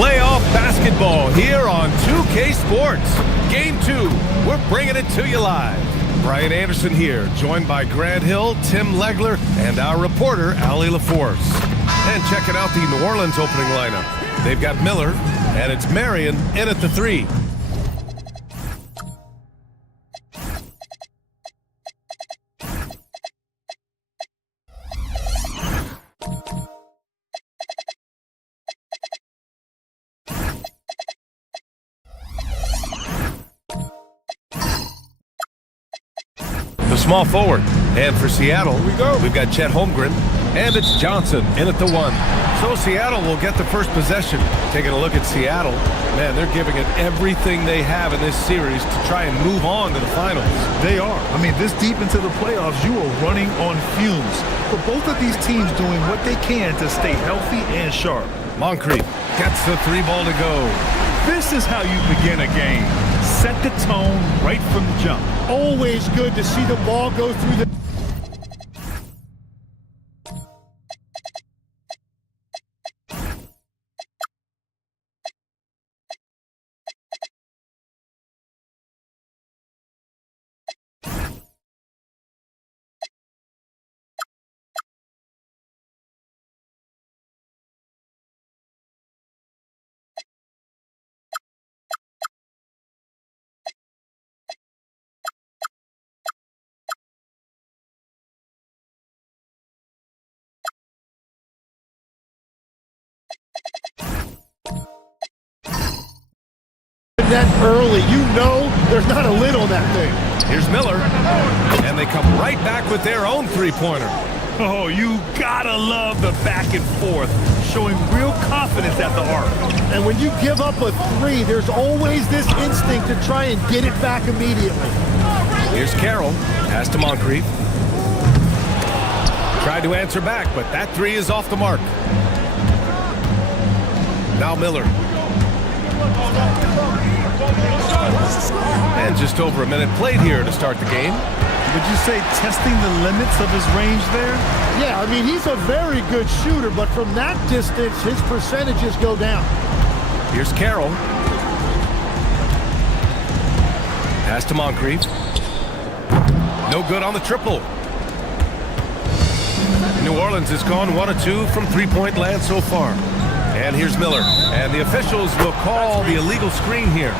Playoff basketball here on 2K Sports. Game 2, we're bringing it to you live. Brian Anderson here, joined by Grant Hill, Tim Legler, and our reporter, Allie LaForce. And checking out the New Orleans opening lineup. They've got Miller, and it's Marion in at the 3. The small forward. And for Seattle, we've got Chet Holmgren, and it's Johnson in at the 1. So Seattle will get the first possession. Taking a look at Seattle, man, they're giving it everything they have in this series to try and move on to the finals. They are. I mean, this deep into the playoffs, you are running on fumes. But both of these teams doing what they can to stay healthy and sharp. Moncrief gets the 3 ball to go. This is how you begin a game. Set the tone right from the jump. Always good to see the ball go through the... That early, you know there's not a lid on that thing. Here's Miller, and they come right back with their own 3-pointer. Oh, you gotta love the back and forth, showing real confidence at the arc. And when you give up a 3, there's always this instinct to try and get it back immediately. Here's Carroll, pass to Moncrief. Tried to answer back, but that 3 is off the mark. Now Miller. And just over a minute played here to start the game. Would you say testing the limits of his range there? Yeah, I mean, he's a very good shooter, but from that distance, his percentages go down. Here's Carroll. Pass to Moncrief. No good on the triple. New Orleans has gone 1 of 2 from 3-point land so far. And here's Miller. And the officials will call the illegal screen here.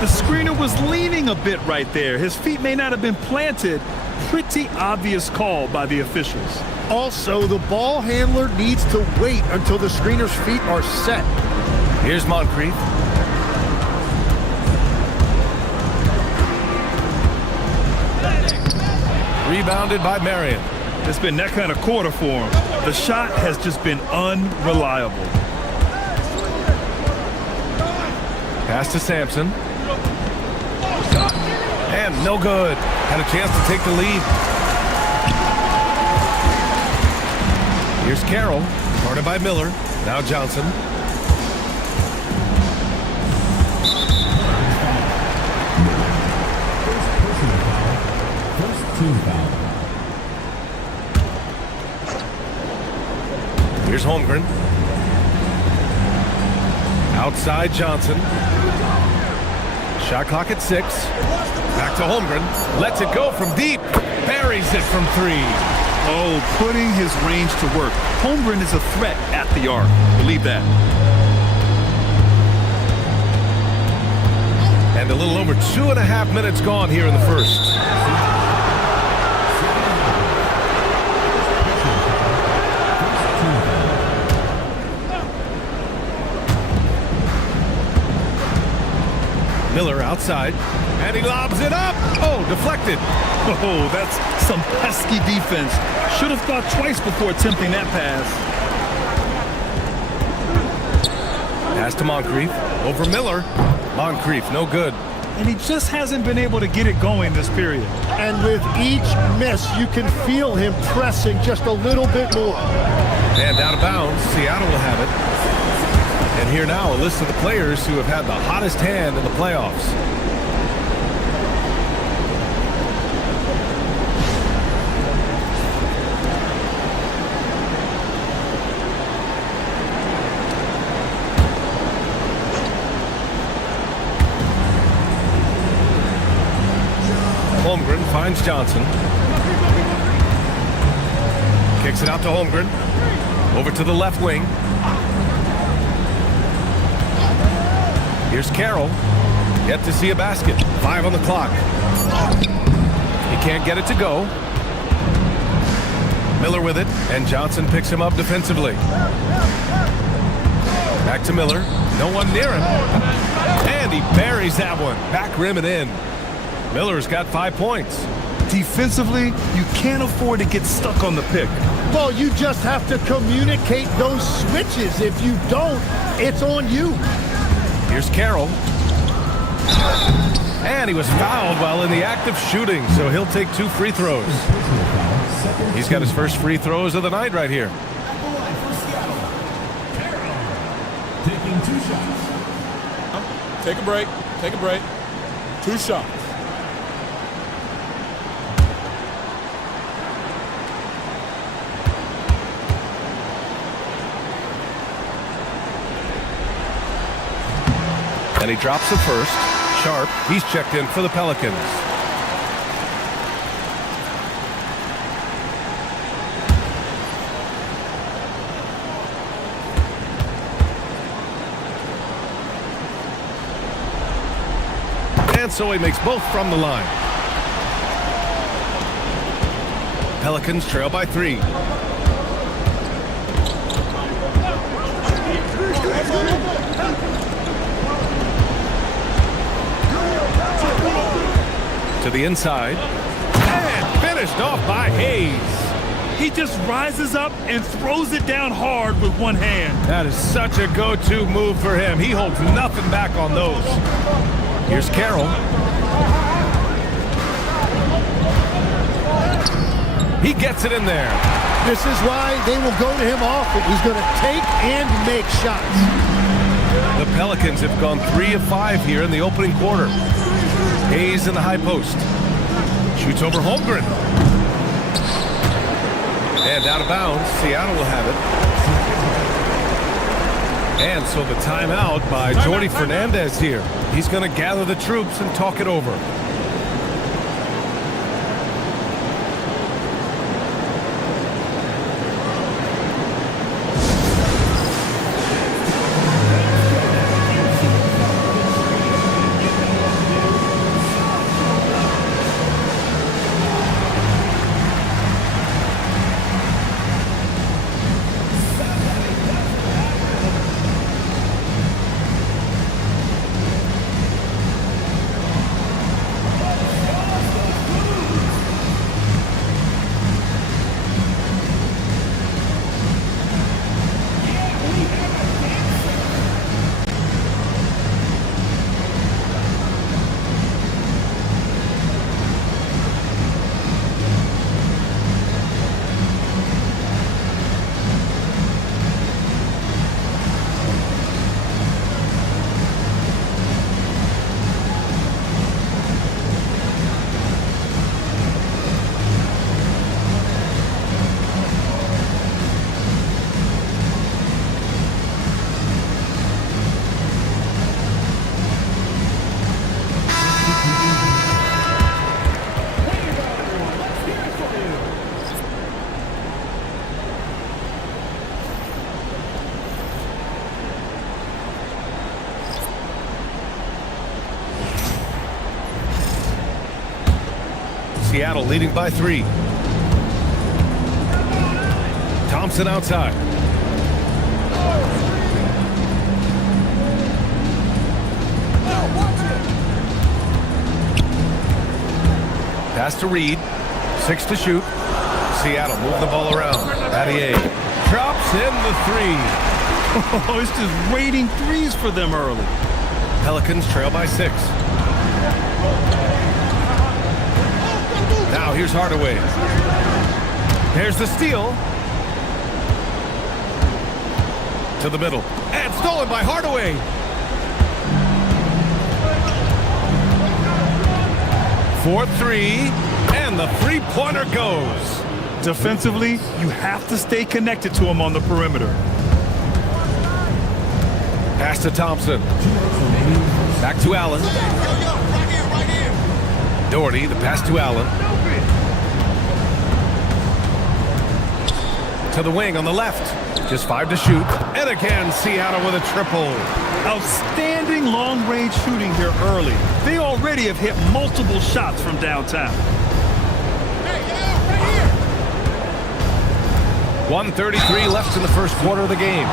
The screener was leaning a bit right there. His feet may not have been planted. Pretty obvious call by the officials. Also, the ball handler needs to wait until the screener's feet are set. Here's Moncrief. Rebounded by Marion. It's been that kind of quarter for him. The shot has just been unreliable. Pass to Sampson. And no good. Had a chance to take the lead. Here's Carroll, guarded by Miller. Now Johnson. First team foul. Here's Holmgren. Outside Johnson. Shot clock at 6. Back to Holmgren. Lets it go from deep. Buries it from 3. Oh, putting his range to work. Holmgren is a threat at the arc. Believe that. And a little over 2.5 minutes gone here in the first. Miller outside, and he lobs it up. Oh, deflected. Oh, that's some pesky defense. Should have thought twice before attempting that pass. Pass to Moncrief. Over Miller. Moncrief, no good. And he just hasn't been able to get it going this period. And with each miss, you can feel him pressing just a little bit more. And out of bounds, Seattle will have it. And here now, a list of the players who have had the hottest hand in the playoffs. finds Johnson. Kicks it out to Holmgren. Over to the left wing. Here's Carroll. Yet to see a basket. 5 on the clock. He can't get it to go. Miller with it, and Johnson picks him up defensively. Back to Miller. No one near him. And he buries that one. Back rim and in. Miller's got 5 points. Defensively, you can't afford to get stuck on the pick. Well, you just have to communicate those switches. If you don't, it's on you. Here's Carroll. And he was fouled while in the act of shooting, so he'll take 2 free throws. He's got his first free throws of the night right here. Taking 2 shots. Take a break. Take a break. 2 shots. And he drops the first. Sharp, he's checked in for the Pelicans. And so he makes both from the line. Pelicans trail by 3. To the inside. And finished off by Hayes. He just rises up and throws it down hard with one hand. That is such a go-to move for him. He holds nothing back on those. Here's Carroll. He gets it in there. This is why they will go to him often. He's going to take and make shots. The Pelicans have gone 3 of 5 here in the opening quarter. Hayes in the high post. Shoots over Holmgren. And out of bounds. Seattle will have it. And so the timeout by Jordi Fernandez here. He's going to gather the troops and talk it over. Seattle leading by 3. Thompson outside. Pass to Reed. 6 to shoot. Seattle move the ball around. Battier drops in the 3. Oh, it's just raining threes for them early. Pelicans trail by 6. Now here's Hardaway. Here's the steal. To the middle. And stolen by Hardaway. For 3. And the three-pointer goes. Defensively, you have to stay connected to him on the perimeter. Pass to Thompson. Back to Allen. Doherty, the pass to Allen. to the wing on the left. Just 5 to shoot. And again, Seattle with a triple. Outstanding long-range shooting here early. They already have hit multiple shots from downtown. 1:33 left in the first quarter of the game.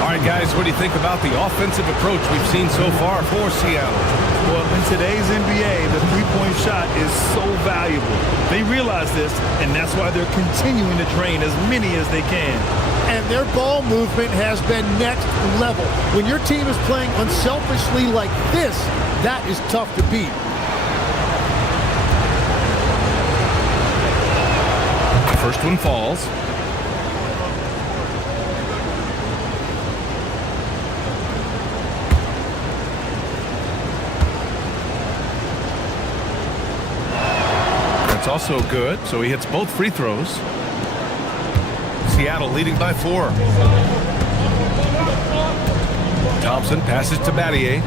All right, guys, what do you think about the offensive approach we've seen so far for Seattle? Well, in today's NBA, the three-point shot is so valuable. They realize this, and that's why they're continuing to drain as many as they can. And their ball movement has been next level. When your team is playing unselfishly like this, that is tough to beat. First one falls. That's also good, so he hits both free throws. Seattle leading by 4. Thompson passes to Battier.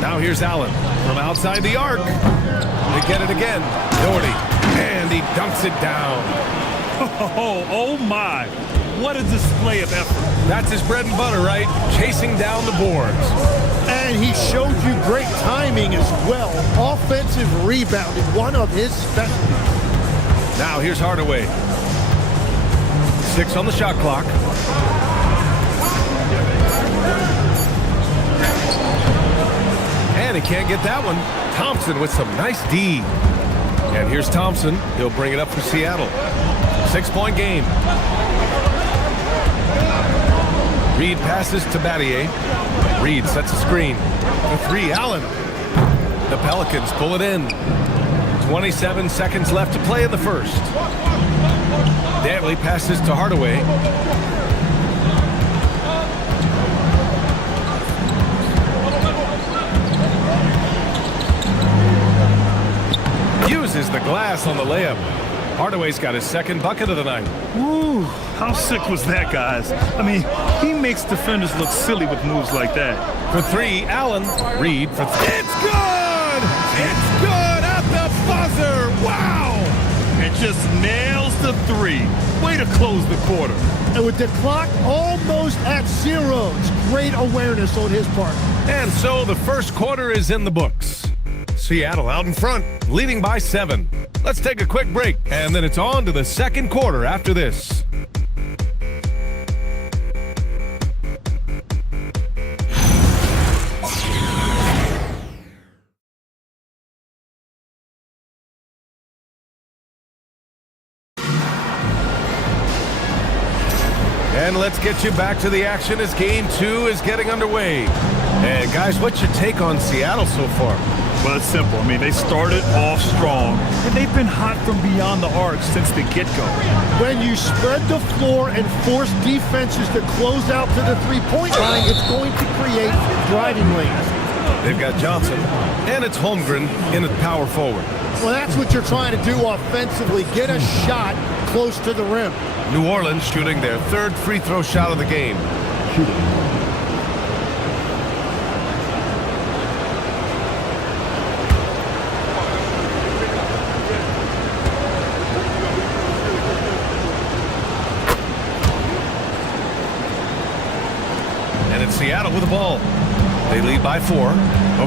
Now here's Allen from outside the arc. They get it again. Doherty. And he dunks it down. Oh my. What a display of effort. That's his bread and butter, right? Chasing down the boards. And he showed you great timing as well. Offensive rebounding, one of his specialties. Now here's Hardaway. 6 on the shot clock. And he can't get that one. Thompson with some nice D. And here's Thompson. He'll bring it up for Seattle. 6-point game. Reed passes to Battier. Reed sets a screen. For 3, Allen. The Pelicans pull it in. 27 seconds left to play in the first. Dantley passes to Hardaway. Uses the glass on the layup. Hardaway's got his second bucket of the night. Woo, how sick was that, guys? I mean, he makes defenders look silly with moves like that. For 3, Allen. Reed for 3. It's good! It's good at the buzzer! Wow! And just nails the 3. Way to close the quarter. And with the clock almost at 0, great awareness on his part. And so the first quarter is in the books. Seattle out in front, leading by 7. Let's take a quick break, and then it's on to the second quarter after this. And let's get you back to the action as Game 2 is getting underway. And guys, what's your take on Seattle so far? Well, it's simple. I mean, they started off strong, and they've been hot from beyond the arc since the get-go. When you spread the floor and force defenses to close out to the three-point line, it's going to create driving lanes. They've got Johnson, and it's Holmgren in at power forward. Well, that's what you're trying to do offensively, get a shot close to the rim. New Orleans shooting their 3rd free throw shot of the game. And it's Seattle with the ball. They lead by 4.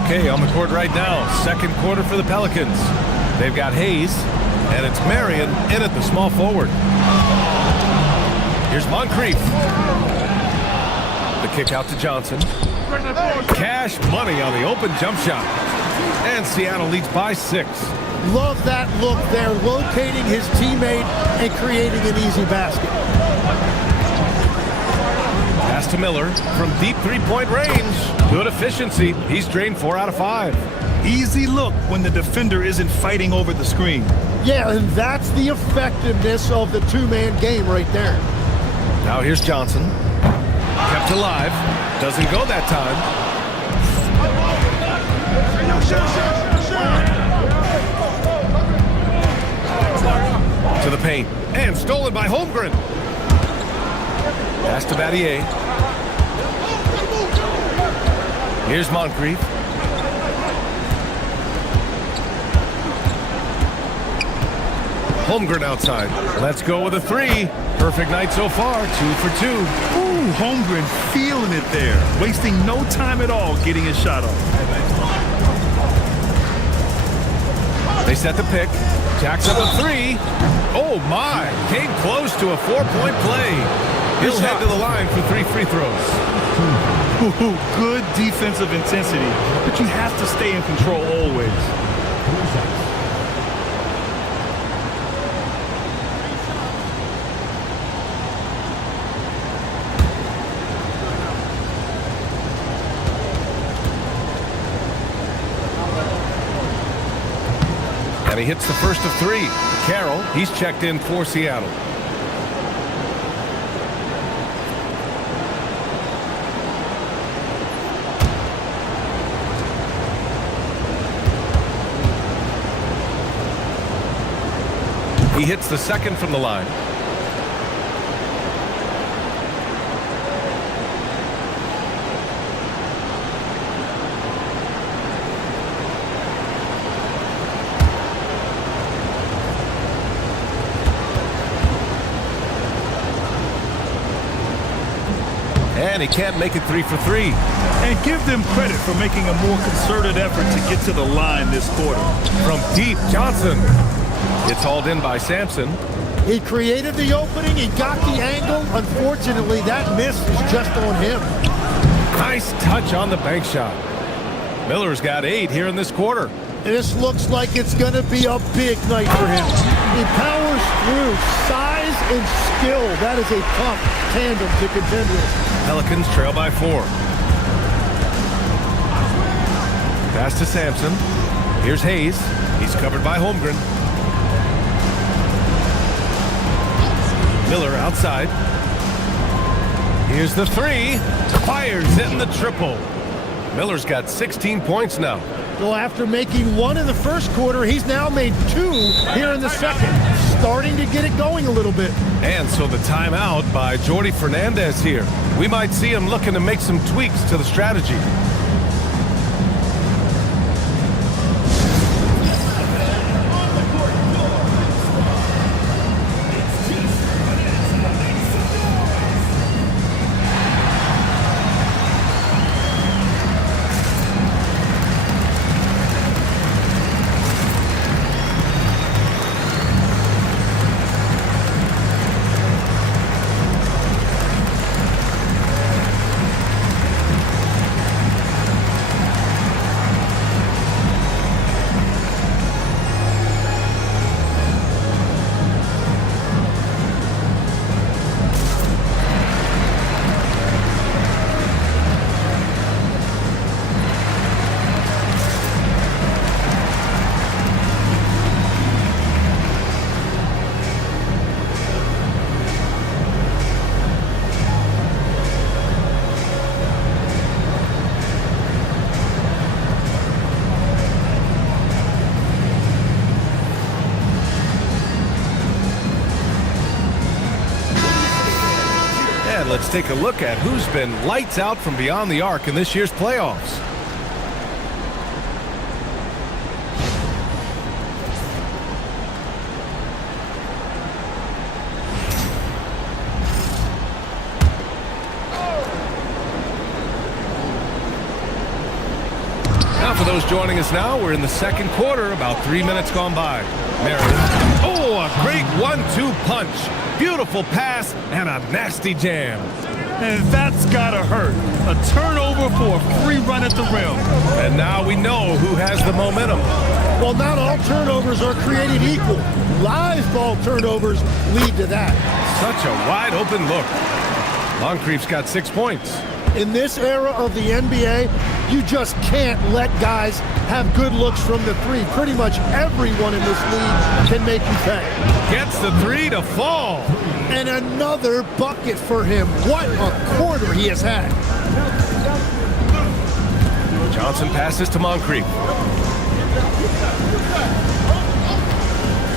Okay, on the court right now. Second quarter for the Pelicans. They've got Hayes, and it's Marion in at the small forward. Here's Moncrief. The kick out to Johnson. Cash money on the open jump shot. And Seattle leads by 6. Love that look there, locating his teammate and creating an easy basket. Pass to Miller from deep three-point range. Good efficiency. He's drained 4 out of 5. Easy look when the defender isn't fighting over the screen. Yeah, and that's the effectiveness of the two-man game right there. Now here's Johnson. Kept alive. Doesn't go that time. To the paint. And stolen by Holmgren. Pass to Battier. Here's Moncrief. Holmgren outside. Let's go with a three. Perfect night so far, 2 for 2. Ooh, Holmgren feeling it there. Wasting no time at all getting his shot off. They set the pick. Jacks up a three. Oh my, came close to a 4-point play. He'll head to the line for 3 free throws. Ooh, good defensive intensity, but you have to stay in control always. And he hits the first of 3. Carroll, he's checked in for Seattle. He hits the second from the line. And he can't make it 3 for 3. And give them credit for making a more concerted effort to get to the line this quarter. From deep, Johnson. It's hauled in by Sampson. He created the opening. He got the angle. Unfortunately, that miss is just on him. Nice touch on the bank shot. Miller's got 8 here in this quarter. And this looks like it's going to be a big night for him. He powers through. Size and skill. That is a tough tandem to contend with. Pelicans trail by 4. Pass to Sampson. Here's Hayes. He's covered by Holmgren. Miller outside. Here's the 3. Fires in the triple. Miller's got 16 points now. Well, after making 1 in the first quarter, he's now made 2 here in the second. Starting to get it going a little bit. And so the timeout by Jordi Fernandez here. We might see him looking to make some tweaks to the strategy. Let's take a look at who's been lights out from beyond the arc in this year's playoffs. Now for those joining us now, we're in the second quarter, about 3 minutes gone by. Meredith. Oh, a great 1-2 punch. Beautiful pass and a nasty jam. And that's gotta hurt. A turnover for a free run at the rim. And now we know who has the momentum. Well, not all turnovers are created equal. Live ball turnovers lead to that. Such a wide open look. Moncrief's got 6 points. In this era of the NBA, you just can't let guys have good looks from the 3. Pretty much everyone in this league can make you pay. Gets the 3 to fall. And another bucket for him. What a quarter he has had. Johnson passes to Moncrief.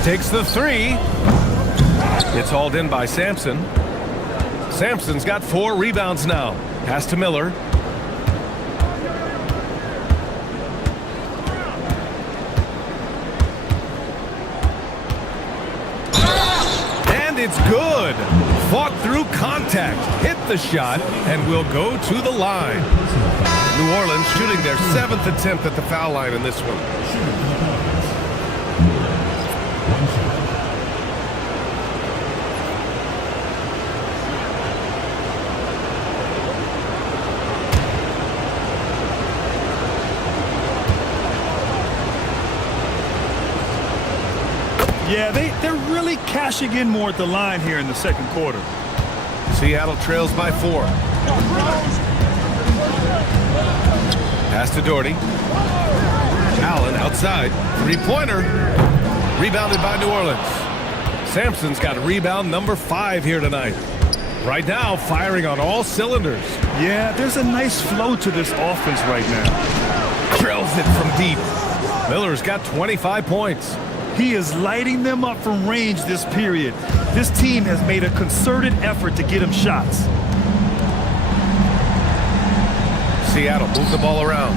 Takes the 3. It's hauled in by Sampson. Sampson's got 4 rebounds now. Pass to Miller. it's good. Fought through contact, hit the shot, and will go to the line. New Orleans shooting their 7th attempt at the foul line in this one. Yeah, they're really cashing in more at the line here in the second quarter. Seattle trails by 4. Pass to Doherty. Allen outside. Three-pointer. Rebounded by New Orleans. Sampson's got rebound number 5 here tonight. Right now, firing on all cylinders. Yeah, there's a nice flow to this offense right now. Drills it from deep. Miller's got 25 points. He is lighting them up from range this period. This team has made a concerted effort to get him shots. Seattle move the ball around.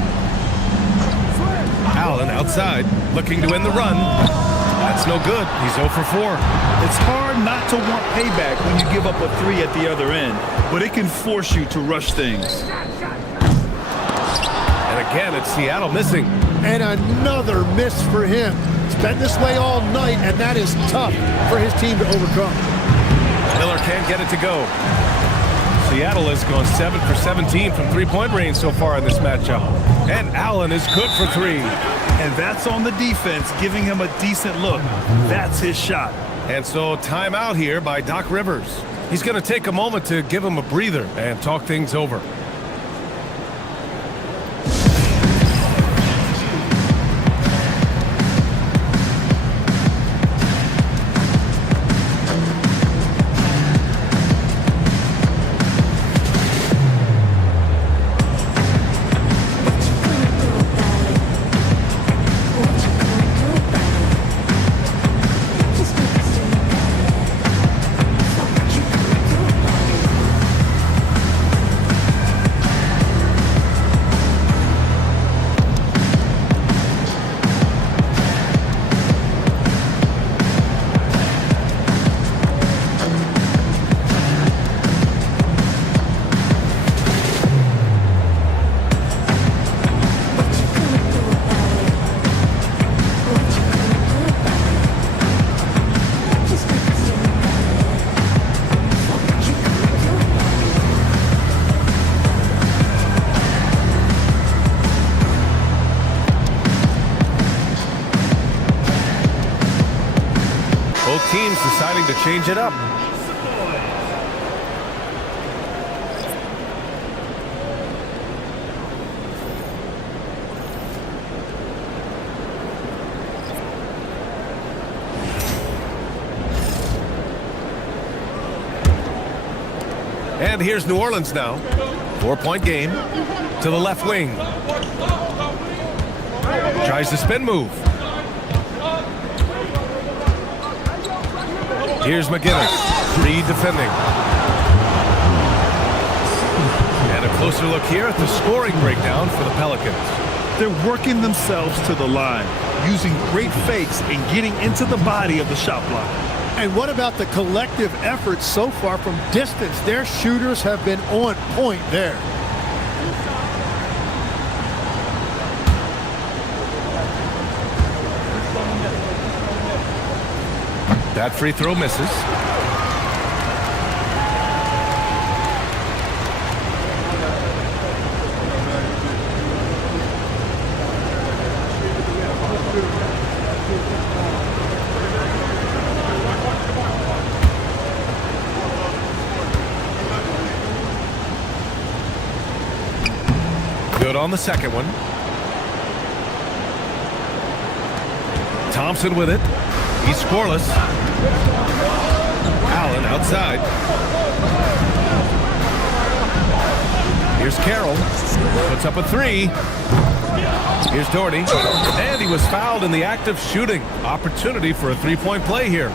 Allen outside, looking to end the run. That's no good. He's 0 for 4. It's hard not to want payback when you give up a 3 at the other end, but it can force you to rush things. And again, it's Seattle missing. And another miss for him. It's been this way all night, and that is tough for his team to overcome. Miller can't get it to go. Seattle has gone 7 for 17 from three-point range so far in this matchup. And Allen is good for 3. And that's on the defense, giving him a decent look. That's his shot. And so timeout here by Doc Rivers. He's going to take a moment to give him a breather and talk things over. Both teams deciding to change it up. And here's New Orleans now. 4-point game to the left wing. Tries the spin move. Here's McGinnis, Reed defending. And a closer look here at the scoring breakdown for the Pelicans. They're working themselves to the line, using great fakes and getting into the body of the shot block. And what about the collective effort so far from distance? Their shooters have been on point there. That free throw misses. Good on the second one. Thompson with it. He's scoreless. Allen outside. Here's Carroll. Puts up a 3. Here's Doherty. And he was fouled in the act of shooting. Opportunity for a three-point play here.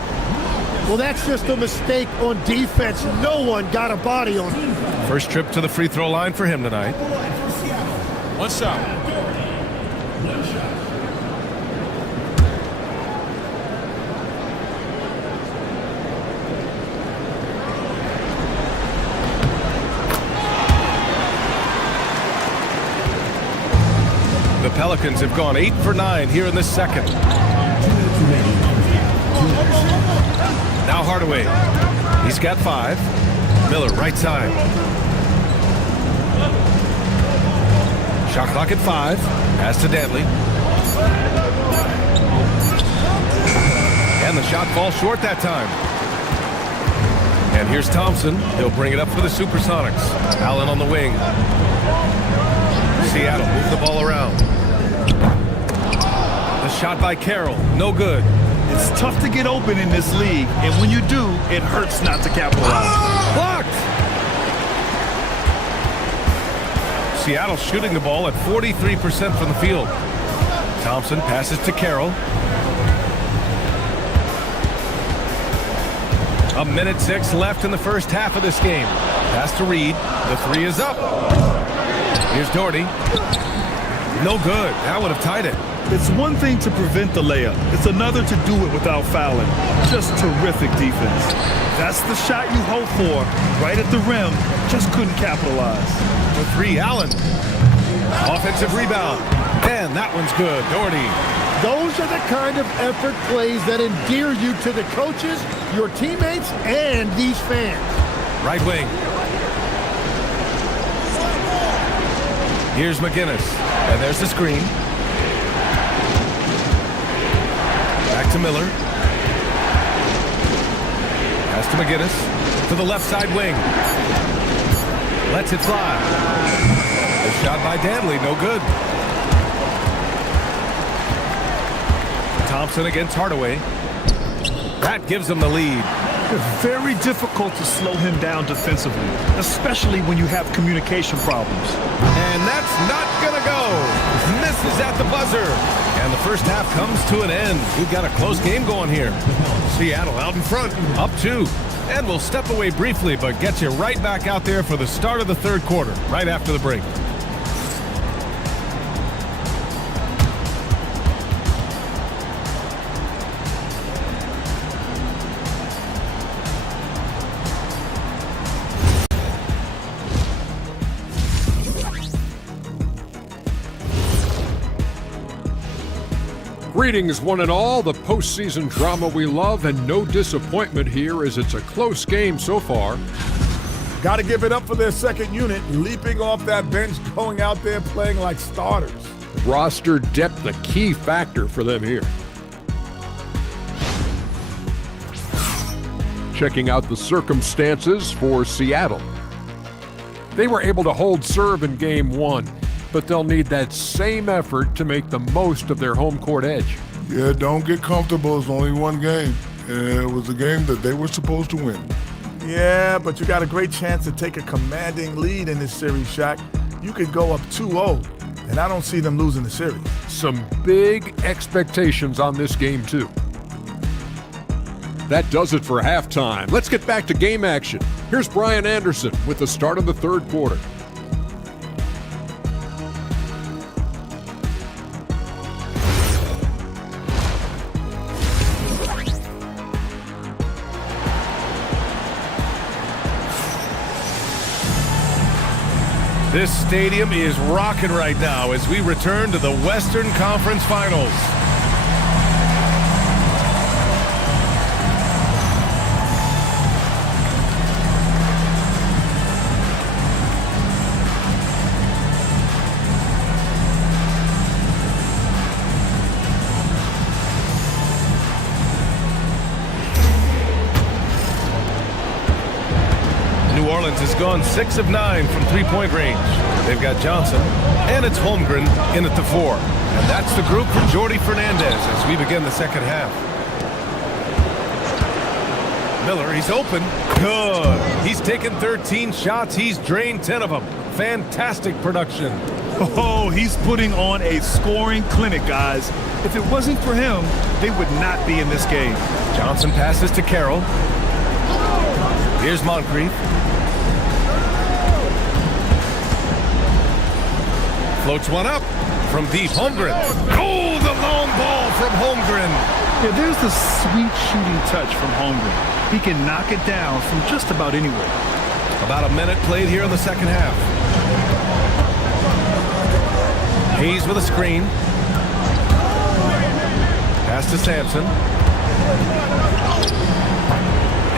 Well, that's just a mistake on defense. No one got a body on him. First trip to the free throw line for him tonight. One shot. Pelicans have gone 8 for 9 here in the second. Now Hardaway. He's got 5. Miller, right side. Shot clock at 5. Pass to Dantley. And the shot falls short that time. And here's Thompson. He'll bring it up for the Supersonics. Allen on the wing. Seattle move the ball around. The shot by Carroll. No good. It's tough to get open in this league, and when you do, it hurts not to capitalize. Blocked! Seattle shooting the ball at 43% from the field. Thompson passes to Carroll. 1:06 left in the first half of this game. Pass to Reed. The 3 is up. Here's Doherty. No good. That would have tied it. It's one thing to prevent the layup. It's another to do it without fouling. Just terrific defense. That's the shot you hope for. Right at the rim. Just couldn't capitalize. The 3, Allen. Offensive rebound. And that one's good. Doherty. Those are the kind of effort plays that endear you to the coaches, your teammates, and these fans. Right wing. Here's McGinnis. And there's the screen. Back to Miller. Pass to McGinnis. To the left side wing. Lets it fly. The shot by Dantley. No good. Thompson against Hardaway. That gives them the lead. It's very difficult to slow him down defensively, especially when you have communication problems. And that's not going to go. Misses at the buzzer. And the first half comes to an end. We've got a close game going here. Seattle out in front, up 2. And we'll step away briefly, but get you right back out there for the start of the third quarter, right after the break. Greetings, one and all. The postseason drama we love, and no disappointment here as it's a close game so far. Got to give it up for their second unit, leaping off that bench, going out there playing like starters. Roster depth, a key factor for them here. Checking out the circumstances for Seattle. They were able to hold serve in Game 1, but they'll need that same effort to make the most of their home court edge. Yeah, don't get comfortable. It's only one game. It was a game that they were supposed to win. Yeah, but you got a great chance to take a commanding lead in this series, Shaq. You could go up 2-0, and I don't see them losing the series. Some big expectations on this game, too. That does it for halftime. Let's get back to game action. Here's Brian Anderson with the start of the third quarter. This stadium is rocking right now as we return to the Western Conference Finals. New Orleans has gone 6 of 9 from three-point range. They've got Johnson, and it's Holmgren in at the 4. And that's the group for Jordi Fernandez as we begin the second half. Miller, he's open. Good. He's taken 13 shots. He's drained 10 of them. Fantastic production. Oh, he's putting on a scoring clinic, guys. If it wasn't for him, they would not be in this game. Johnson passes to Carroll. Here's Moncrief. Floats one up from deep. Holmgren. Oh, the long ball from Holmgren. Yeah, there's the sweet shooting touch from Holmgren. He can knock it down from just about anywhere. About a minute played here in the second half. Hayes with a screen. Pass to Sampson.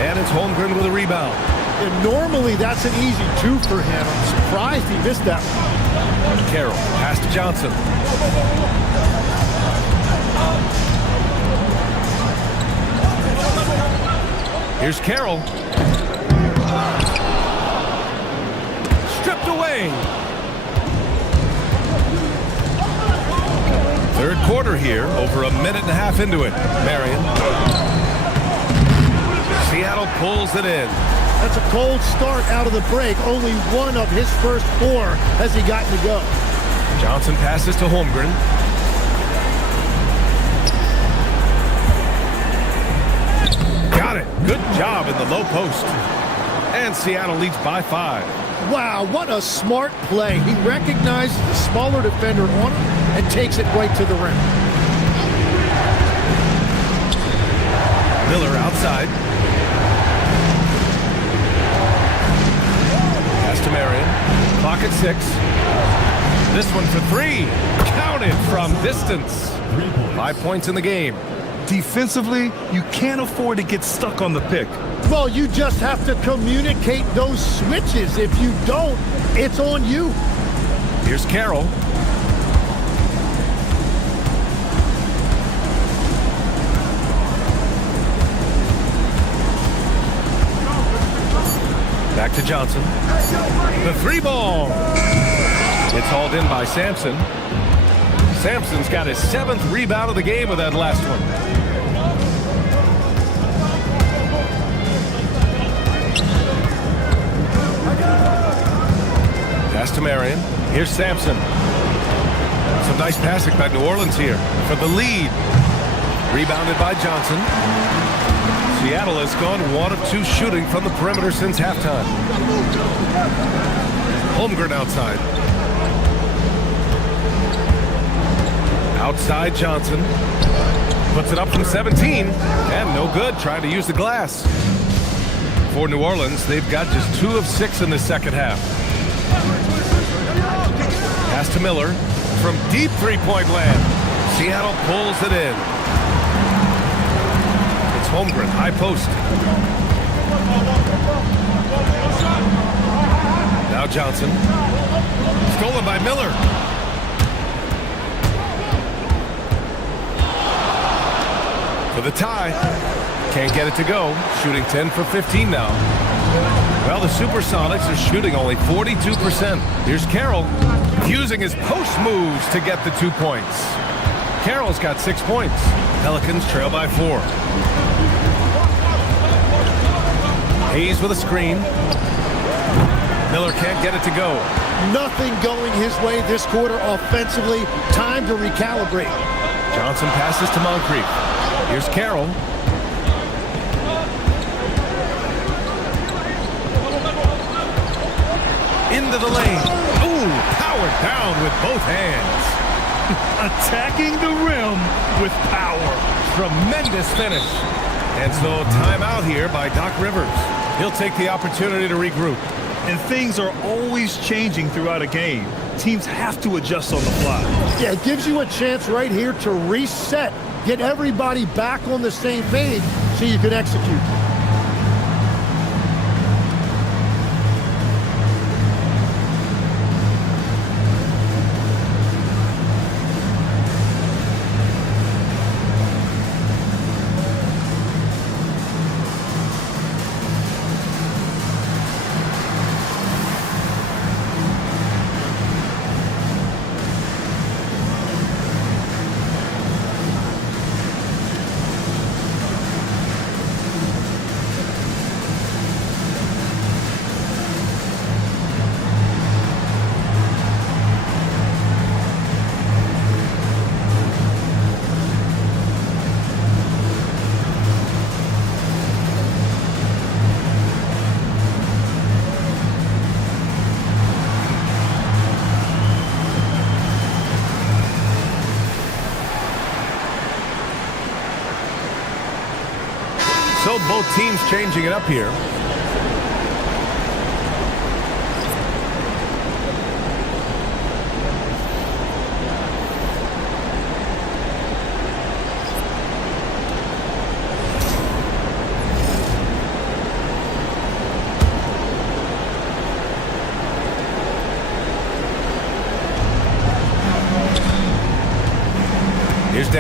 And it's Holmgren with a rebound. And normally that's an easy 2 for him. I'm surprised he missed that one. Carroll, pass to Johnson. Here's Carroll. Stripped away. Third quarter here, over a minute and a half into it. Marion. Seattle pulls it in. That's a cold start out of the break. Only one of his first 4 has he gotten to go. Johnson passes to Holmgren. Got it. Good job in the low post. And Seattle leads by 5. Wow, what a smart play. He recognizes the smaller defender on him and takes it right to the rim. Miller outside. Pass to Marion. Clock at 6. This one for 3. Counted from distance. 5 points in the game. Defensively, you can't afford to get stuck on the pick. Well, you just have to communicate those switches. If you don't, it's on you. Here's Carroll. Back to Johnson. The 3 ball. It's hauled in by Sampson. Sampson's got his 7th rebound of the game with that last one. Pass to Marion. Here's Sampson. Some nice passing by New Orleans here for the lead. Rebounded by Johnson. Seattle has gone 1 of 2 shooting from the perimeter since halftime. Holmgren outside. Outside Johnson. Puts it up from 17. And no good, trying to use the glass. For New Orleans, they've got just 2 of 6 in the second half. Pass to Miller from deep 3-point land. Seattle pulls it in. It's Holmgren, high post. Now Johnson. Stolen by Miller. For the tie. Can't get it to go. Shooting 10 for 15 now. Well, the Supersonics are shooting only 42%. Here's Carroll using his post moves to get the 2 points. Carroll's got 6 points. Pelicans trail by 4. Hayes with a screen. Miller can't get it to go. Nothing going his way this quarter offensively. Time to recalibrate. Johnson passes to Moncrief. Here's Carroll. Into the lane. Ooh, powered down with both hands. Attacking the rim with power. Tremendous finish. And so timeout here by Doc Rivers. He'll take the opportunity to regroup. And things are always changing throughout a game. Teams have to adjust on the fly. Yeah, it gives you a chance right here to reset. Get everybody back on the same page so you can execute. So both teams changing it up here.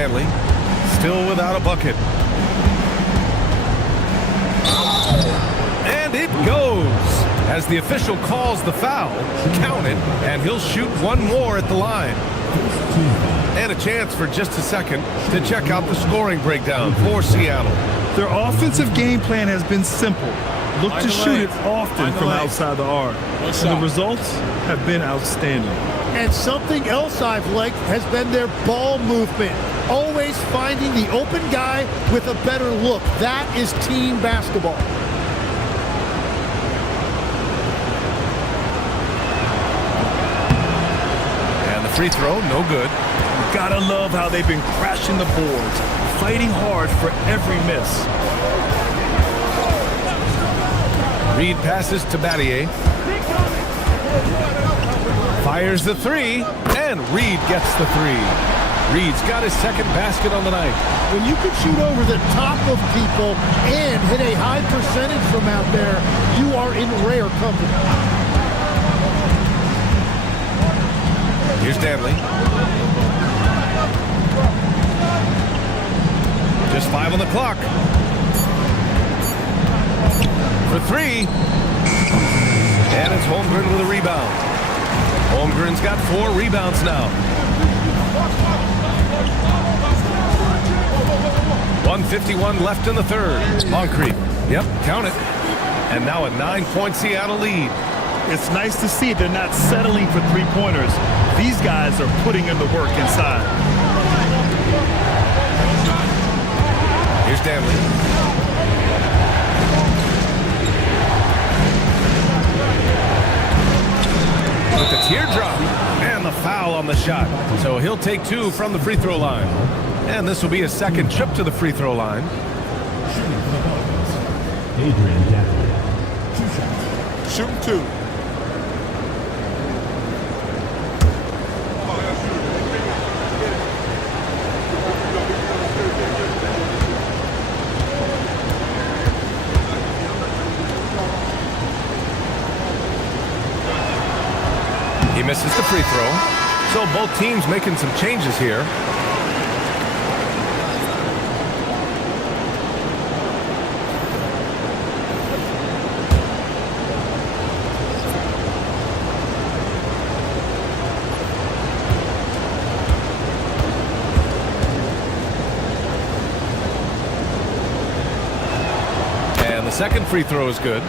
Stanley, still without a bucket. And it goes. As the official calls the foul, count it, and he'll shoot one more at the line. And a chance for just a second to check out the scoring breakdown for Seattle. Their offensive game plan has been simple. Look to shoot it often from outside the arc. And the results have been outstanding. And something else I've liked has been their ball movement. Always finding the open guy with a better look. That is team basketball. And the free throw, no good. Gotta love how they've been crashing the boards, fighting hard for every miss. Reed passes to Battier. Fires the three, and Reed gets the three. Reed's got his second basket on the night. When you can shoot over the top of people and hit a high percentage from out there, you are in rare company. Here's Stanley. Just 5 on the clock. For three. And it's Holmgren with a rebound. Holmgren's got 4 rebounds now. 1:51 left in the third. Moncrief. Yep, count it. And now a 9-point Seattle lead. It's nice to see they're not settling for three-pointers. These guys are putting in the work inside. Here's Stanley. With the teardrop and the foul on the shot. So he'll take 2 from the free throw line. And this will be his second trip to the free throw line. Shooting 2. He misses the free throw. So both teams making some changes here. And the second free throw is good.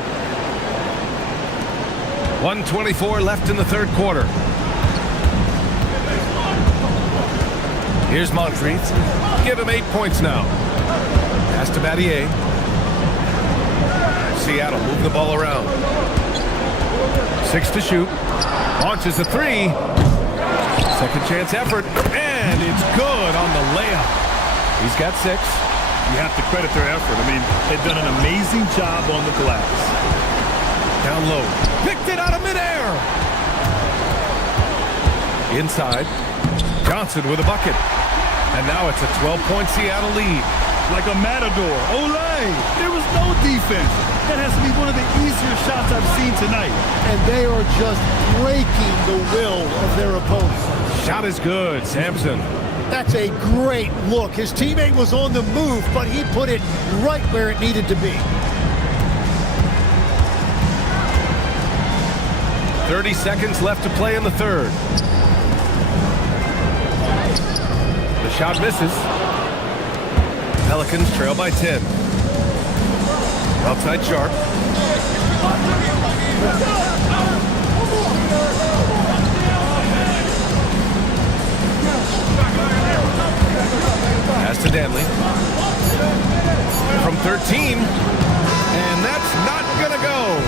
1:24 left in the third quarter. Here's Moncrief. Give him 8 points now. Pass to Battier. Seattle move the ball around. 6 to shoot. Launches a 3. Second chance effort. And it's good on the layup. He's got 6. You have to credit their effort. I mean, they've done an amazing job on the glass. Down low. Picked it out of midair. Inside. Johnson with a bucket. And now it's a 12-point Seattle lead. Like a matador. Olay! There was no defense. That has to be one of the easier shots I've seen tonight. And they are just breaking the will of their opponents. Shot is good. Sampson. That's a great look. His teammate was on the move, but he put it right where it needed to be. 30 seconds left to play in the third. The shot misses. Pelicans trail by 10. Outside Sharp. Pass to Danley. From 13. And that's not gonna go.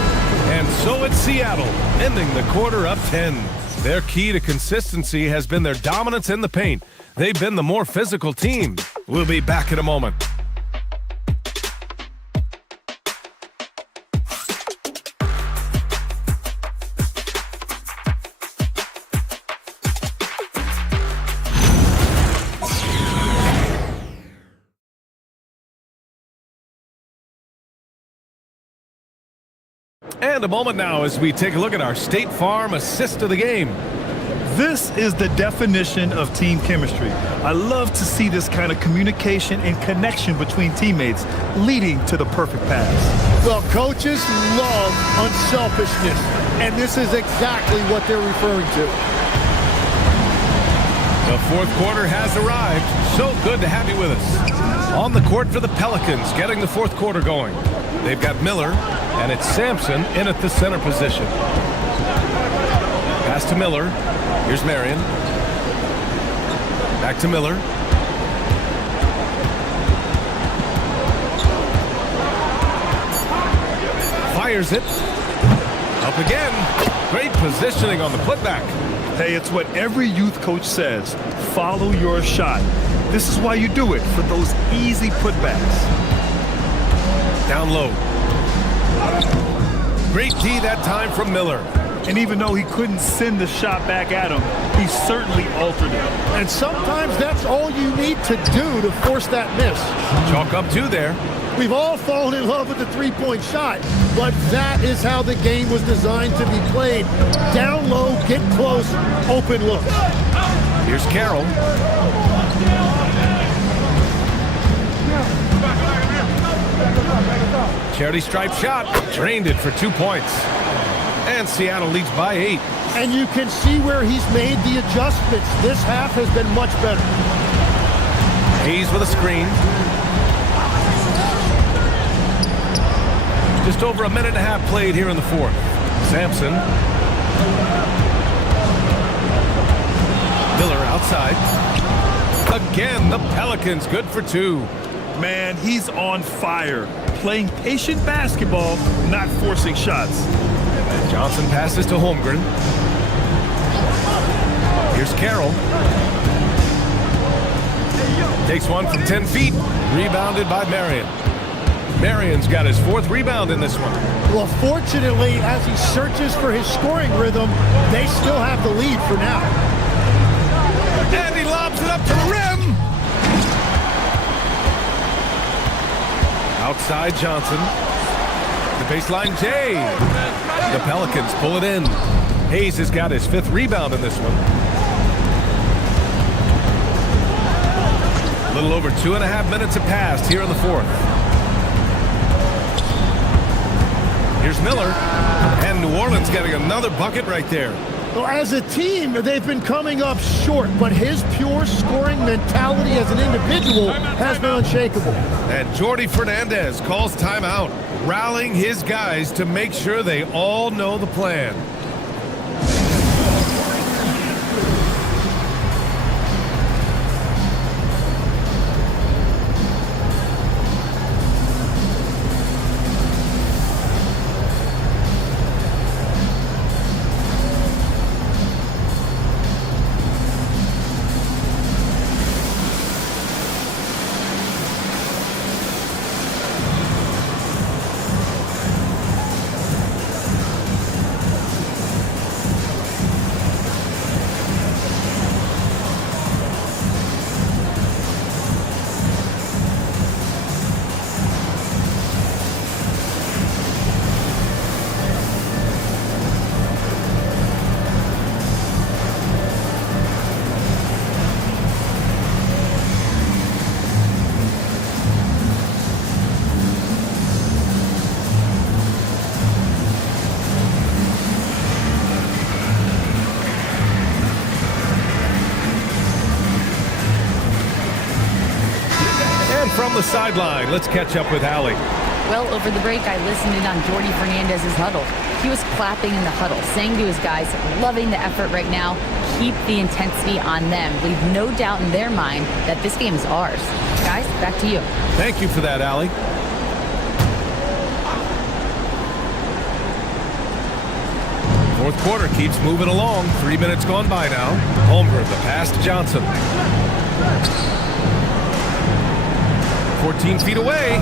And so it's Seattle, ending the quarter up 10. Their key to consistency has been their dominance in the paint. They've been the more physical team. We'll be back in a moment. And a moment now as we take a look at our State Farm assist of the game. This is the definition of team chemistry. I love to see this kind of communication and connection between teammates leading to the perfect pass. Well, coaches love unselfishness, and this is exactly what they're referring to. The fourth quarter has arrived. So good to have you with us. On the court for the Pelicans, getting the fourth quarter going. They've got Miller, and it's Sampson in at the center position. Pass to Miller. Here's Marion. Back to Miller. Fires it. Up again. Great positioning on the putback. Hey, it's what every youth coach says. Follow your shot. This is why you do it, for those easy putbacks. Down low. Great D that time from Miller. And even though he couldn't send the shot back at him, he certainly altered it. And sometimes that's all you need to do to force that miss. Chalk up two there. We've all fallen in love with the three-point shot, but that is how the game was designed to be played. Down low, get close, open look. Here's Carroll. Charity stripe shot. Drained it for 2 points. And Seattle leads by 8. And you can see where he's made the adjustments. This half has been much better. Hayes with a screen. Just over a minute and a half played here in the fourth. Sampson. Miller outside. Again, the Pelicans good for 2. Man, he's on fire. Playing patient basketball, not forcing shots. Johnson passes to Holmgren. Here's Carroll. Takes one from 10 feet. Rebounded by Marion. Marion's got his 4th rebound in this one. Well, fortunately, as he searches for his scoring rhythm, they still have the lead for now. And he lobs it up to the rim. Outside Johnson. The baseline Jay. The Pelicans pull it in. Hayes has got his 5th rebound in this one. A little over 2.5 minutes have passed here in the fourth. Here's Miller. And New Orleans getting another bucket right there. Well, as a team, they've been coming up short, but his pure scoring mentality as an individual has been unshakable. And Jordi Fernandez calls timeout, rallying his guys to make sure they all know the plan. From the sideline, let's catch up with Allie. Well, over the break, I listened in on Jordi Fernandez's huddle. He was clapping in the huddle, saying to his guys, loving the effort right now, keep the intensity on them. Leave no doubt in their mind that this game is ours. Guys, back to you. Thank you for that, Allie. Fourth quarter keeps moving along. 3 minutes gone by now. Holmgren, the pass to Johnson. 14 feet away.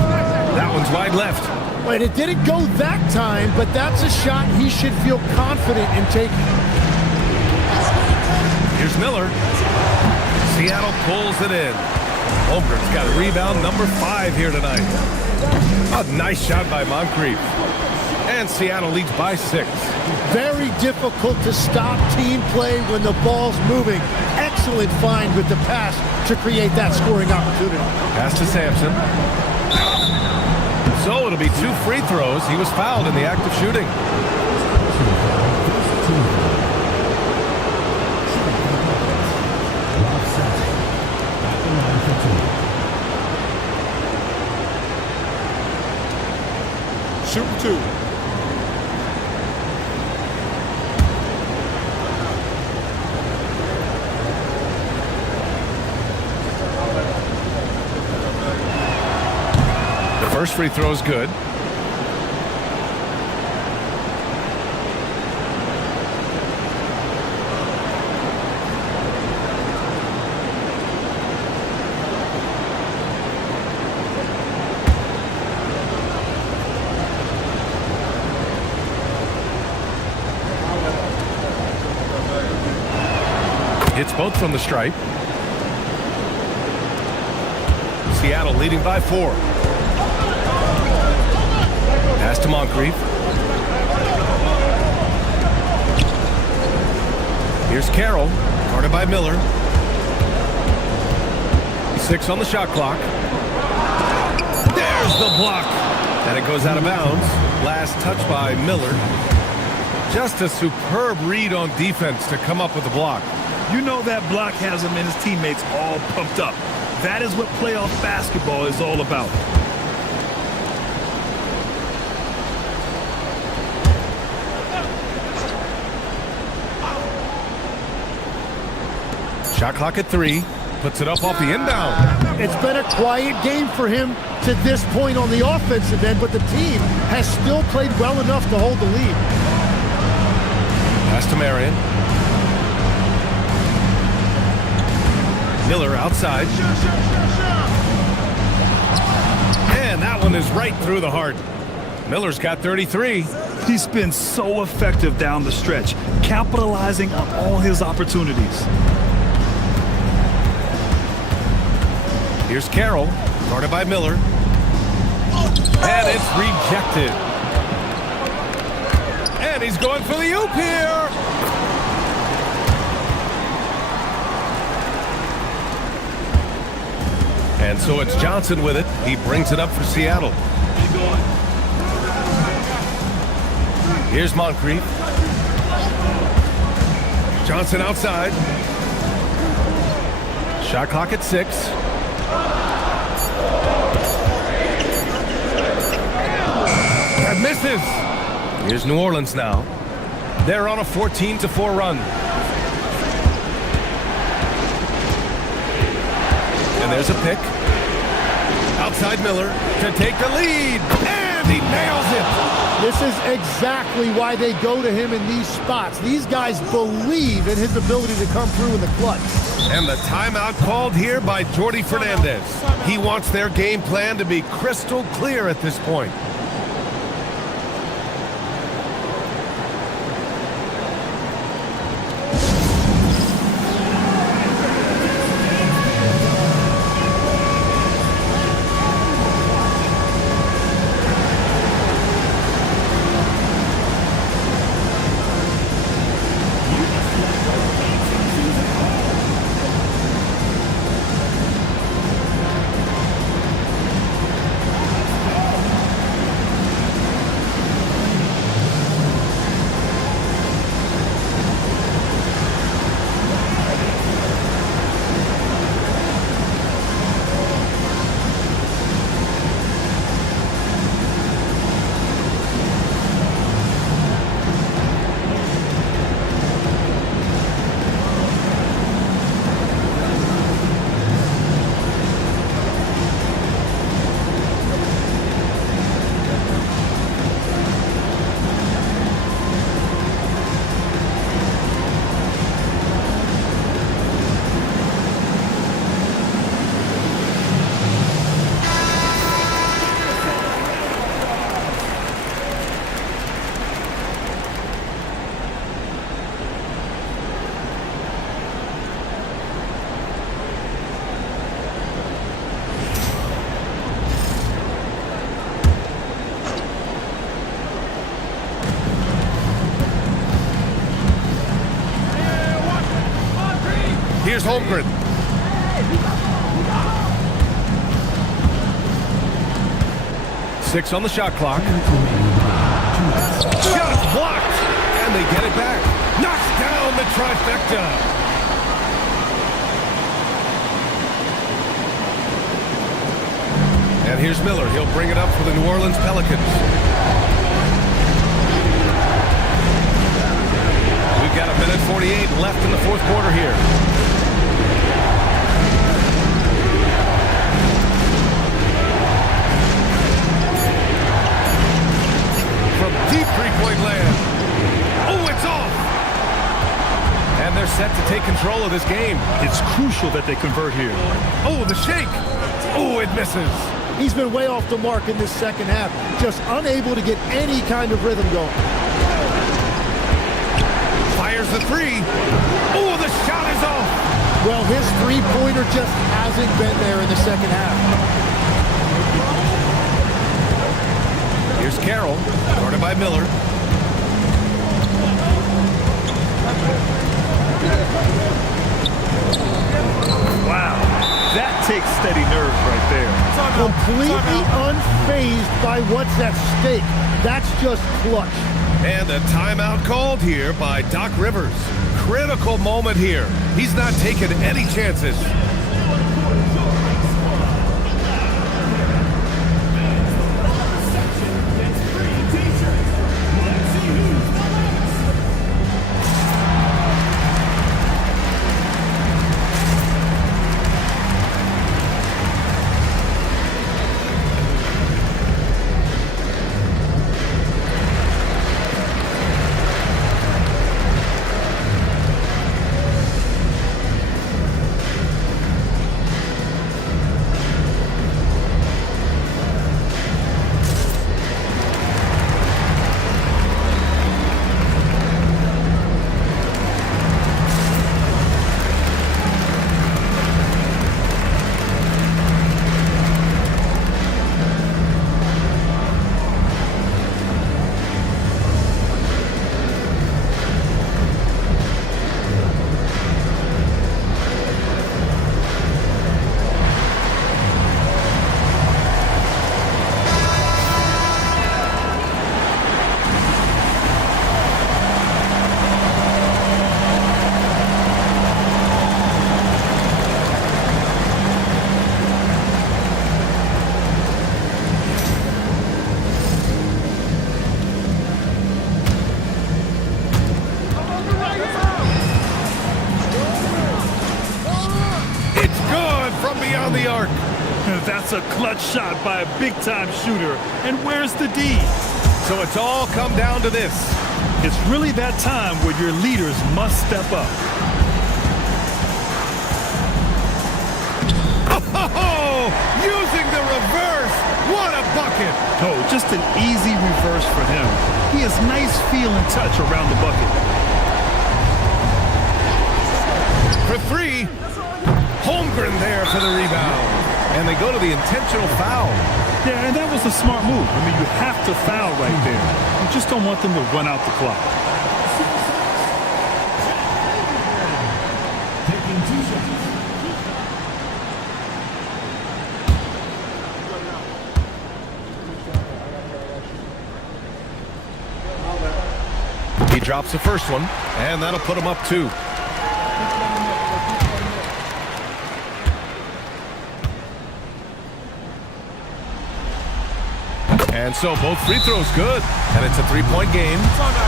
That one's wide left. And it didn't go that time, but that's a shot he should feel confident in taking. Here's Miller. Seattle pulls it in. Holmgren's got a rebound number 5 here tonight. A nice shot by Moncrief. And Seattle leads by 6. Very difficult to stop team play when the ball's moving. Excellent find with the pass to create that scoring opportunity. Pass to Sampson. So it'll be 2 free throws. He was fouled in the act of shooting. Shooting 2. The first free throw is good. Hits both from the stripe. Seattle leading by 4. Pass to Moncrief. Here's Carroll, guarded by Miller. 6 on the shot clock. There's the block. And it goes out of bounds. Last touch by Miller. Just a superb read on defense to come up with the block. You know that block has him and his teammates all pumped up. That is what playoff basketball is all about. Shot clock at 3. Puts it up off the inbound. It's been a quiet game for him to this point on the offensive end, but the team has still played well enough to hold the lead. Pass to Marion. Miller outside. And that one is right through the heart. Miller's got 33. He's been so effective down the stretch, capitalizing on all his opportunities. Here's Carroll, guarded by Miller. And it's rejected. And he's going for the oop here. And so it's Johnson with it. He brings it up for Seattle. Here's Moncrief. Johnson outside. Shot clock at 6. That misses. Here's New Orleans now. They're on a 14-4 run. And there's a pick. Outside Miller to take the lead. And he nails it. This is exactly why they go to him in these spots. These guys believe in his ability to come through in the clutch. And the timeout called here by Jordi Fernandez. He wants their game plan to be crystal clear at this point. Here's Holmgren. Six on the shot clock. Shot blocked, and they get it back. Knocks down the trifecta. And here's Miller. He'll bring it up for the New Orleans Pelicans. We've got 1:48 left in the fourth quarter here. From deep three-point land. Oh, it's off! And they're set to take control of this game. It's crucial that they convert here. Oh, the shake! Oh, it misses. He's been way off the mark in this second half, just unable to get any kind of rhythm going. Fires the three. Oh, the shot is off. Well, his three-pointer just hasn't been there in the second half. Here's Carroll, guarded by Miller. Wow, that takes steady nerves right there. Completely unfazed by what's at stake. That's just clutch. And a timeout called here by Doc Rivers. Critical moment here. He's not taking any chances. The arc. That's a clutch shot by a big-time shooter. And where's the D? So it's all come down to this. It's really that time where your leaders must step up. Oh, using the reverse. What a bucket. Oh, just an easy reverse for him. He has nice feel and touch around the bucket. For three. Holmgren there for the rebound. And they go to the intentional foul. Yeah, and that was a smart move. I mean, you have to foul right there. You just don't want them to run out the clock. He drops the first one, and that'll put him up 2. And so both free throws good, and it's a 3-point game.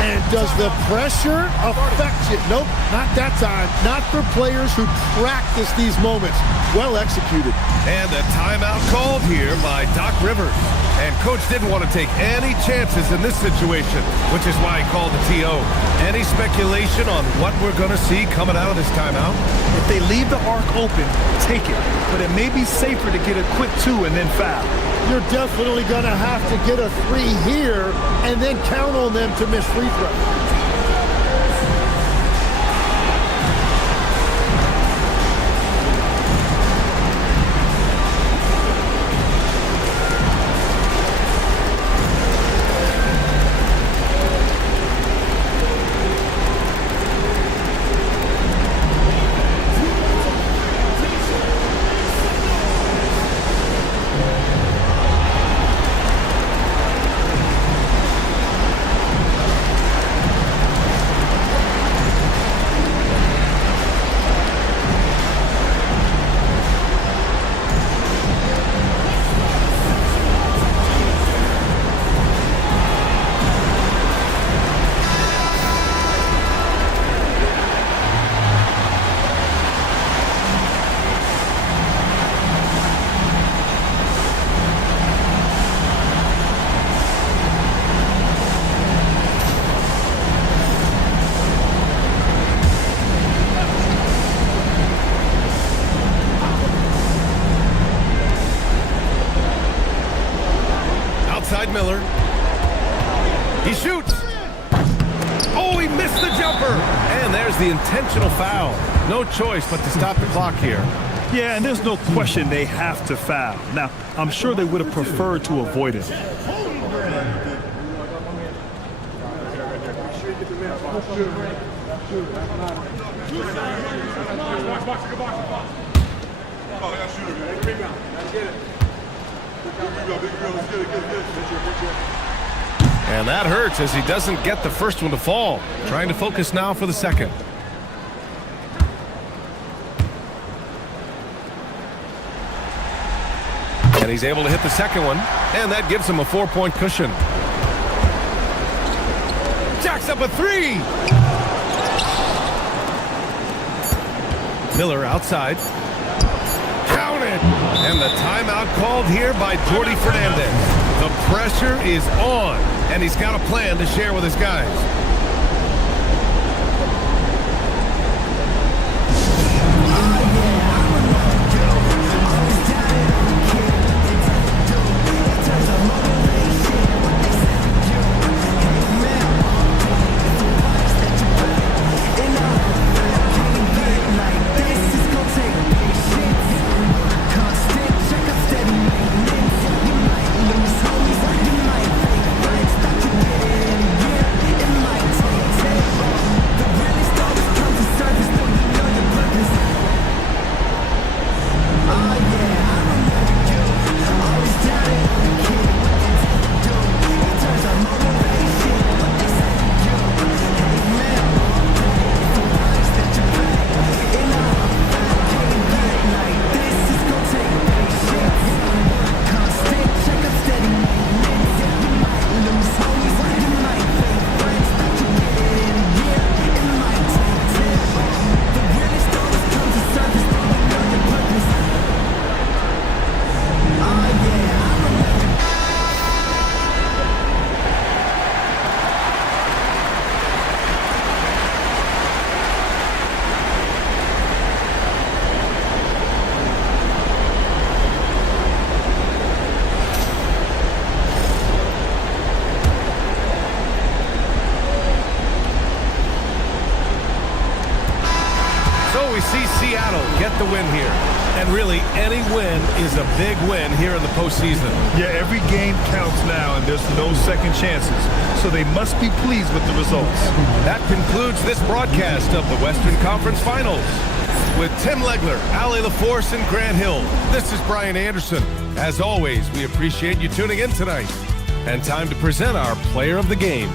And does the pressure affect you? Nope, not that time. Not for players who practice these moments. Well executed. And a timeout called here by Doc Rivers. And Coach didn't want to take any chances in this situation, which is why he called the TO. Any speculation on what we're going to see coming out of this timeout? If they leave the arc open, take it. But it may be safer to get a quick 2 and then foul. You're definitely going to have to get a 3 here and then count on them to miss free throws. Outside Miller. He shoots. Oh, he missed the jumper. And there's the intentional foul. No choice but to stop the clock here. Yeah, and there's no question they have to foul. Now, I'm sure they would have preferred to avoid it. And that hurts as he doesn't get the first one to fall. Trying to focus now for the second. And he's able to hit the second one, and that gives him a 4-point cushion. Jacks up a three. Miller outside. Counted. And the timeout called here by Jordy Fernandez. The pressure is on, and he's got a plan to share with his guys. We see Seattle get the win here. And really, any win is a big win here in the postseason. Yeah, every game counts now, and there's no second chances. So they must be pleased with the results. That concludes this broadcast of the Western Conference Finals. With Tim Legler, Allie LaForce, and Grant Hill, this is Brian Anderson. As always, we appreciate you tuning in tonight. And time to present our player of the game.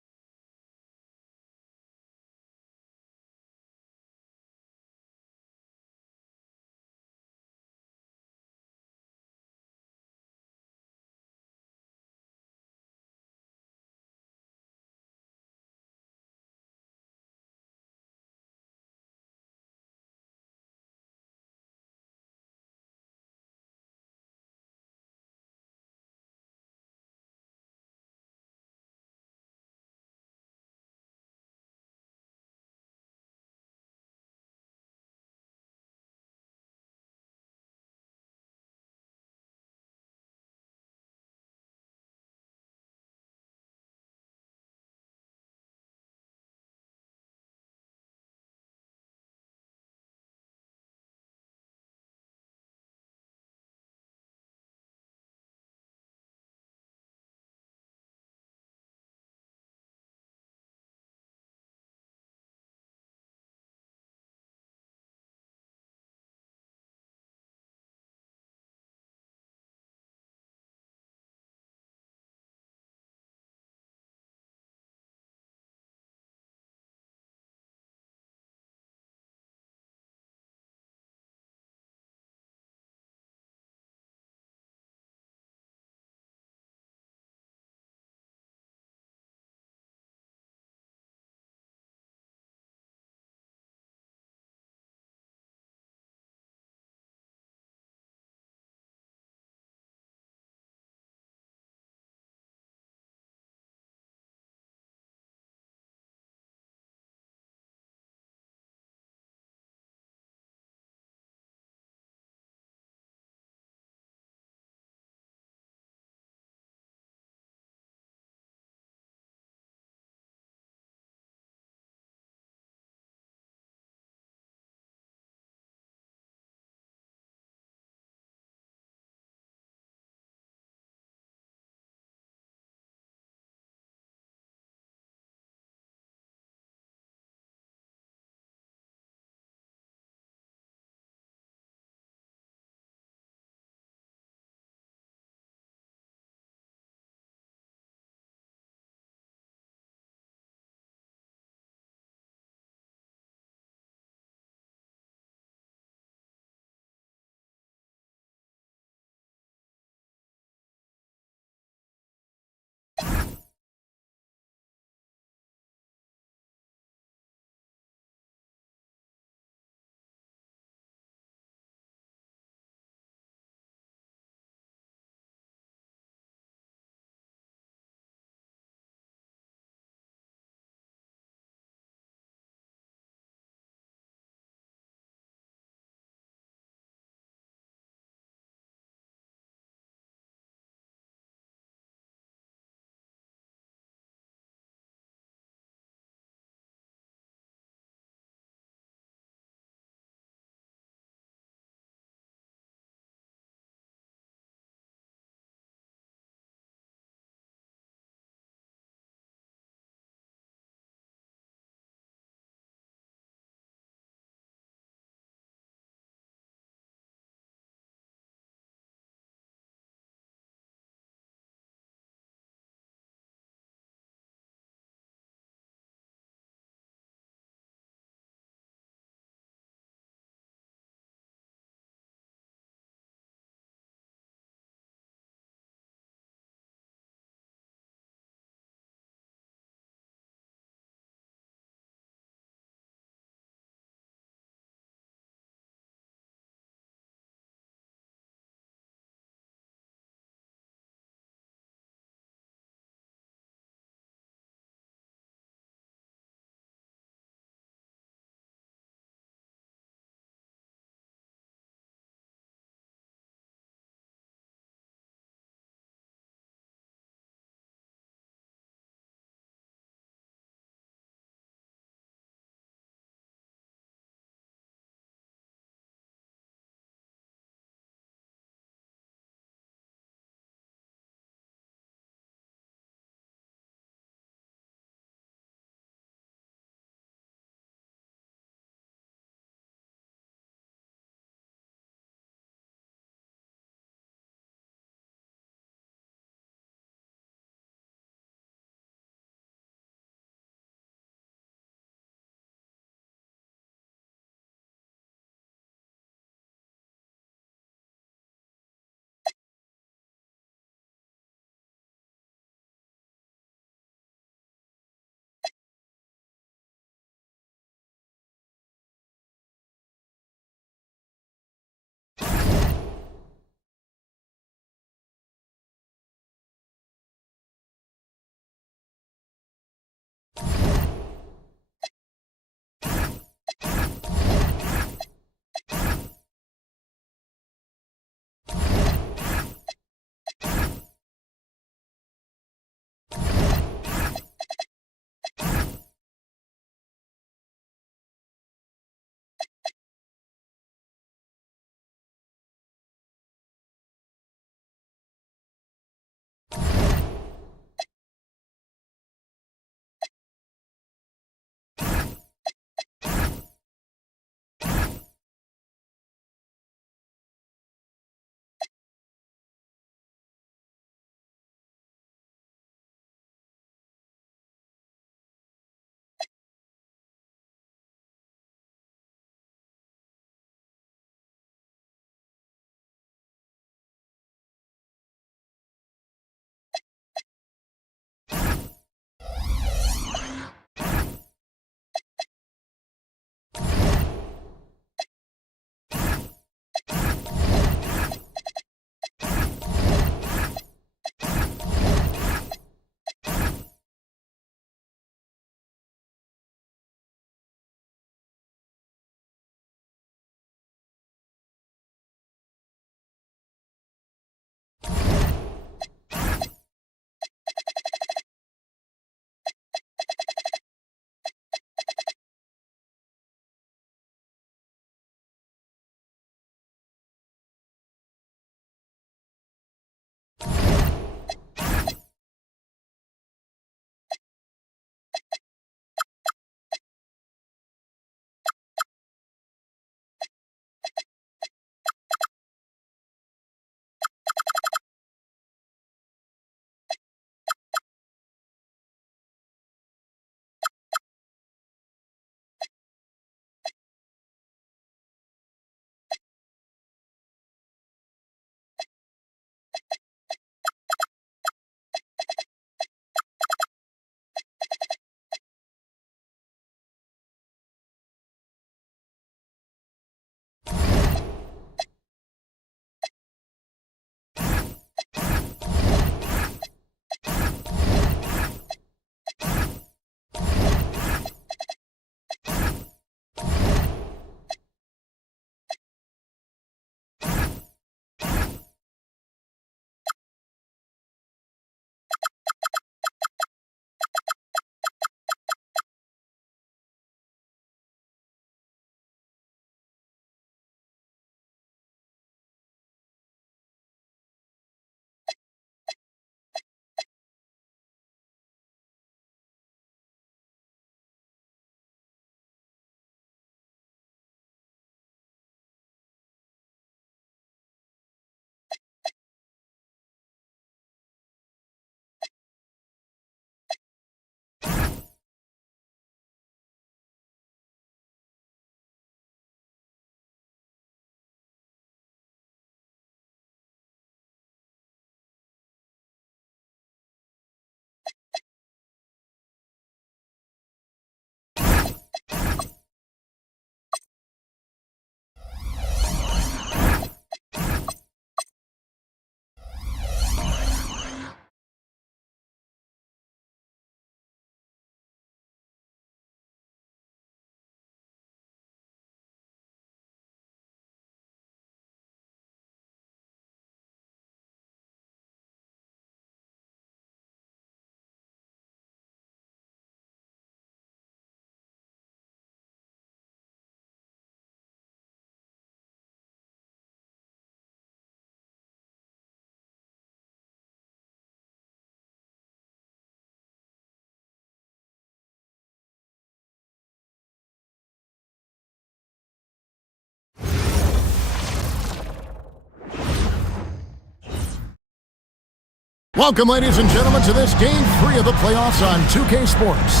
Welcome, ladies and gentlemen, to this Game 3 of the playoffs on 2K Sports.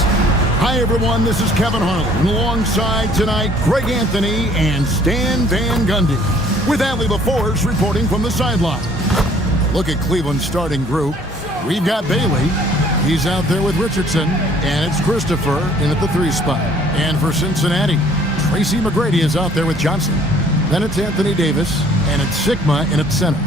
Hi, everyone. This is Kevin Harlan. Alongside tonight, Greg Anthony and Stan Van Gundy. With Adley LaForge reporting from the sideline. Look at Cleveland's starting group. We've got Bailey. He's out there with Richardson. And it's Christopher in at the 3 spot. And for Cincinnati, Tracy McGrady is out there with Johnson. Then it's Anthony Davis. And it's Sigma in at center.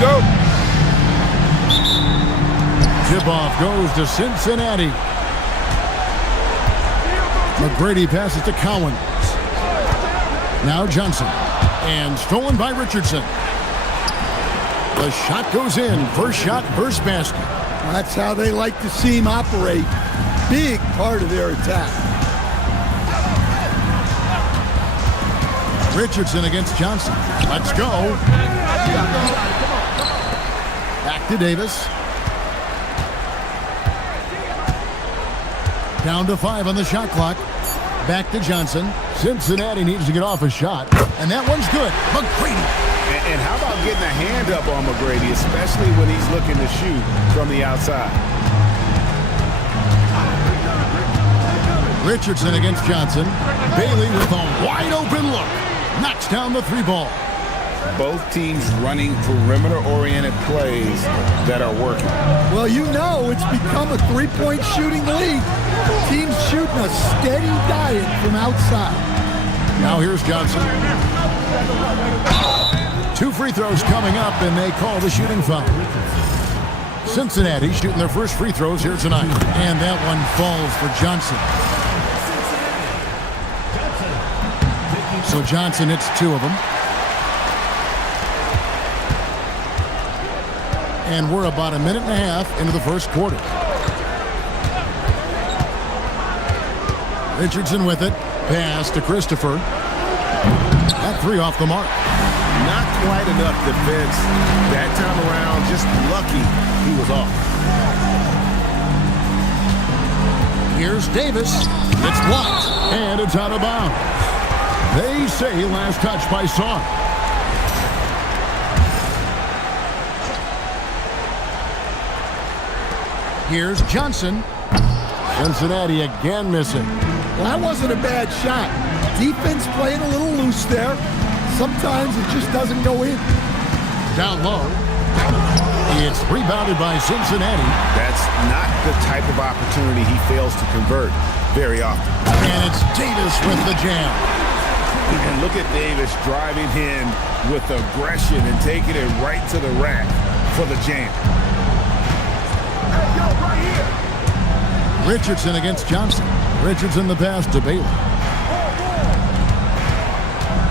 Go. Tip-off goes to Cincinnati. McGrady passes to Cowan. Now Johnson. And stolen by Richardson. The shot goes in. First shot, first basket. That's how they like to see him operate. Big part of their attack. Richardson against Johnson. Let's go. Back to Davis. Down to 5 on the shot clock. Back to Johnson. Cincinnati needs to get off a shot. And that one's good. McGrady. And how about getting a hand up on McGrady, especially when he's looking to shoot from the outside? Richardson against Johnson. Bailey with a wide open look. Knocks down the 3 ball. Both teams running perimeter-oriented plays that are working. Well, you know it's become a 3-point shooting league. Teams shooting a steady diet from outside. Now here's Johnson. 2 free throws coming up, and they call the shooting foul. Cincinnati shooting their first free throws here tonight. And that one falls for Johnson. So Johnson hits 2 of them. And we're about a minute and a half into the first quarter. Richardson with it. Pass to Christopher. That 3 off the mark. Not quite enough defense that time around. Just lucky he was off. Here's Davis. It's blocked. And it's out of bounds. They say last touch by Song. Here's Johnson. Cincinnati again missing. Well, that wasn't a bad shot. Defense playing a little loose there. Sometimes it just doesn't go in. Down low. It's rebounded by Cincinnati. That's not the type of opportunity he fails to convert very often. And it's Davis with the jam. And look at Davis driving in with aggression and taking it right to the rack for the jam. Richardson against Johnson. Richardson the pass to Bailey.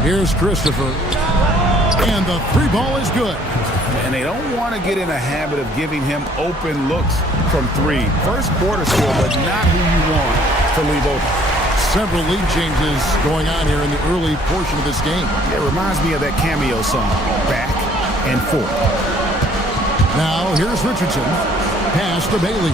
Here's Christopher. And the 3 ball is good. And they don't want to get in a habit of giving him open looks from 3. First quarter score, but not who you want to leave open. Several lead changes going on here in the early portion of this game. It reminds me of that cameo song, Back and Forth. Now here's Richardson. Pass to Bailey.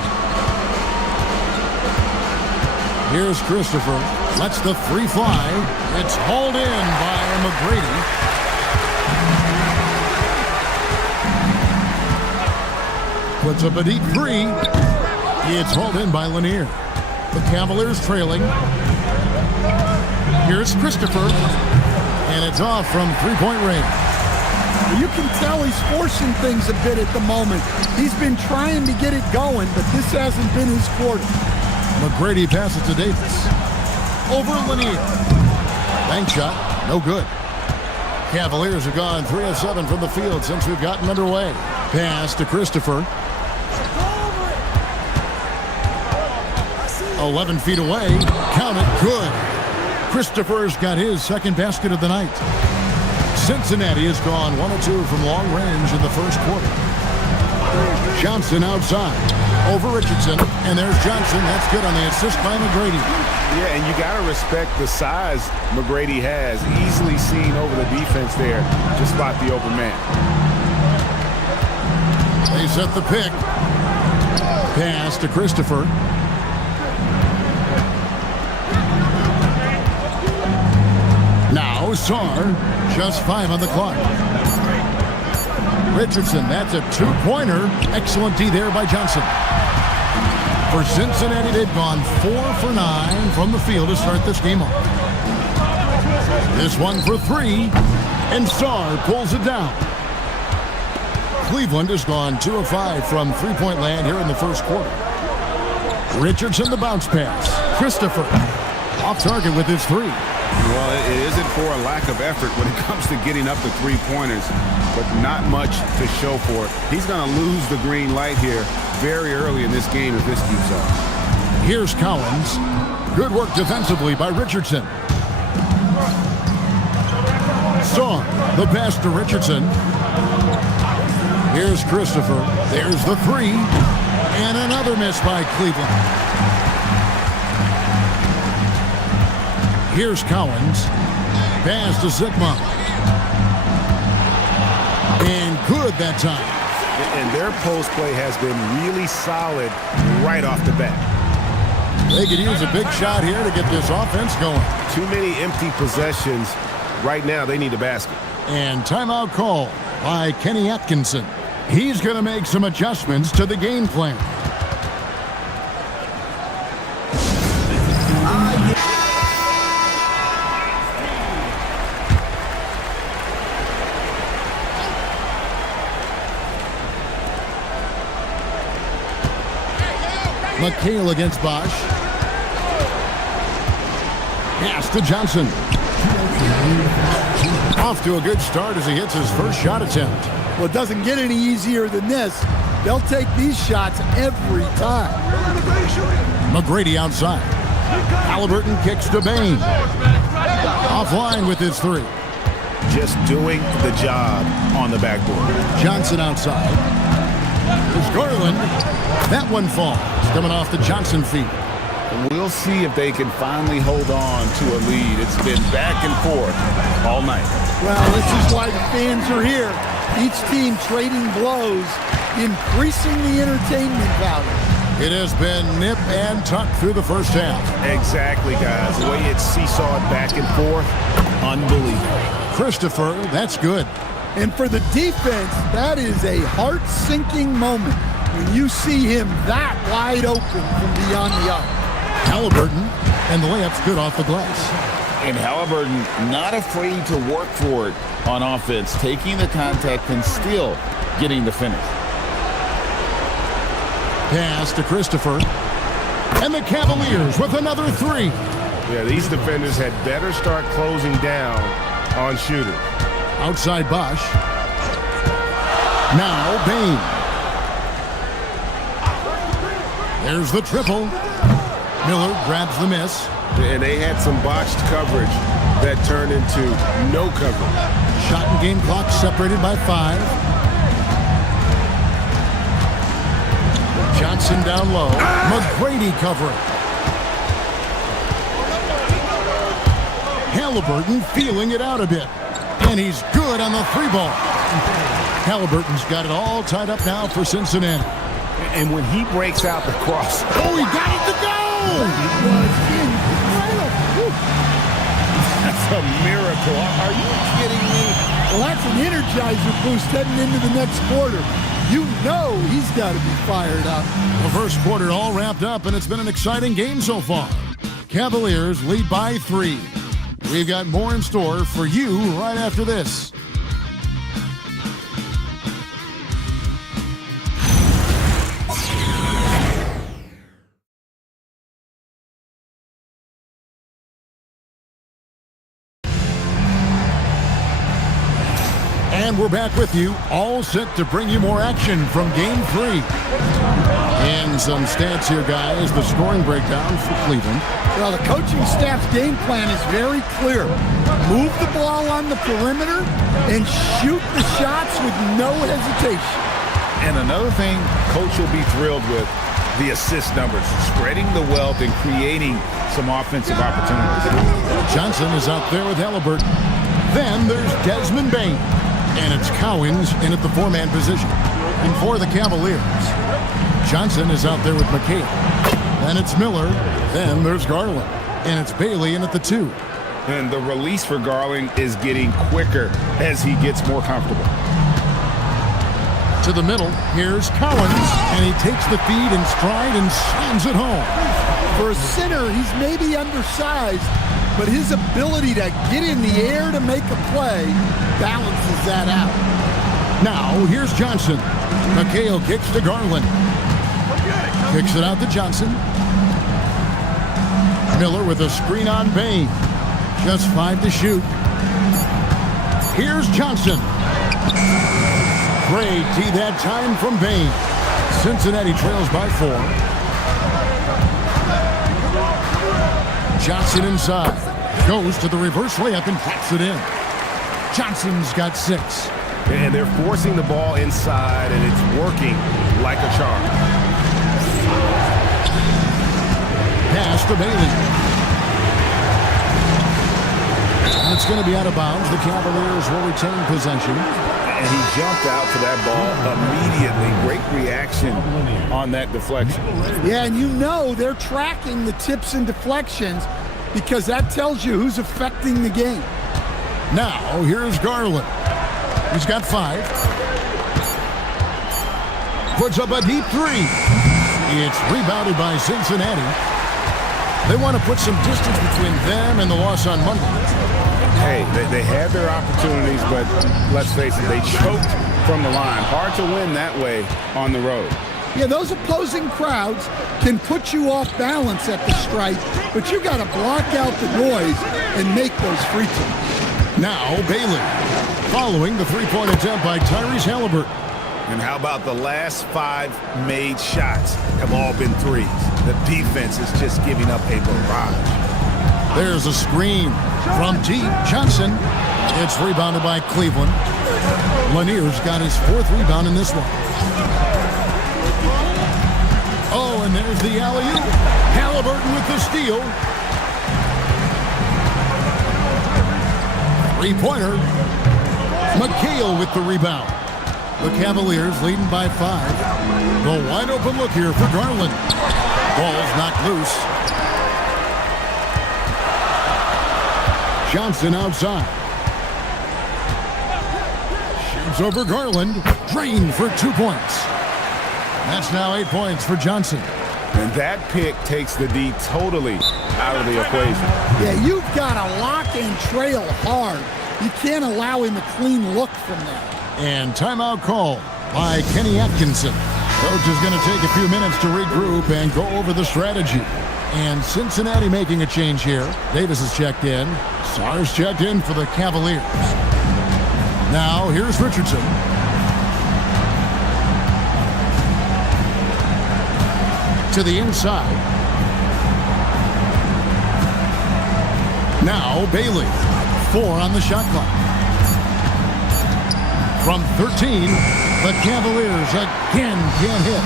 Here's Christopher. Lets the three fly. It's hauled in by McGrady. Puts up a deep three. It's hauled in by Lanier. The Cavaliers trailing. Here's Christopher. And it's off from three-point range. You can tell he's forcing things a bit at the moment. He's been trying to get it going, but this hasn't been his quarter. McGrady passes to Davis. Over Lanier. Bank shot. No good. Cavaliers have gone 3 of 7 from the field since we've gotten underway. Pass to Christopher. 11 feet away. Count it. Good. Christopher's got his second basket of the night. Cincinnati has gone 1 of 2 from long range in the first quarter. Johnson outside. Over Richardson. And there's Johnson. That's good on the assist by McGrady. Yeah, and you got to respect the size McGrady has. Easily seen over the defense there to spot the open man. They set the pick. Pass to Christopher. Now Sarr, just 5 on the clock. Richardson, that's a two-pointer. Excellent D there by Johnson. For Cincinnati, they've gone 4 for 9 from the field to start this game off. This one for 3, and Sarr pulls it down. Cleveland has gone 2 of 5 from three-point land here in the first quarter. Richardson, the bounce pass. Christopher, off target with his 3. Well, it isn't for a lack of effort when it comes to getting up to three-pointers, but not much to show for it. He's going to lose the green light here very early in this game if this keeps up. Here's Collins. Good work defensively by Richardson. Sarr, the pass to Richardson. Here's Christopher. There's the 3. And another miss by Cleveland. Here's Collins. Pass to Sigma. And good that time. And their post play has been really solid right off the bat. They could use a big shot here to get this offense going. Too many empty possessions. Right now, they need a basket. And timeout call by Kenny Atkinson. He's going to make some adjustments to the game plan. McHale against Bosch. Pass to Johnson. Off to a good start as he hits his first shot attempt. Well, it doesn't get any easier than this. They'll take these shots every time. McGrady outside. Halliburton kicks to Bain. Offline with his 3. Just doing the job on the backboard. Johnson outside. There's Garland. That one falls. Coming off the Johnson feet. We'll see if they can finally hold on to a lead. It's been back and forth all night. Well, this is why the fans are here. Each team trading blows, increasing the entertainment value. It has been nip and tuck through the first half. Exactly, guys. The way it's seesawed back and forth, unbelievable. Christopher, that's good. And for the defense, that is a heart-sinking moment when you see him that wide open from beyond the arc. Halliburton, and the layup's good off the glass. And Halliburton not afraid to work for it on offense, taking the contact and still getting the finish. Pass to Christopher. And the Cavaliers with another 3. Yeah, these defenders had better start closing down on shooters. Outside Bosch. Now Bain. There's the triple. Miller grabs the miss. And they had some botched coverage that turned into no coverage. Shot and game clock separated by 5. Johnson down low. McGrady covering. Halliburton feeling it out a bit. And he's good on the 3-ball. Halliburton's got it all tied up now for Cincinnati. And when he breaks out the cross, oh, he got it to go! It was a miracle. Are you kidding me? Well, that's an energizer boost heading into the next quarter. You know he's got to be fired up. The first quarter all wrapped up, and it's been an exciting game so far. Cavaliers lead by 3. We've got more in store for you right after this. And we're back with you, all set to bring you more action from Game 3. And some stats here, guys. The scoring breakdown for Cleveland. Well, the coaching staff's game plan is very clear. Move the ball on the perimeter and shoot the shots with no hesitation. And another thing Coach will be thrilled with, the assist numbers, spreading the wealth and creating some offensive opportunities. Johnson is out there with Halliburton. Then there's Desmond Bain. And it's Cowens in at the 4-man position. And for the Cavaliers, Johnson is out there with McHale. Then it's Miller. Then there's Garland. And it's Bailey in at the 2. And the release for Garland is getting quicker as he gets more comfortable. To the middle, here's Cowens. And he takes the feed in stride and slams it home. For a center, he's maybe undersized, but his ability to get in the air to make a play balances that out. Now, here's Johnson. McHale kicks to Garland. Kicks it out to Johnson. Miller with a screen on Bain. Just 5 to shoot. Here's Johnson. Great D that time from Bain. Cincinnati trails by 4. Johnson inside. Goes to the reverse layup and taps it in. Johnson's got 6. And they're forcing the ball inside, and it's working like a charm. Pass to Bailey. And it's going to be out of bounds. The Cavaliers will retain possession. And he jumped out to that ball immediately. Great reaction on that deflection. Yeah, and you know they're tracking the tips and deflections because that tells you who's affecting the game. Now, here's Garland. He's got 5. Puts up a deep 3. It's rebounded by Cincinnati. They want to put some distance between them and the loss on Monday. Hey, they had their opportunities, but let's face it, they choked from the line. Hard to win that way on the road. Yeah, those opposing crowds can put you off balance at the stripe, but you got to block out the noise and make those free throws. Now Bailey, following the 3-point attempt by Tyrese Halliburton. And how about the last 5 made shots have all been threes? The defense is just giving up a barrage. There's a screen from deep. Johnson. It's rebounded by Cleveland. Lanier's got his 4th rebound in this one. Oh, and there's the alley-oop. Halliburton with the steal. 3-pointer. McHale with the rebound. The Cavaliers leading by 5. The wide open look here for Garland. Ball's knocked loose. Johnson outside. Shoots over Garland. Drained for 2 points. That's now 8 points for Johnson. And that pick takes the D totally out of the equation. Yeah, you've got to lock and trail hard. You can't allow him a clean look from there. And timeout call by Kenny Atkinson. Coach is going to take a few minutes to regroup and go over the strategy. And Cincinnati making a change here. Davis has checked in. Sar's checked in for the Cavaliers. Now here's Richardson. To the inside. Now Bailey. 4 on the shot clock. From 13, the Cavaliers again can't hit.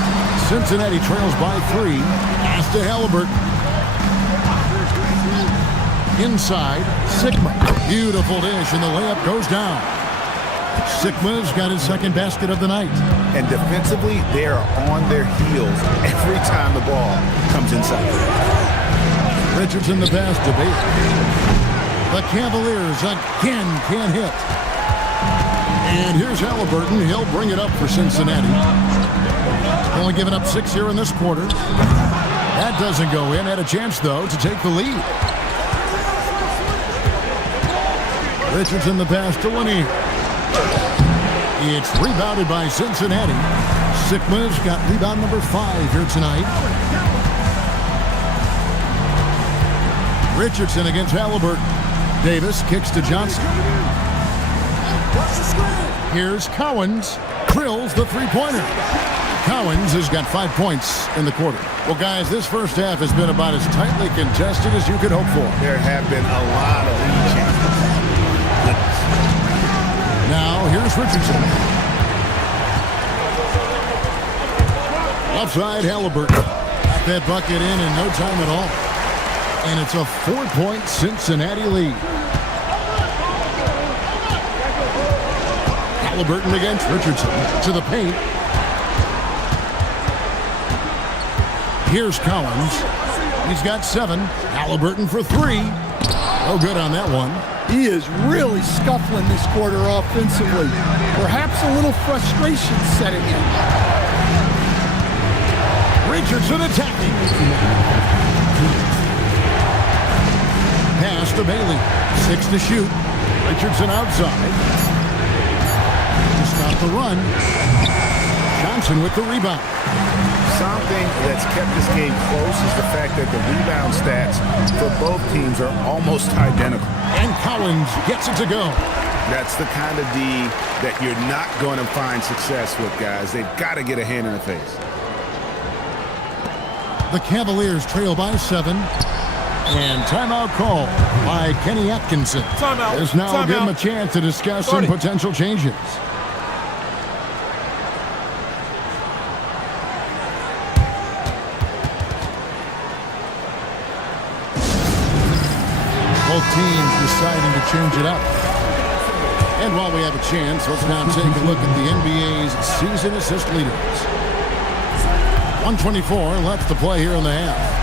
Cincinnati trails by 3. Pass to Halliburton. Inside, Sigma. Beautiful dish, and the layup goes down. Sigma's got his 2nd basket of the night. And defensively, they are on their heels every time the ball comes inside. Richardson the pass to Bailey. The Cavaliers again can't hit. And here's Halliburton. He'll bring it up for Cincinnati. Only giving up 6 here in this quarter. That doesn't go in. Had a chance, though, to take the lead. Richardson the pass to Lanier. It's rebounded by Cincinnati. Sigma's got rebound number 5 here tonight. Richardson against Halliburton. Davis kicks to Johnson. Here's Cowens. Drills the three-pointer. Cowens has got 5 points in the quarter. Well, guys, this first half has been about as tightly contested as you could hope for. There have been a lot of lead changes. Now, here's Richardson. Outside Halliburton. Got that bucket in no time at all. And it's a 4-point Cincinnati lead. Halliburton against Richardson to the paint. Here's Collins. He's got 7. Halliburton for 3. No good on that one. He is really scuffling this quarter offensively. Perhaps a little frustration setting in. Richardson attacking. Pass to Bailey. 6 to shoot. Richardson outside. To stop the run. Johnson with the rebound. Something that's kept this game close is the fact that the rebound stats for both teams are almost identical. And Collins gets it to go. That's the kind of D that you're not going to find success with, guys. They've got to get a hand in the face. The Cavaliers trail by 7. And timeout call by Kenny Atkinson. Timeout. There's now give him a chance to discuss some potential changes. Both teams deciding to change it up. And while we have a chance, let's now take a look at the NBA's season assist leaders. 124 left to play here in the half.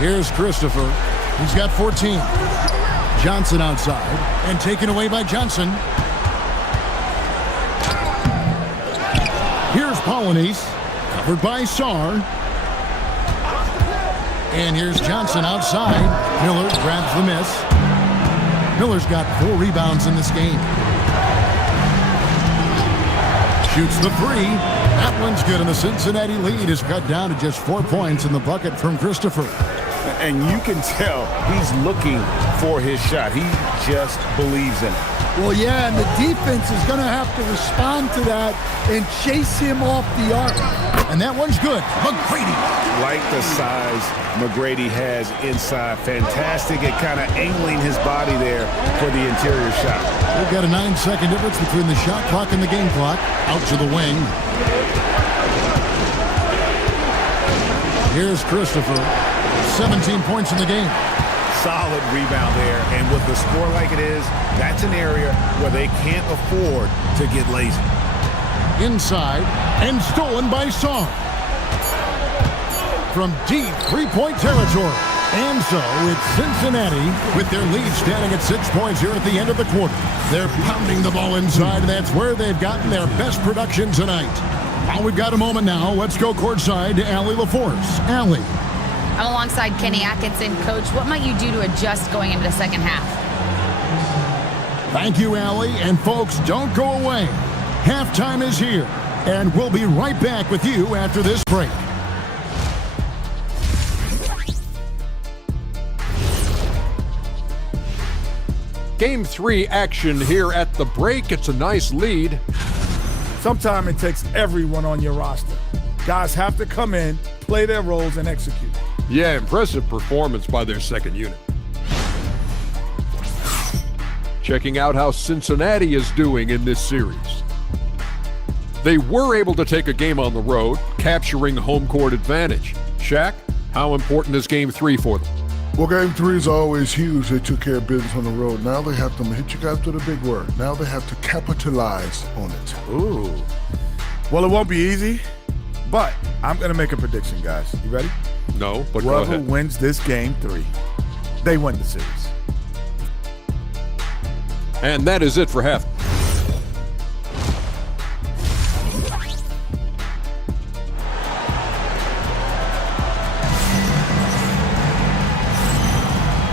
Here's Christopher. He's got 14. Johnson outside and taken away by Johnson. Here's Polanese, covered by Sarr. And here's Johnson outside. Miller grabs the miss. Miller's got 4 rebounds in this game. Shoots the 3. That one's good, and the Cincinnati lead is cut down to just 4 points in the bucket from Christopher. And you can tell he's looking for his shot. He just believes in it. Well, yeah, and the defense is going to have to respond to that and chase him off the arc. And that one's good. McGrady. Like the size McGrady has inside. Fantastic at kind of angling his body there for the interior shot. We've got a 9-second difference between the shot clock and the game clock. Out to the wing. Here's Christopher. 17 points in the game. Solid rebound there, and with the score like it is, that's an area where they can't afford to get lazy. Inside, and stolen by Sarr. From deep three-point territory. And so it's Cincinnati with their lead standing at 6 points here at the end of the quarter. They're pounding the ball inside, and that's where they've gotten their best production tonight. Well, we've got a moment now. Let's go courtside to Allie LaForce. Allie. I'm alongside Kenny Atkinson. Coach, what might you do to adjust going into the second half? Thank you, Allie. And folks, don't go away. Halftime is here, and we'll be right back with you after this break. Game 3 action here at the break. It's a nice lead. Sometimes it takes everyone on your roster. Guys have to come in, play their roles, and execute. Yeah, impressive performance by their second unit. Checking out how Cincinnati is doing in this series. They were able to take a game on the road, capturing home court advantage. Shaq, how important is Game 3 for them? Well, Game 3 is always huge. They took care of business on the road. Now they have to hit you guys with a big word. Now they have to capitalize on it. Ooh. Well, it won't be easy, but I'm going to make a prediction, guys. You ready? No, but go Whoever ahead. wins this game 3, they win the series. And that is it for half.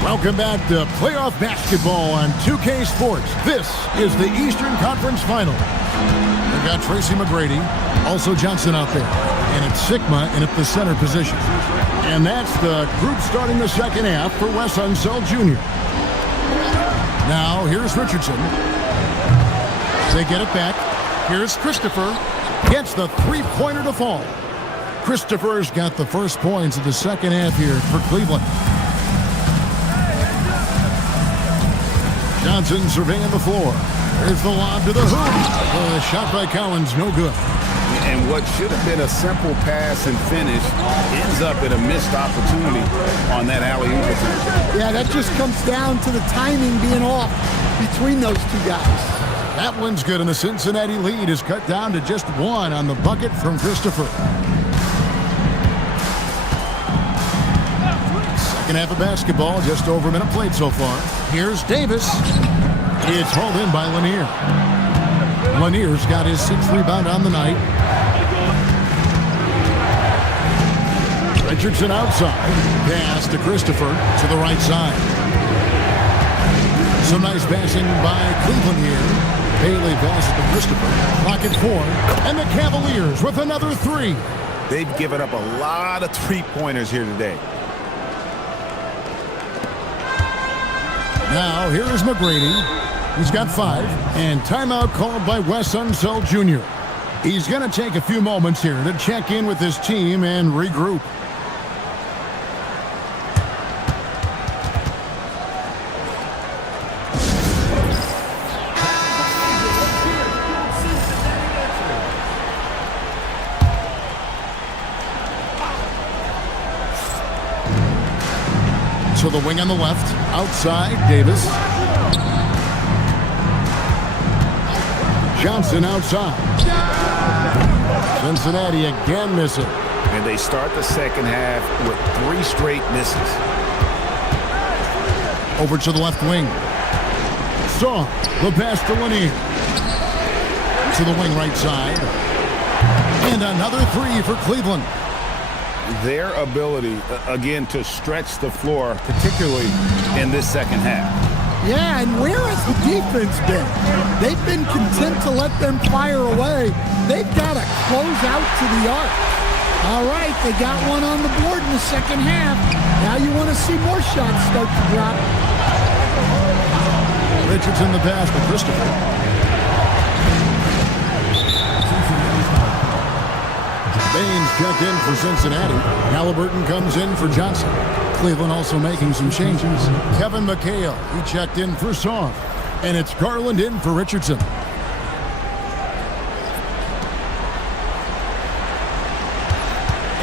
Welcome back to playoff basketball on 2K Sports. This is the Eastern Conference Final. We've got Tracy McGrady, also Johnson out there, and it's Sigma in at the center position. And that's the group starting the second half for Wes Unseld Jr. Now, here's Richardson. They get it back. Here's Christopher. Gets the three-pointer to fall. Christopher's got the first points of the second half here for Cleveland. Johnson surveying the floor. There's the lob to the hoop. The shot by Collins, no good. And what should have been a simple pass and finish ends up in a missed opportunity on that alley-oop attempt. Yeah, that just comes down to the timing being off between those two guys. That one's good, and the Cincinnati lead is cut down to just 1 on the bucket from Christopher. Second half of basketball, just over a minute played so far. Here's Davis. It's hauled in by Lanier. Lanier's got his 6th rebound on the night. Richardson outside. Pass to Christopher to the right side. Some nice passing by Cleveland here. Bailey passes to Christopher. Clock at 4. And the Cavaliers with another 3. They've given up a lot of three-pointers here today. Now, here is McGrady. He's got 5. And timeout called by Wes Unseld Jr. He's going to take a few moments here to check in with his team and regroup. To the wing on the left. Outside, Davis. Johnson outside. Cincinnati again missing. And they start the second half with 3 straight misses. Over to the left wing. Saw the pass to Lanier. To the wing right side. And another 3 for Cleveland. Their ability, again, to stretch the floor, particularly in this second half. Yeah, and where has the defense been? They've been content to let them fire away. They've got to close out to the arc. All right, they got one on the board in the second half. Now you want to see more shots start to drop. Richardson the pass to Christopher. Baines checked in for Cincinnati. Halliburton comes in for Johnson. Cleveland also making some changes. Kevin McHale, he checked in for Song. And it's Garland in for Richardson.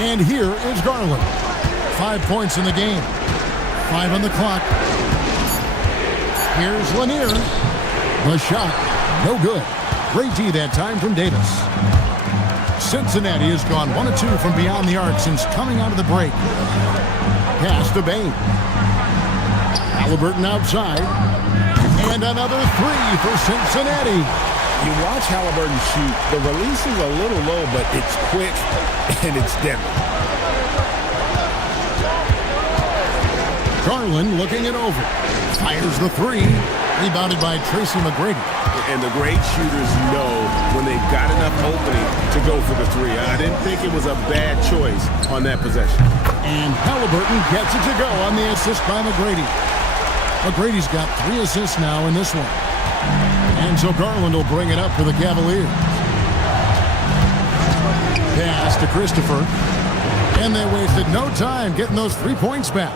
And here is Garland. 5 points in the game. 5 on the clock. Here's Lanier. The shot, no good. Great D that time from Davis. Cincinnati has gone 1 of 2 from beyond the arc since coming out of the break. Pass to Bain. Halliburton outside. And another 3 for Cincinnati. You watch Halliburton shoot. The release is a little low, but it's quick and it's deadly. Garland looking it over. Fires the 3. Rebounded by Tracy McGrady. And the great shooters know when they've got enough opening to go for the 3. I didn't think it was a bad choice on that possession. And Halliburton gets it to go on the assist by McGrady. McGrady's got 3 assists now in this one. And so Garland will bring it up for the Cavaliers. Pass to Christopher. And they wasted no time getting those 3 points back.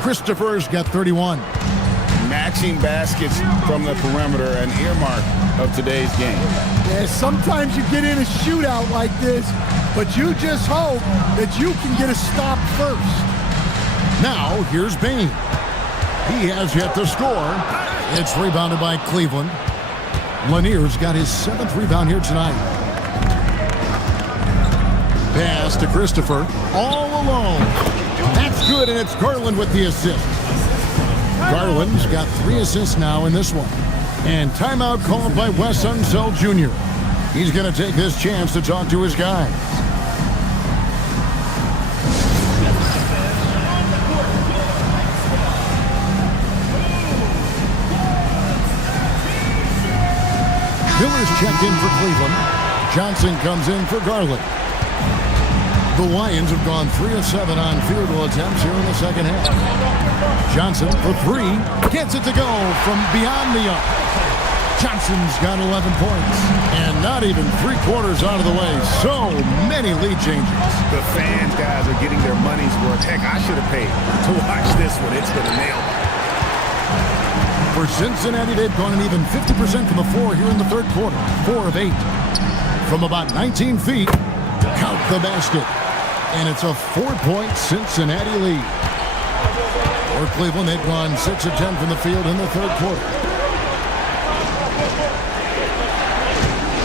Christopher's got 31. Matching baskets from the perimeter, an earmark of today's game. Yeah, sometimes you get in a shootout like this, but you just hope that you can get a stop first. Now, here's Bain. He has yet to score. It's rebounded by Cleveland. Lanier's got his 7th rebound here tonight. Pass to Christopher. All alone. That's good, and it's Garland with the assist. Garland's got 3 assists now in this one. And timeout called by Wes Unseld Jr. He's going to take this chance to talk to his guys. Miller's checked in for Cleveland. Johnson comes in for Garland. The Lions have gone 3 of 7 on field goal attempts here in the second half. Johnson for 3. Gets it to go from beyond the arc. Johnson's got 11 points. And not even 3/4 out of the way. So many lead changes. The fans, guys, are getting their money's worth. Heck, I should have paid to watch this one. It's been a nail biter. For Cincinnati, they've gone an even 50% from the floor here in the third quarter. 4 of 8. From about 19 feet, count the basket. And it's a 4-point Cincinnati lead. For Cleveland, they've gone 6 of 10 from the field in the third quarter.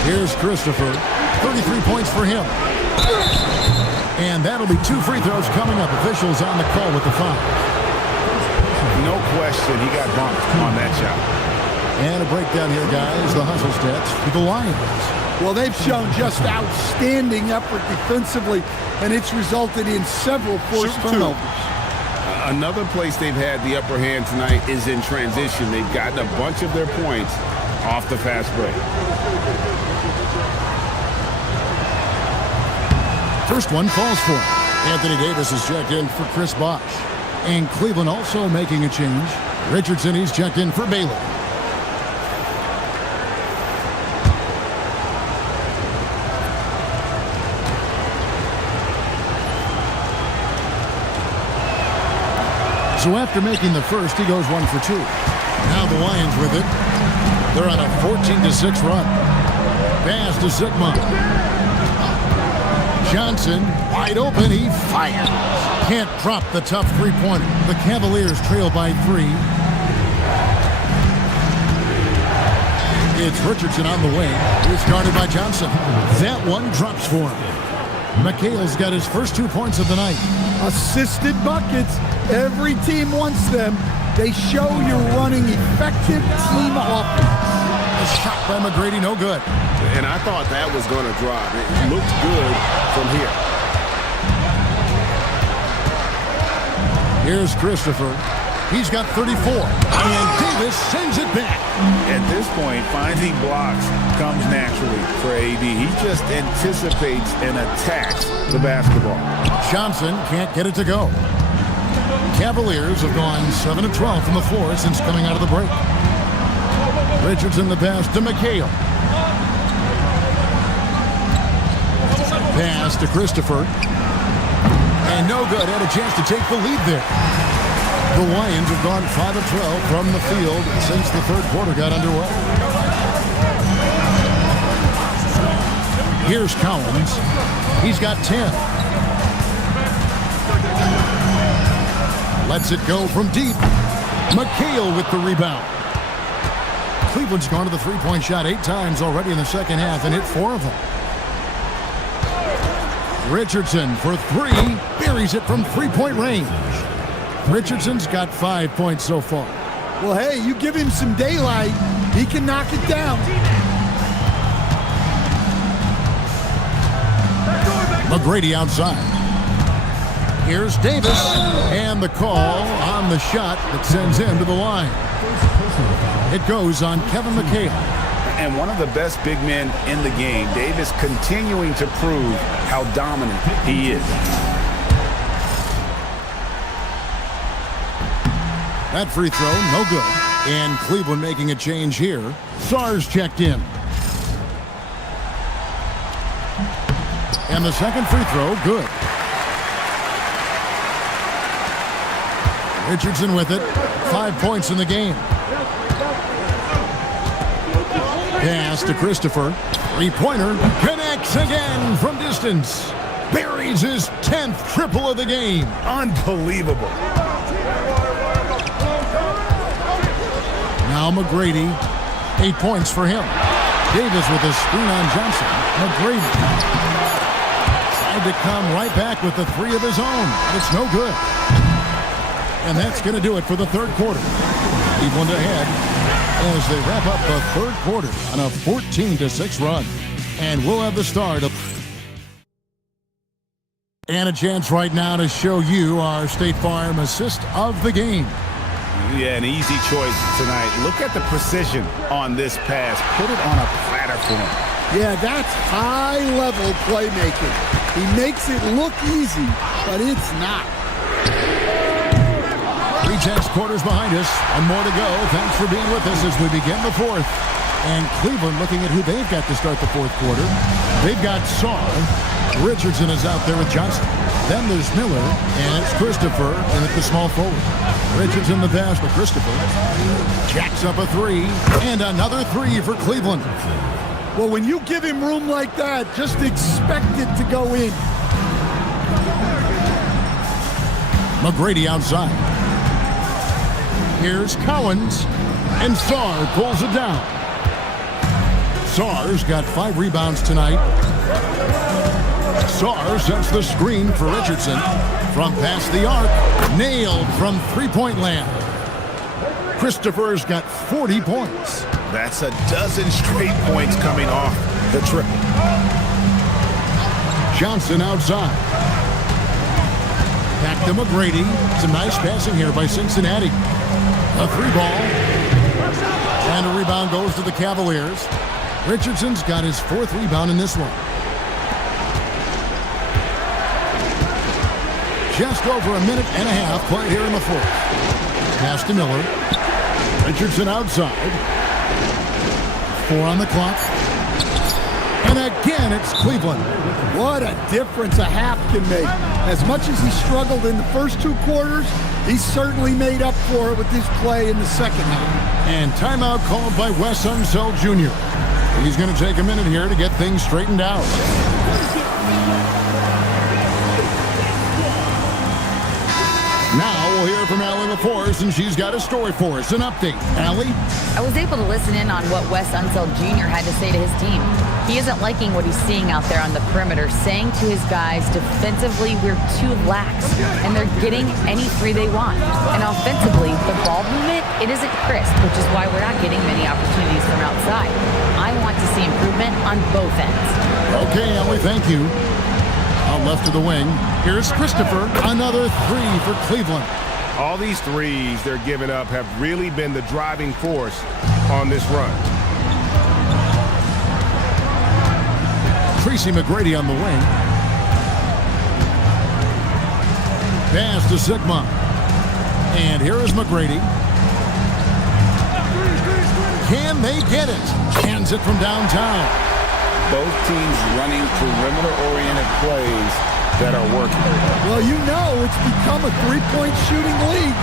Here's Christopher. 33 points for him. And that'll be 2 free throws coming up. Officials on the call with the foul. No question, he got bumped on that shot. And a breakdown here, guys. The hustle stats for the Lions. Well, they've shown just outstanding effort defensively, and it's resulted in several forced turnovers. Another place they've had the upper hand tonight is in transition. They've gotten a bunch of their points off the fast break. First one falls for him. Anthony Davis is checked in for Chris Bosh. And Cleveland also making a change. Richardson, he's checked in for Baylor. So after making the first, he goes 1 for 2. Now the Lions with it. They're on a 14-6 run. Pass to Sigma. Johnson, wide open, he fires. Can't drop the tough three-pointer. The Cavaliers trail by 3. It's Richardson on the wing. He's guarded by Johnson. That one drops for him. McHale's got his first 2 points of the night. Assisted buckets. Every team wants them. They show you're running effective team offense. A shot by McGrady, no good. And I thought that was going to drop. It looked good from here. Here's Christopher. He's got 34. And Davis sends it back. At this point, finding blocks comes naturally for AD. He just anticipates and attacks the basketball. Johnson can't get it to go. Cavaliers have gone 7 of 12 from the floor since coming out of the break. Richardson the pass to McHale. Pass to Christopher. And no good. Had a chance to take the lead there. The Lions have gone 5 of 12 from the field since the third quarter got underway. Here's Collins. He's got 10. Lets it go from deep. McHale with the rebound. Cleveland's gone to the three-point shot 8 times already in the second half and hit 4 of them. Richardson for 3. Buries it from three-point range. Richardson's got 5 points so far. Well, hey, you give him some daylight, he can knock it down. McGrady outside. Here's Davis. And the call on the shot that sends him to the line. It goes on Kevin McHale. And one of the best big men in the game, Davis continuing to prove how dominant he is. That free throw, no good. And Cleveland making a change here. Sars checked in. And the second free throw, good. Richardson with it. 5 points in the game. Pass to Christopher. Three-pointer connects again from distance. Buries his 10th triple of the game. Unbelievable. Now McGrady. 8 points for him. Davis with a screen on Johnson. McGrady. tried to come right back with the three of his own, but it's no good. And that's going to do it for the third quarter. Cleveland ahead as they wrap up the third quarter on a 14-6 run. And we'll have the start of... And a chance right now to show you our State Farm assist of the game. Yeah, an easy choice tonight. Look at the precision on this pass. Put it on a platter for him. Yeah, that's high-level playmaking. He makes it look easy, but it's not. 3 quarters behind us, and more to go. Thanks for being with us as we begin the fourth. And Cleveland looking at who they've got to start the fourth quarter. They've got Saar. Richardson is out there with Johnson. Then there's Miller, and it's Christopher in at the small forward. Richardson the pass to Christopher. Jacks up a three, and another three for Cleveland. Well, when you give him room like that, just expect it to go in. McGrady outside. Here's Collins, and Saar pulls it down. Saar's got 5 rebounds tonight. Saar sets the screen for Richardson. From past the arc, nailed from three-point land. Christopher's got 40 points. That's a dozen straight points coming off the triple. Johnson outside. Back to McGrady. Some nice passing here by Cincinnati. A 3-ball. And a rebound goes to the Cavaliers. Richardson's got his 4th rebound in this one. Just over a minute and a half played here in the fourth. Pass to Miller. Richardson outside. 4 on the clock. And again, it's Cleveland. What a difference a half can make. As much as he struggled in the first 2 quarters, he certainly made up for it with his play in the second half. And timeout called by Wes Unseld Jr. He's going to take a minute here to get things straightened out. Now we'll hear from Allie LaForce, and she's got a story for us. An update. Allie? I was able to listen in on what Wes Unseld Jr. had to say to his team. He isn't liking what he's seeing out there on the perimeter, saying to his guys, defensively, we're too lax, and they're getting any three they want. And offensively, the ball movement, it isn't crisp, which is why we're not getting many opportunities from outside. I want to see improvement on both ends. Okay, Allie, thank you. Out left of the wing, here's Christopher. Another 3 for Cleveland. All these threes they're giving up have really been the driving force on this run. Tracy McGrady on the wing. Pass to Sigma. And here is McGrady. Can they get it? Hands it from downtown. Both teams running perimeter-oriented plays that are working. Well, you know it's become a 3-point shooting league.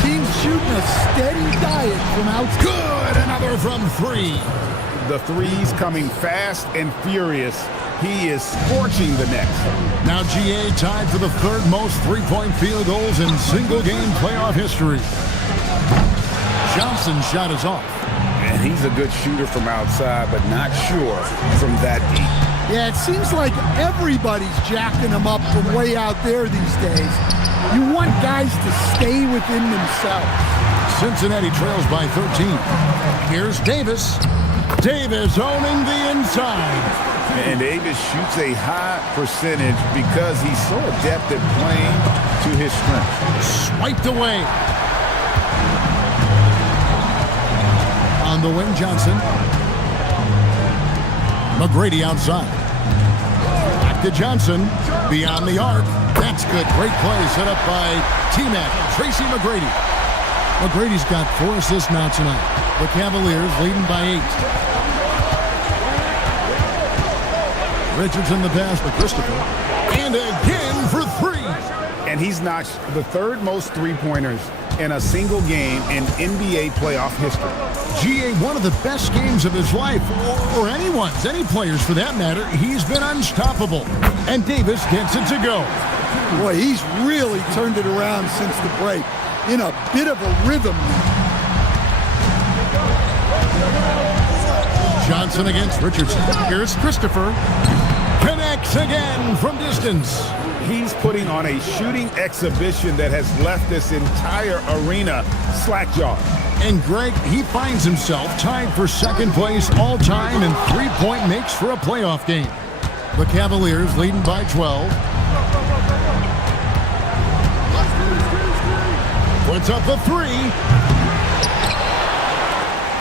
Teams shooting a steady diet from outside. Good! Another from 3. The threes coming fast and furious. He is scorching the net. Now GA tied for the 3rd most 3-point field goals in single-game playoff history. Johnson's shot is off. And he's a good shooter from outside, but not sure from that deep. Yeah, it seems like everybody's jacking them up from way out there these days. You want guys to stay within themselves. Cincinnati trails by 13. Here's Davis. Davis owning the inside. And Davis shoots a high percentage because he's so adept at playing to his strength. Swiped away. On the wing, Johnson. McGrady outside. Back to Johnson. Beyond the arc. That's good. Great play set up by T-Mac. Tracy McGrady. McGrady's got 4 assists now tonight. The Cavaliers leading by 8. Richardson the pass to Christopher. And again for 3. And he's notched the 3rd most three-pointers in a single game in NBA playoff history. GA, one of the best games of his life, or anyone's, any players for that matter. He's been unstoppable. And Davis gets it to go. Boy, he's really turned it around since the break. In a bit of a rhythm now. Johnson against Richardson. Here's Christopher. Connects again from distance. He's putting on a shooting exhibition that has left this entire arena slack-jawed. And Greg, he finds himself tied for second place all-time in three-point makes for a playoff game. The Cavaliers leading by 12. Puts up the three.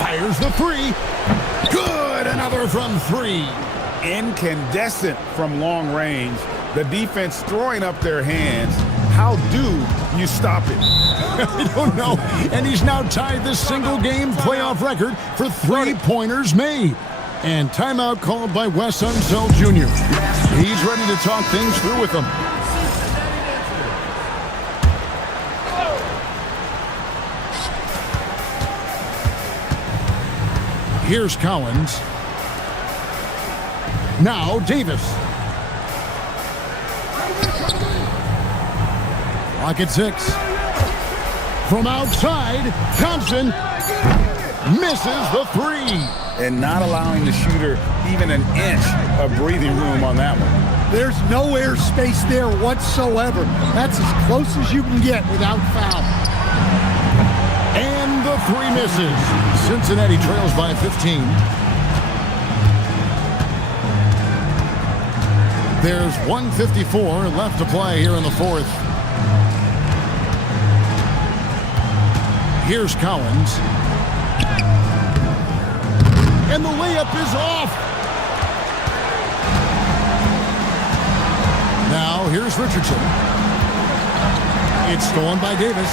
Fires the three. Good, another from three. Incandescent from long range. The defense throwing up their hands. How do you stop it? I don't know. And he's now tied this single-game playoff record for three-pointers made. And timeout called by Wes Unseld Jr. He's ready to talk things through with them. Here's Collins. Now Davis. Clock at 6. From outside, Thompson misses the three. And not allowing the shooter even an inch of breathing room on that one. There's no air space there whatsoever. That's as close as you can get without foul. And the three misses. Cincinnati trails by 15. There's 1:54 left to play here in the fourth. Here's Collins. And the layup is off. Now here's Richardson. It's stolen by Davis.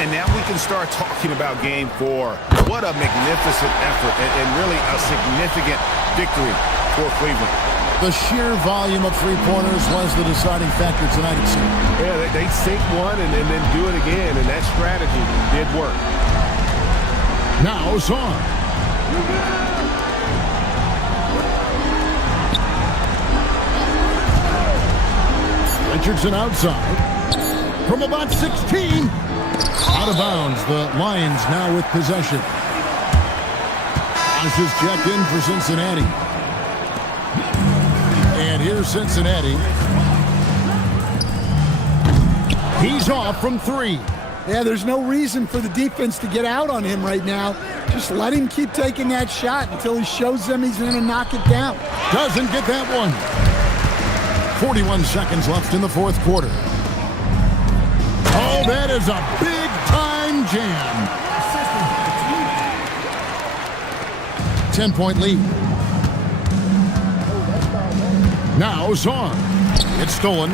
And now we can start talking about game 4. What a magnificent effort and really a significant victory for Cleveland. The sheer volume of three-pointers was the deciding factor tonight, it seemed. Yeah, they sink one and then do it again, and that strategy did work. Now Zorn. Richardson outside. From about 16. Out of bounds. The Lions now with possession. Osh is checked in for Cincinnati. And here's Cincinnati. He's off from 3. Yeah, there's no reason for the defense to get out on him right now. Just let him keep taking that shot until he shows them he's going to knock it down. Doesn't get that one. 41 seconds left in the fourth quarter. Oh, that is a big-time jam. 10-point lead. Now Zorn. It's stolen.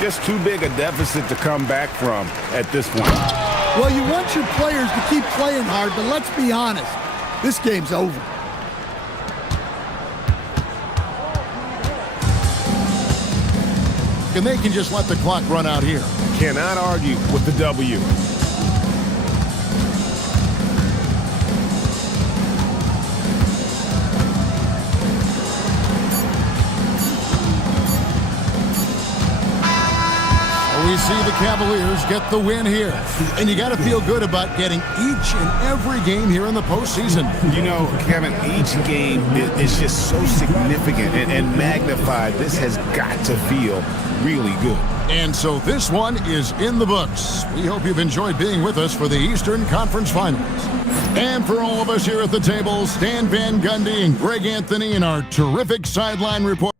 Just too big a deficit to come back from at this point. Well, you want your players to keep playing hard, but let's be honest. This game's over. And they can just let the clock run out here. Cannot argue with the W. We see the Cavaliers get the win here. And you got to feel good about getting each and every game here in the postseason. You know, Kevin, each game is just so significant and magnified. This has got to feel really good. And so this one is in the books. We hope you've enjoyed being with us for the Eastern Conference Finals. And for all of us here at the table, Stan Van Gundy and Greg Anthony in our terrific sideline report.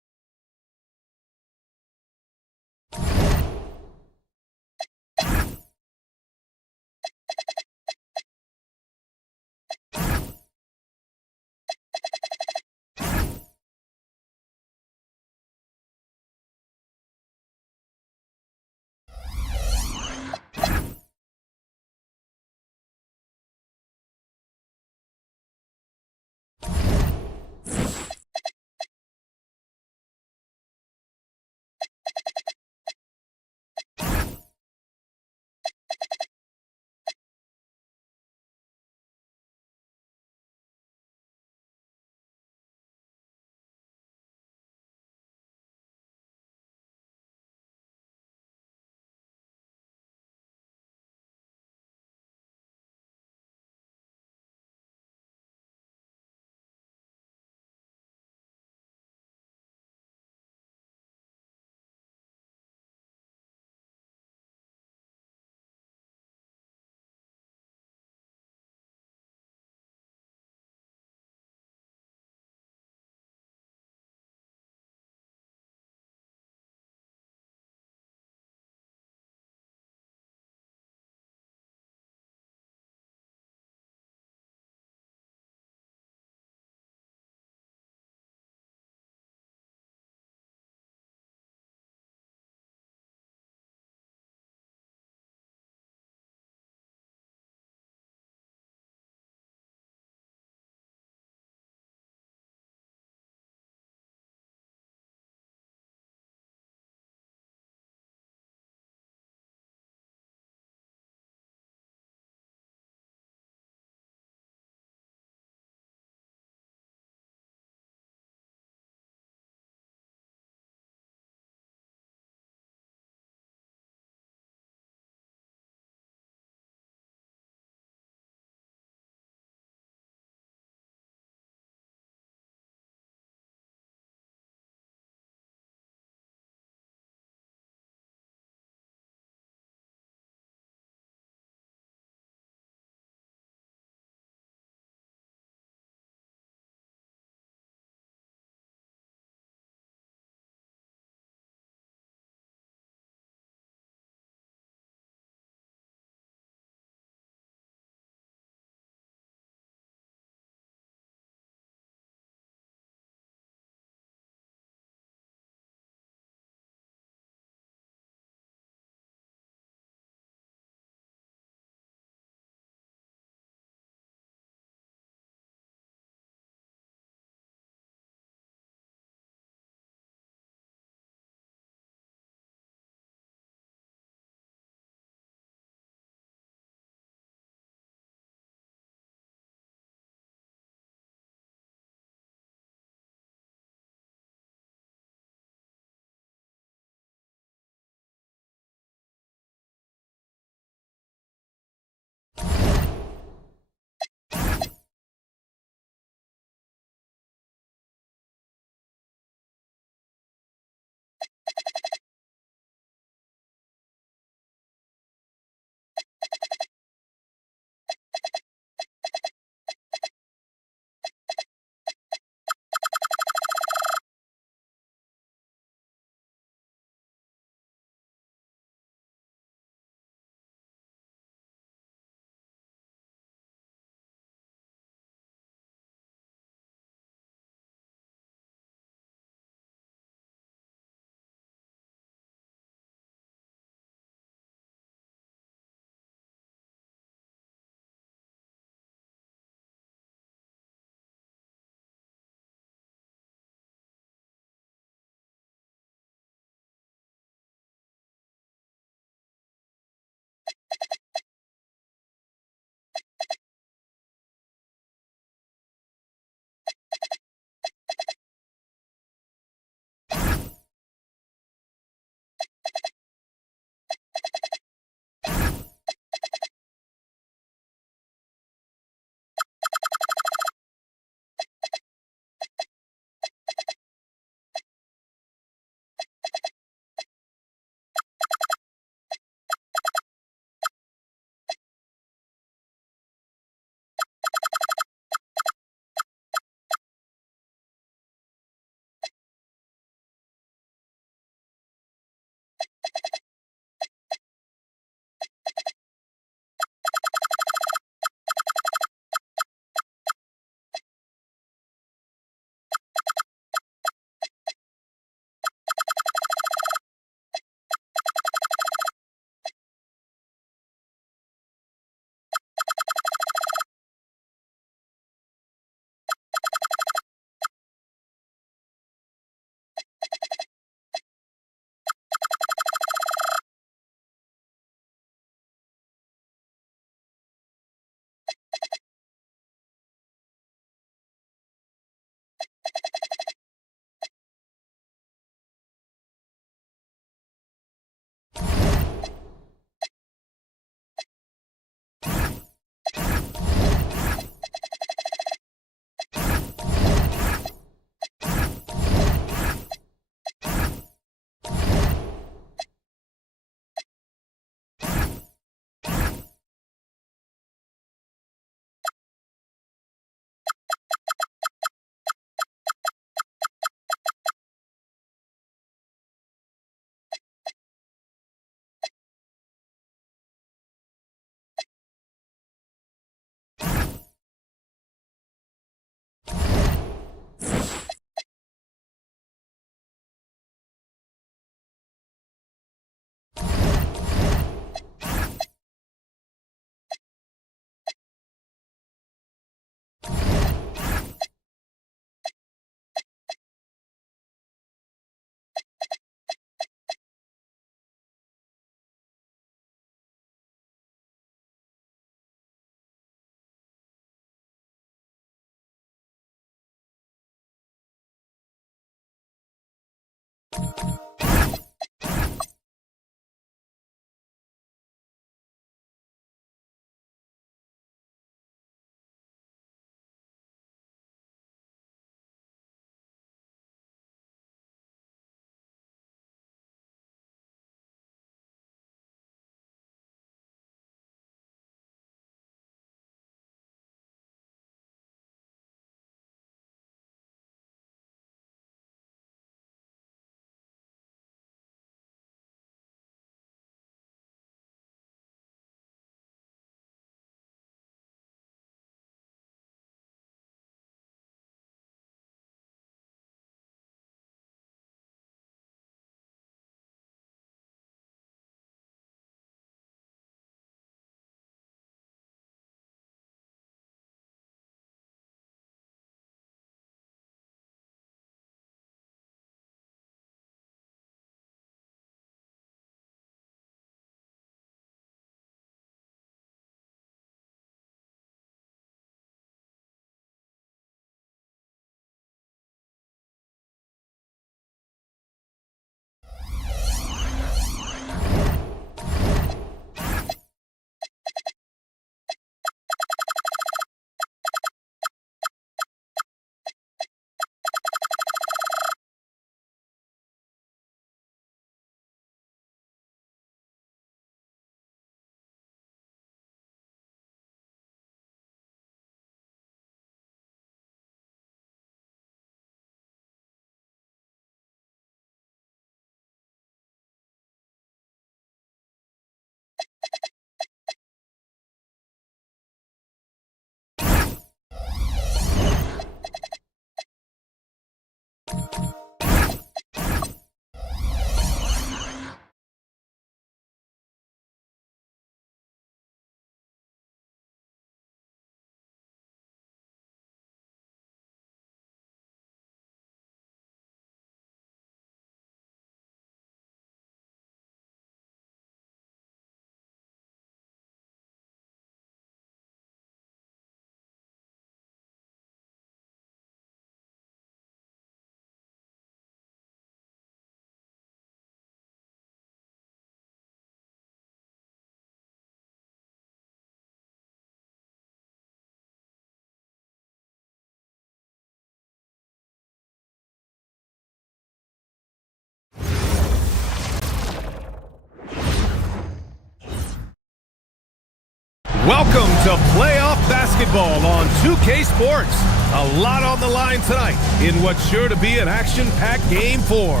Welcome to playoff basketball on 2K Sports. A lot on the line tonight in what's sure to be an action-packed Game 4.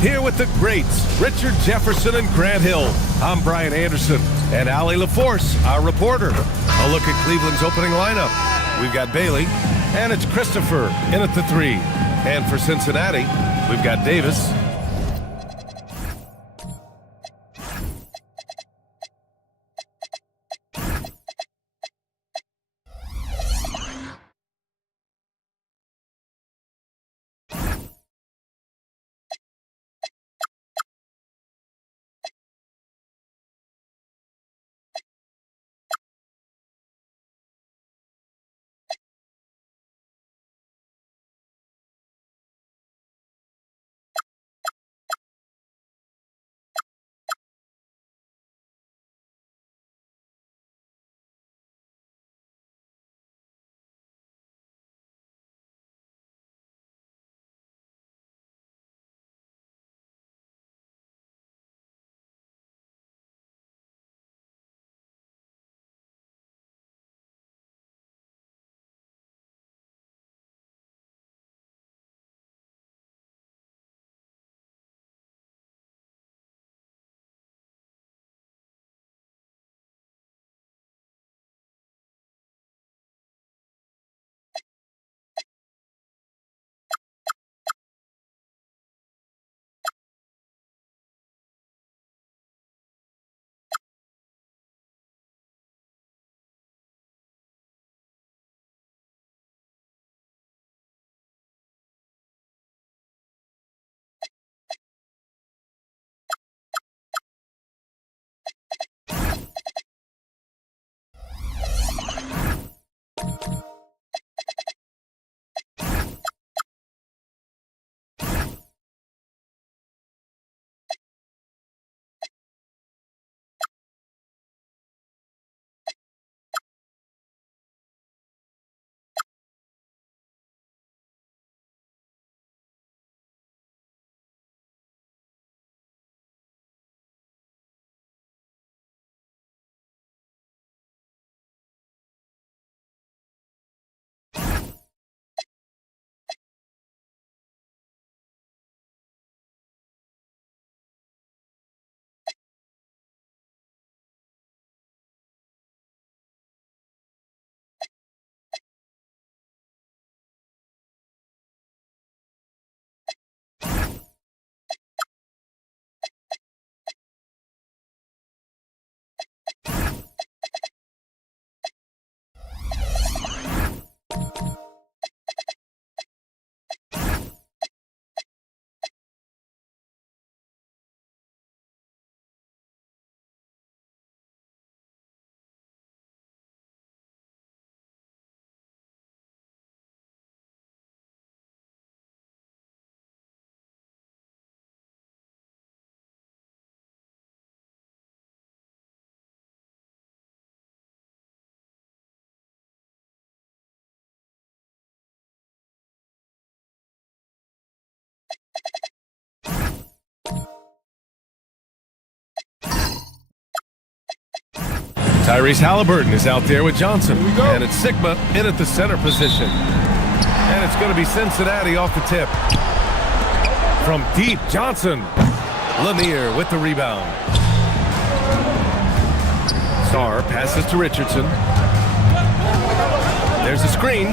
Here with the greats, Richard Jefferson and Grant Hill. I'm Brian Anderson, and Allie LaForce, our reporter. A look at Cleveland's opening lineup. We've got Bailey, and it's Christopher in at the 3. And for Cincinnati, we've got Davis, Tyrese Halliburton is out there with Johnson. And it's Sigma in at the center position. And it's going to be Cincinnati off the tip. From deep, Johnson. Lanier with the rebound. Starr passes to Richardson. There's a screen.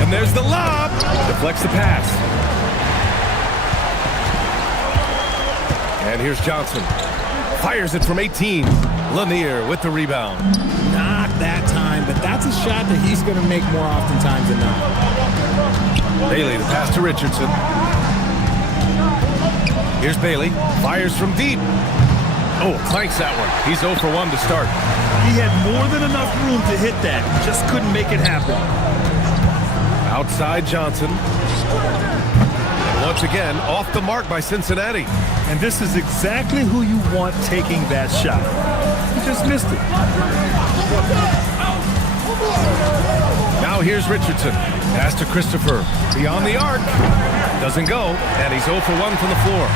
And there's the lob. Deflects the pass. And here's Johnson. Fires it from 18. Lanier with the rebound. Not that time, but that's a shot that he's going to make more oftentimes than not. Bailey, the pass to Richardson. Here's Bailey. Fires from deep. Oh, clanks that one. He's 0 for 1 to start. He had more than enough room to hit that. Just couldn't make it happen. Outside Johnson. And once again, off the mark by Cincinnati. And this is exactly who you want taking that shot. He just missed it. Now here's Richardson. Pass to Christopher. Beyond the arc. Doesn't go. And he's 0 for 1 from the floor.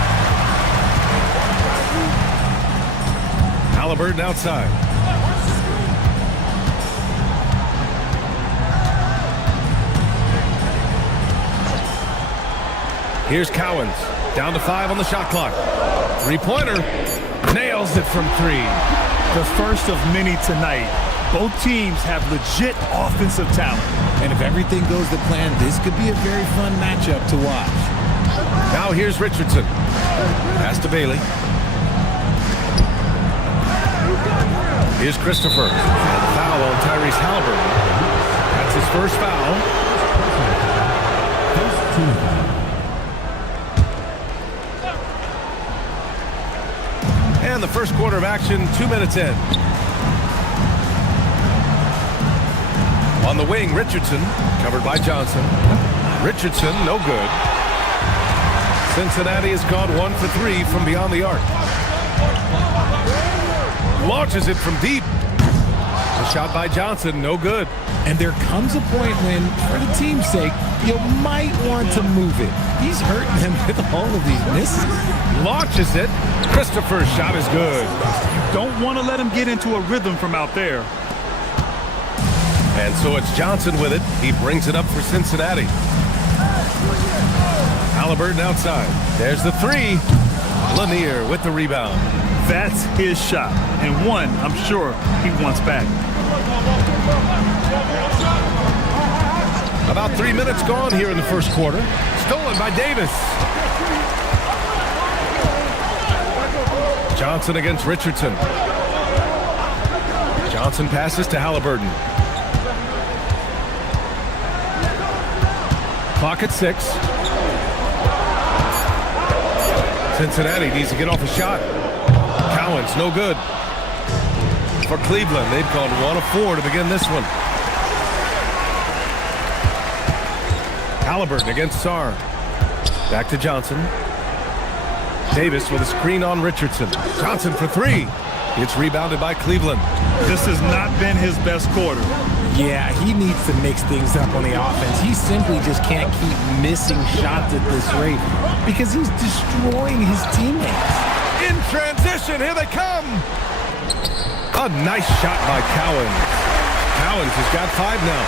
Halliburton outside. Here's Cowens. Down to 5 on the shot clock. Three-pointer. Nails it from 3. The first of many tonight. Both teams have legit offensive talent. And if everything goes to plan, this could be a very fun matchup to watch. Now here's Richardson. Pass to Bailey. Here's Christopher. And the foul on Tyrese Halliburton. That's his first foul. And the first quarter of action, 2 minutes in. On the wing, Richardson, covered by Johnson. Richardson, no good. Cincinnati has gone 1 for 3 from beyond the arc. Launches it from deep. A shot by Johnson, no good. And there comes a point when, for the team's sake, you might want to move it. He's hurting them with all of these misses. Launches it. Christopher's shot is good. Don't want to let him get into a rhythm from out there. And so it's Johnson with it. He brings it up for Cincinnati. Halliburton outside. There's the 3. Lanier with the rebound. That's his shot, and one I'm sure he wants back. About 3 minutes gone here in the first quarter. Stolen by Davis. Johnson against Richardson. Johnson passes to Halliburton. Clock at 6. Cincinnati needs to get off a shot. Cowens, no good. For Cleveland, they've called 1 of 4 to begin this one. Halliburton against Sarr. Back to Johnson. Davis with a screen on Richardson. Johnson for 3. It's rebounded by Cleveland. This has not been his best quarter. Yeah, he needs to mix things up on the offense. He simply just can't keep missing shots at this rate because he's destroying his teammates. In transition, here they come. A nice shot by Cowens. Cowens has got 5 now.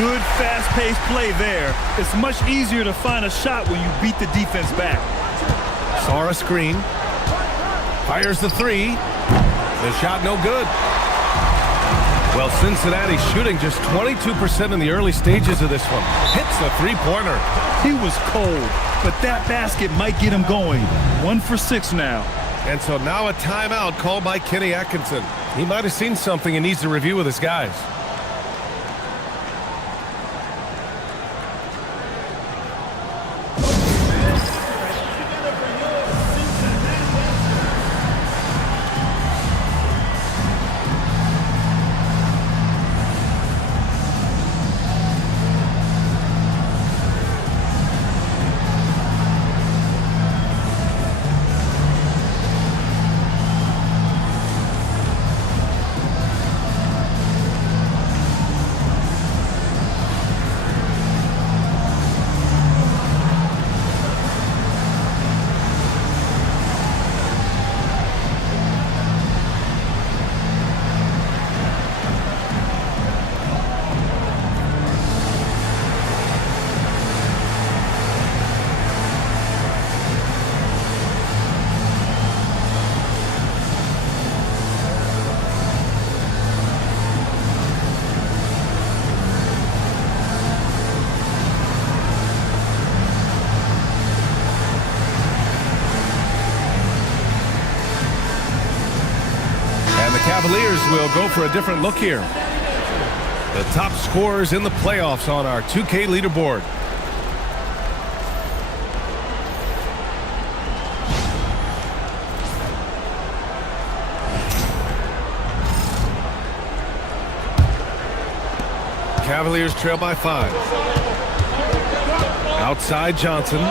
Good fast-paced play there. It's much easier to find a shot when you beat the defense back. Sarr a screen. Fires the 3. The shot no good. Well, Cincinnati shooting just 22% in the early stages of this one. Hits the 3-pointer. He was cold, but that basket might get him going. 1 for 6 now. And so now a timeout called by Kenny Atkinson. He might have seen something and needs to review with his guys. Cavaliers will go for a different look here. The top scorers in the playoffs on our 2K leaderboard. Cavaliers trail by 5. Outside Johnson.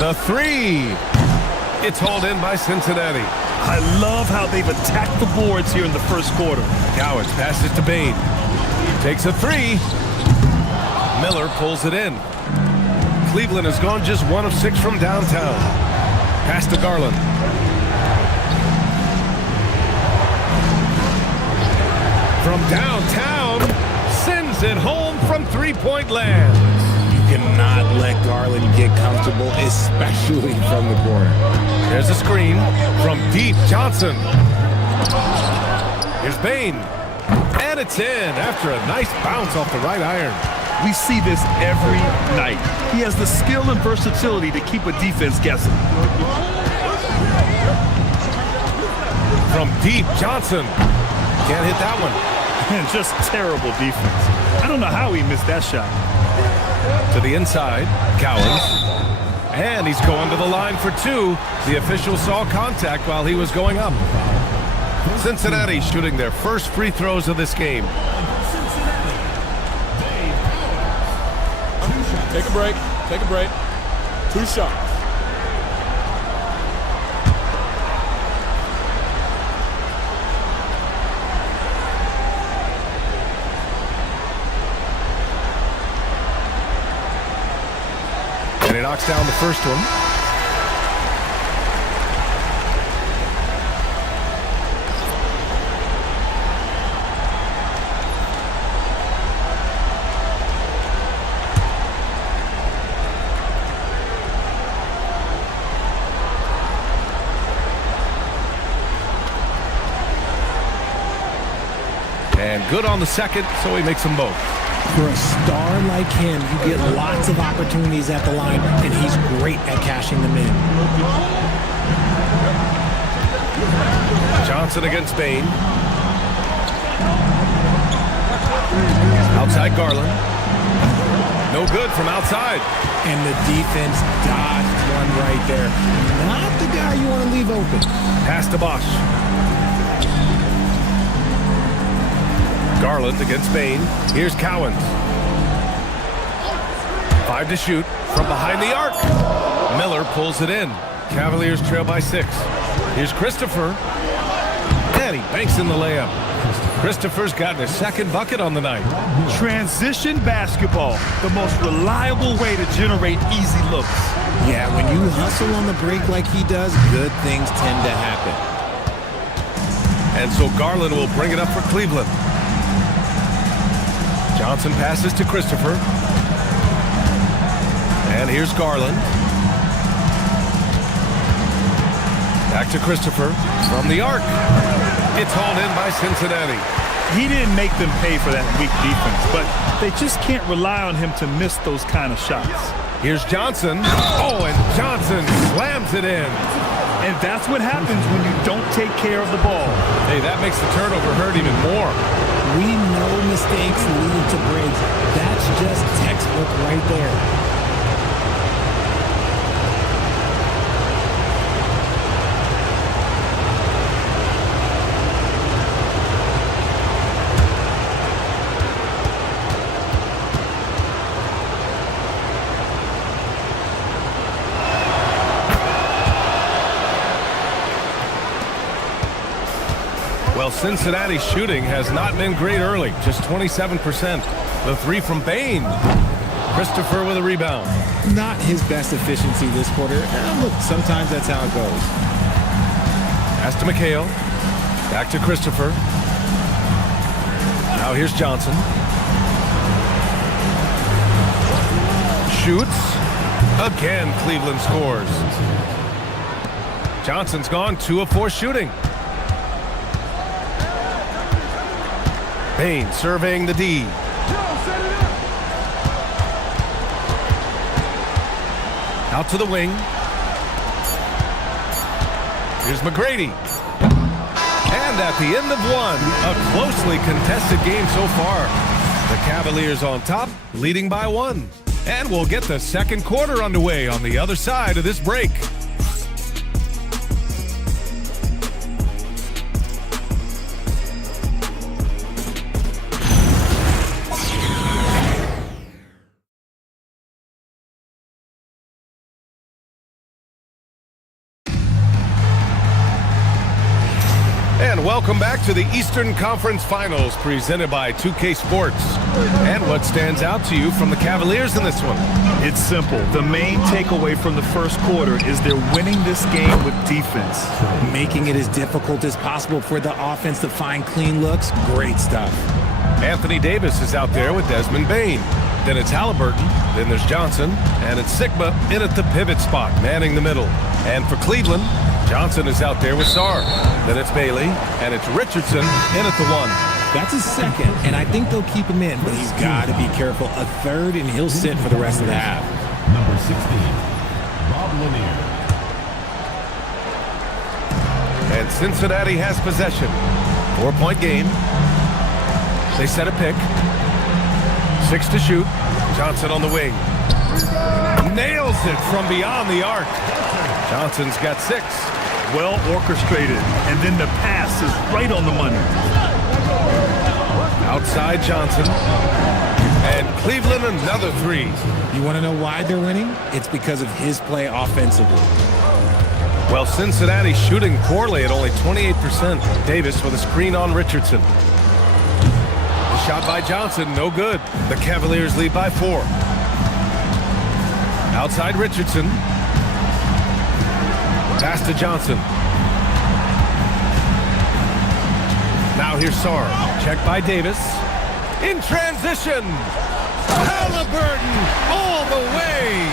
The three. It's hauled in by Cincinnati. I love how they've attacked the boards here in the first quarter. Cowens passes to Bain. Takes a three. Miller pulls it in. Cleveland has gone just 1 of 6 from downtown. Pass to Garland. From downtown, sends it home from three-point land. You cannot let Garland get comfortable, especially from the corner. There's a screen from deep. Johnson. Here's Bain. And it's in after a nice bounce off the right iron. We see this every night. He has the skill and versatility to keep a defense guessing. From deep, Johnson. Can't hit that one. And just terrible defense. I don't know how he missed that shot. To the inside, Cowens. And he's going to the line for 2. The official saw contact while he was going up. Cincinnati shooting their first free throws of this game. Take a break. Take a break. 2 shots. And he knocks down the first one. And good on the second, so he makes them both. For a star like him, you get lots of opportunities at the line, and he's great at cashing them in. Johnson against Bain. Outside Garland. No good from outside. And the defense dodged one right there. Not the guy you want to leave open. Pass to Bosch. Garland against Bain. Here's Cowens. 5 to shoot from behind the arc. Miller pulls it in. Cavaliers trail by 6. Here's Christopher. And he banks in the layup. Christopher's gotten his second bucket on the night. Transition basketball, the most reliable way to generate easy looks. Yeah, when you hustle on the break like he does, good things tend to happen. And so Garland will bring it up for Cleveland. Johnson passes to Christopher. And here's Garland. Back to Christopher from the arc. It's hauled in by Cincinnati. He didn't make them pay for that weak defense, but they just can't rely on him to miss those kind of shots. Here's Johnson. Oh, and Johnson slams it in. And that's what happens when you don't take care of the ball. Hey, that makes the turnover hurt even more. We know mistakes lead to breaks. That's just textbook right there. Well, Cincinnati's shooting has not been great early, just 27%. The three from Bain. Christopher with a rebound. Not his best efficiency this quarter. Look, sometimes that's how it goes. Pass to McHale. Back to Christopher. Now here's Johnson. Shoots. Again, Cleveland scores. Johnson's gone 2 of 4 shooting. Bain surveying the D. Out to the wing. Here's McGrady. And at the end of one, a closely contested game so far. The Cavaliers on top, leading by 1. And we'll get the second quarter underway on the other side of this break. And welcome back to the Eastern Conference Finals presented by 2K Sports. And what stands out to you from the Cavaliers in this one? It's simple. The main takeaway from the first quarter is they're winning this game with defense. Making it as difficult as possible for the offense to find clean looks. Great stuff. Anthony Davis is out there with Desmond Bane. Then it's Halliburton. Then there's Johnson. And it's Sigma in at the pivot spot, manning the middle. And for Cleveland, Johnson is out there with Sarr. Then it's Bailey, and it's Richardson in at the 1. That's his second, and I think they'll keep him in, but he's got to be careful. A third, and he'll sit for the rest of the half. Number 16, Rob Lanier. And Cincinnati has possession. 4-point game. They set a pick. 6 to shoot. Johnson on the wing. Nails it from beyond the arc. Johnson's got 6. Well orchestrated, and then the pass is right on the money. Outside Johnson. And Cleveland another 3. You want to know why they're winning? It's because of his play offensively. Well, Cincinnati shooting poorly at only 28%. Davis with a screen on Richardson. The shot by Johnson, no good. The Cavaliers lead by 4. Outside Richardson. Pass to Johnson. Now here's Sarr. Checked by Davis. In transition. Halliburton all the way.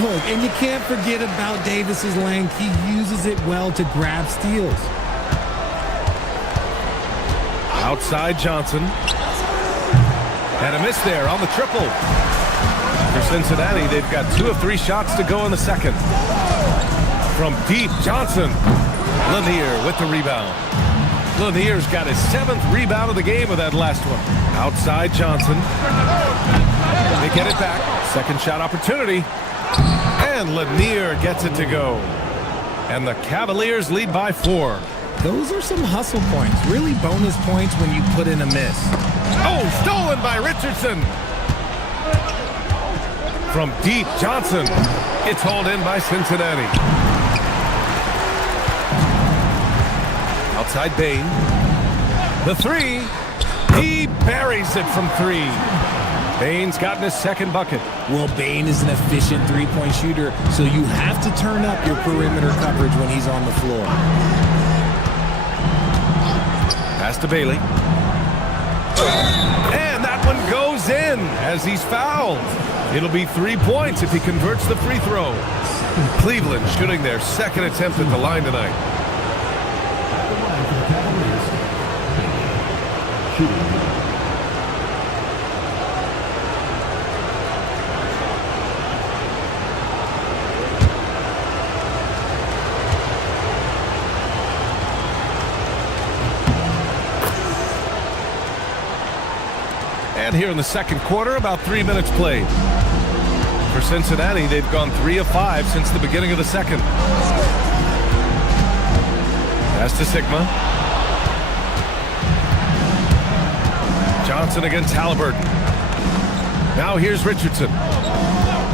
Look, and you can't forget about Davis's length. He uses it well to grab steals. Outside Johnson. And a miss there on the triple. For Cincinnati, they've got 2 of 3 shots to go in the second. From deep, Johnson. Lanier with the rebound. Lanier's got his 7th rebound of the game with that last one. Outside Johnson. They get it back. Second shot opportunity. And Lanier gets it to go. And the Cavaliers lead by 4. Those are some hustle points. Really bonus points when you put in a miss. Oh, stolen by Richardson. From deep, Johnson. It's hauled in by Cincinnati. Outside Bane. The 3. He buries it from 3. Bane's gotten his second bucket. Well, Bane is an efficient three-point shooter, so you have to turn up your perimeter coverage when he's on the floor. Pass to Bailey. And that one goes in as he's fouled. It'll be 3 points if he converts the free throw. Cleveland shooting their second attempt at the line tonight. And here in the second quarter, about 3 minutes played. For Cincinnati, they've gone 3 of 5 since the beginning of the second. Pass to Sigma. Johnson against Halliburton. Now here's Richardson.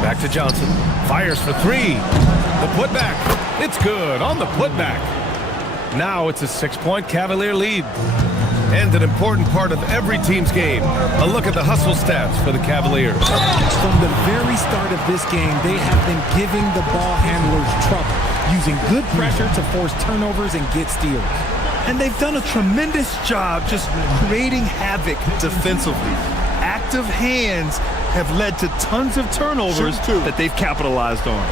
Back to Johnson. Fires for 3. The putback. It's good on the putback. Now it's a 6-point Cavalier lead. And an important part of every team's game. A look at the hustle stats for the Cavaliers. From the very start of this game, they have been giving the ball handlers trouble, using good pressure to force turnovers and get steals. And they've done a tremendous job just creating havoc defensively. Active hands have led to tons of turnovers that they've capitalized on.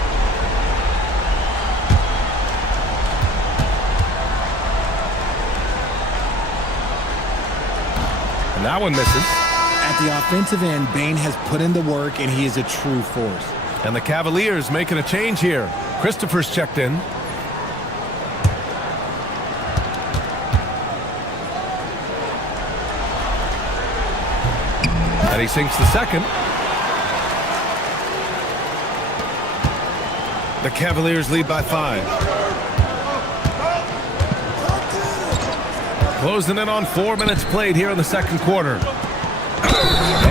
And that one misses. At the offensive end, Bane has put in the work, and he is a true force. And the Cavaliers making a change here. Christopher's checked in. And he sinks the second. The Cavaliers lead by 5. Closing in on 4 minutes played here in the second quarter.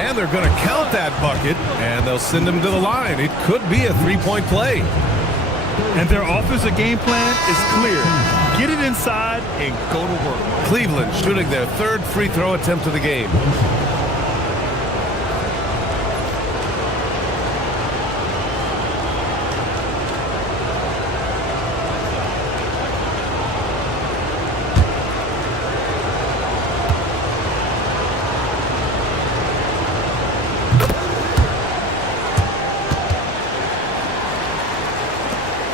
And they're going to count that bucket, and they'll send him to the line. It could be a three-point play. And their offensive game plan is clear. Get it inside and go to work. Cleveland shooting their third free throw attempt of the game.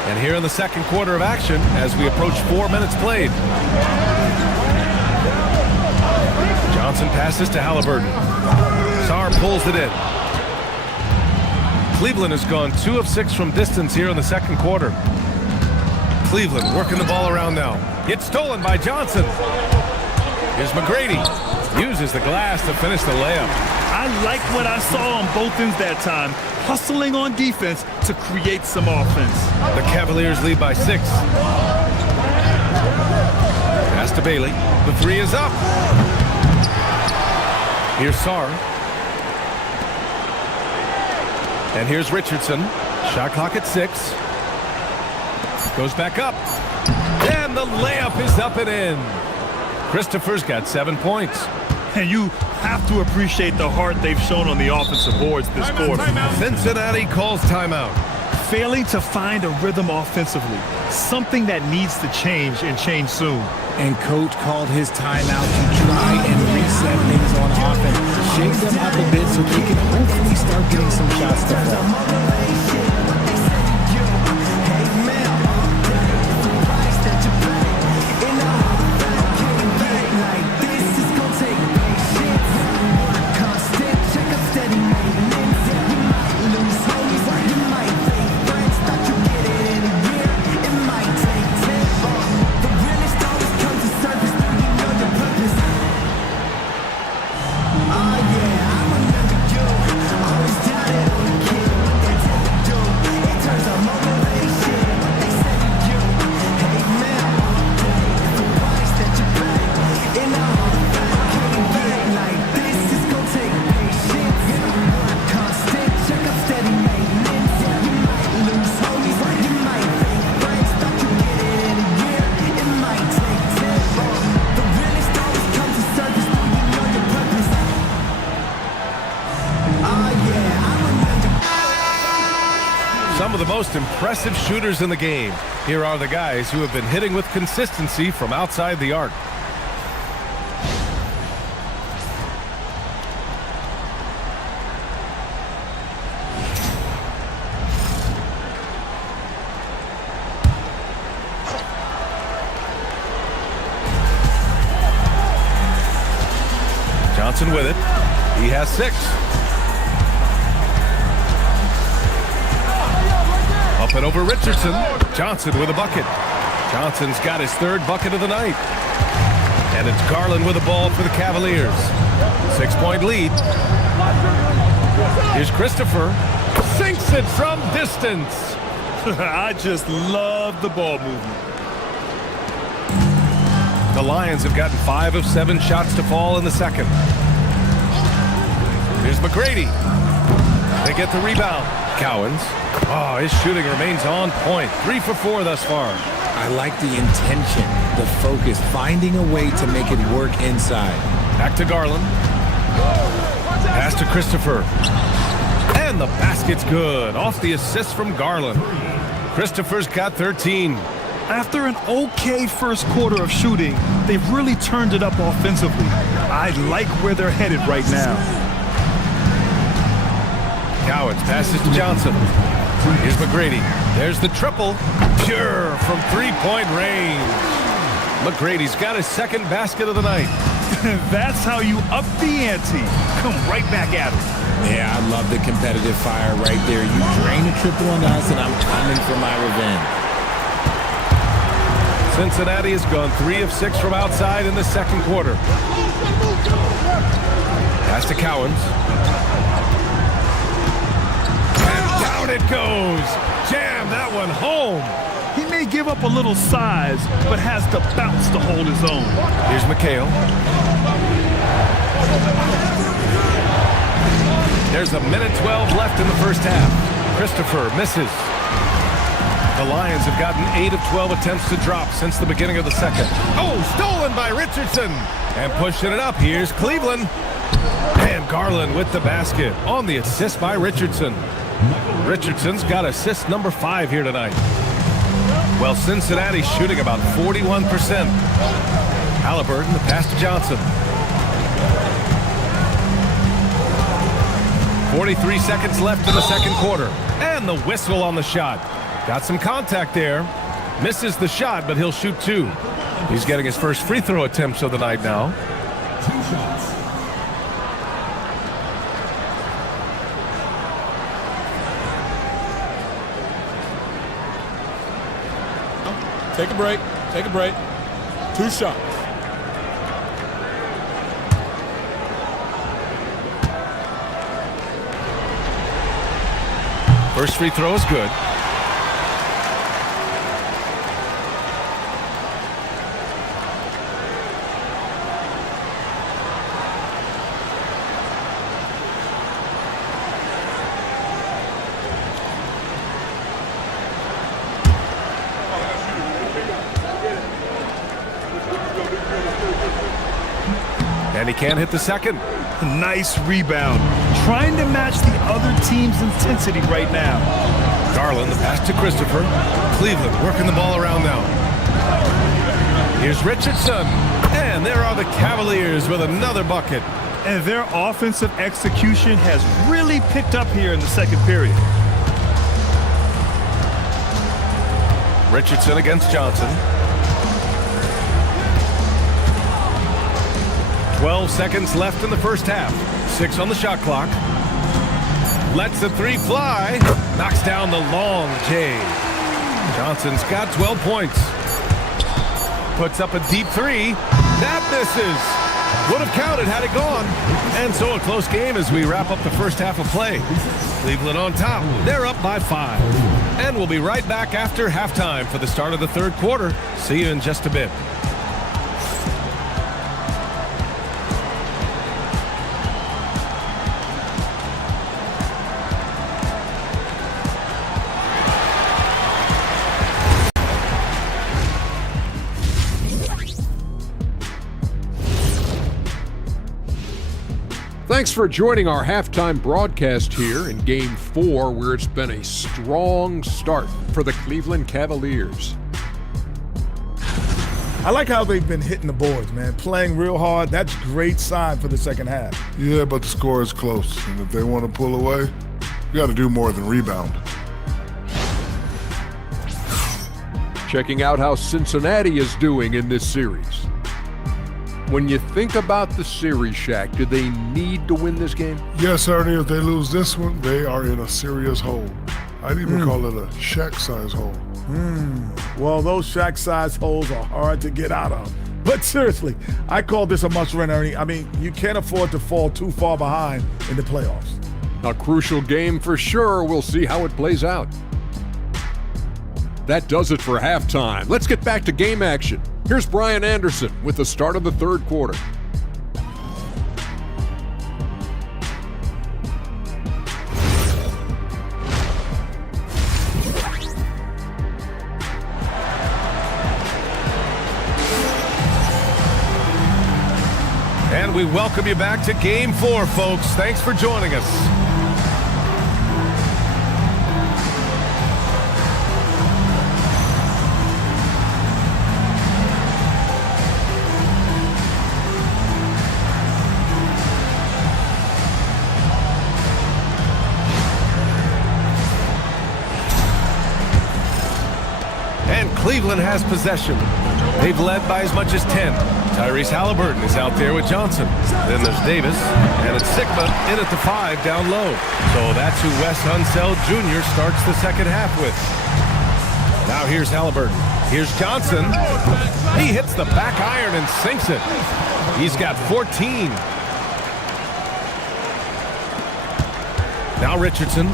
And here in the second quarter of action as we approach 4 minutes played. Johnson passes to Halliburton. Sarr pulls it in. Cleveland has gone 2 of 6 from distance here in the second quarter. Cleveland working the ball around now. It's stolen by Johnson. Here's McGrady. Uses the glass to finish the layup. I like what I saw on both ends that time. Hustling on defense to create some offense. The Cavaliers lead by 6. Pass to Bailey. The three is up. Here's Sarr. And here's Richardson. Shot clock at 6. Goes back up. And the layup is up and in. Christopher's got 7 points. And you have to appreciate the heart they've shown on the offensive boards this quarter. Cincinnati calls timeout. Failing to find a rhythm offensively. Something that needs to change and change soon. And coach called his timeout to try and reset things on offense. Shake them up a bit so they can hopefully start getting some shots to fall. Some of the most impressive shooters in the game. Here are the guys who have been hitting with consistency from outside the arc. Johnson with it. He has 6. Up and over Richardson. Johnson with a bucket. Johnson's got his 3rd bucket of the night. And it's Garland with the ball for the Cavaliers. 6-point lead. Here's Christopher. Sinks it from distance. I just love the ball movement. The Lions have gotten 5 of 7 shots to fall in the second. Here's McGrady. They get the rebound. Cowens. Oh, his shooting remains on point. 3 for 4 thus far. I like the intention, the focus, finding a way to make it work inside. Back to Garland. Pass to Christopher. And the basket's good. Off the assist from Garland. Christopher's got 13. After an okay first quarter of shooting, they've really turned it up offensively. I like where they're headed right now. Cowens passes to Johnson. Here's McGrady. There's the triple. Pure from 3-point range. McGrady's got his 2nd basket of the night. That's how you up the ante. Come right back at him. Yeah, I love the competitive fire right there. You drain a triple on us, and I'm coming for my revenge. Cincinnati has gone 3 of 6 from outside in the second quarter. Pass to Cowens. Down it goes. Jam that one home. He may give up a little size, but has the bounce to hold his own. Here's McHale. There's a minute 12 left in the first half. Christopher misses. The Lions have gotten 8 of 12 attempts to drop since the beginning of the second. Oh, stolen by Richardson. And pushing it up, here's Cleveland. And Garland with the basket on the assist by Richardson. Richardson's got assist number 5 here tonight. Well, Cincinnati's shooting about 41%. Halliburton, the pass to Johnson. 43 seconds left in the second quarter. And the whistle on the shot. Got some contact there. Misses the shot, but he'll shoot 2. He's getting his first free throw attempts of the night now. 2 shots. Take a break. Take a break. 2 shots. First free throw is good. And he can't hit the second. Nice rebound. Trying to match the other team's intensity right now. Garland, the pass to Christopher. Cleveland working the ball around now. Here's Richardson. And there are the Cavaliers with another bucket. And their offensive execution has really picked up here in the second period. Richardson against Johnson. 12 seconds left in the first half. 6 on the shot clock. Lets the 3 fly. Knocks down the long J. Johnson's got 12 points. Puts up a deep 3. That misses. Would have counted had it gone. And so a close game as we wrap up the first half of play. Cleveland on top. They're up by 5. And we'll be right back after halftime for the start of the third quarter. See you in just a bit. Thanks for joining our halftime broadcast here in Game 4, where it's been a strong start for the Cleveland Cavaliers. I like how they've been hitting the boards, man. Playing real hard. That's a great sign for the second half. Yeah, but the score is close. And if they want to pull away, you got to do more than rebound. Checking out how Cincinnati is doing in this series. When you think about the series, Shaq, do they need to win this game? Yes, Ernie, if they lose this one, they are in a serious hole. I'd even call it a Shaq-size hole. Well, those Shaq-size holes are hard to get out of. But seriously, I call this a must-win, Ernie. I mean, you can't afford to fall too far behind in the playoffs. A crucial game for sure. We'll see how it plays out. That does it for halftime. Let's get back to game action. Here's Brian Anderson with the start of the third quarter. And we welcome you back to Game 4, folks. Thanks for joining us. Cleveland has possession. They've led by as much as 10. Tyrese Halliburton is out there with Johnson. Then there's Davis, and it's Sigma in at the 5 down low. So that's who Wes Unseld Jr. starts the second half with. Now here's Halliburton. Here's Johnson. He hits the back iron and sinks it. He's got 14. Now Richardson.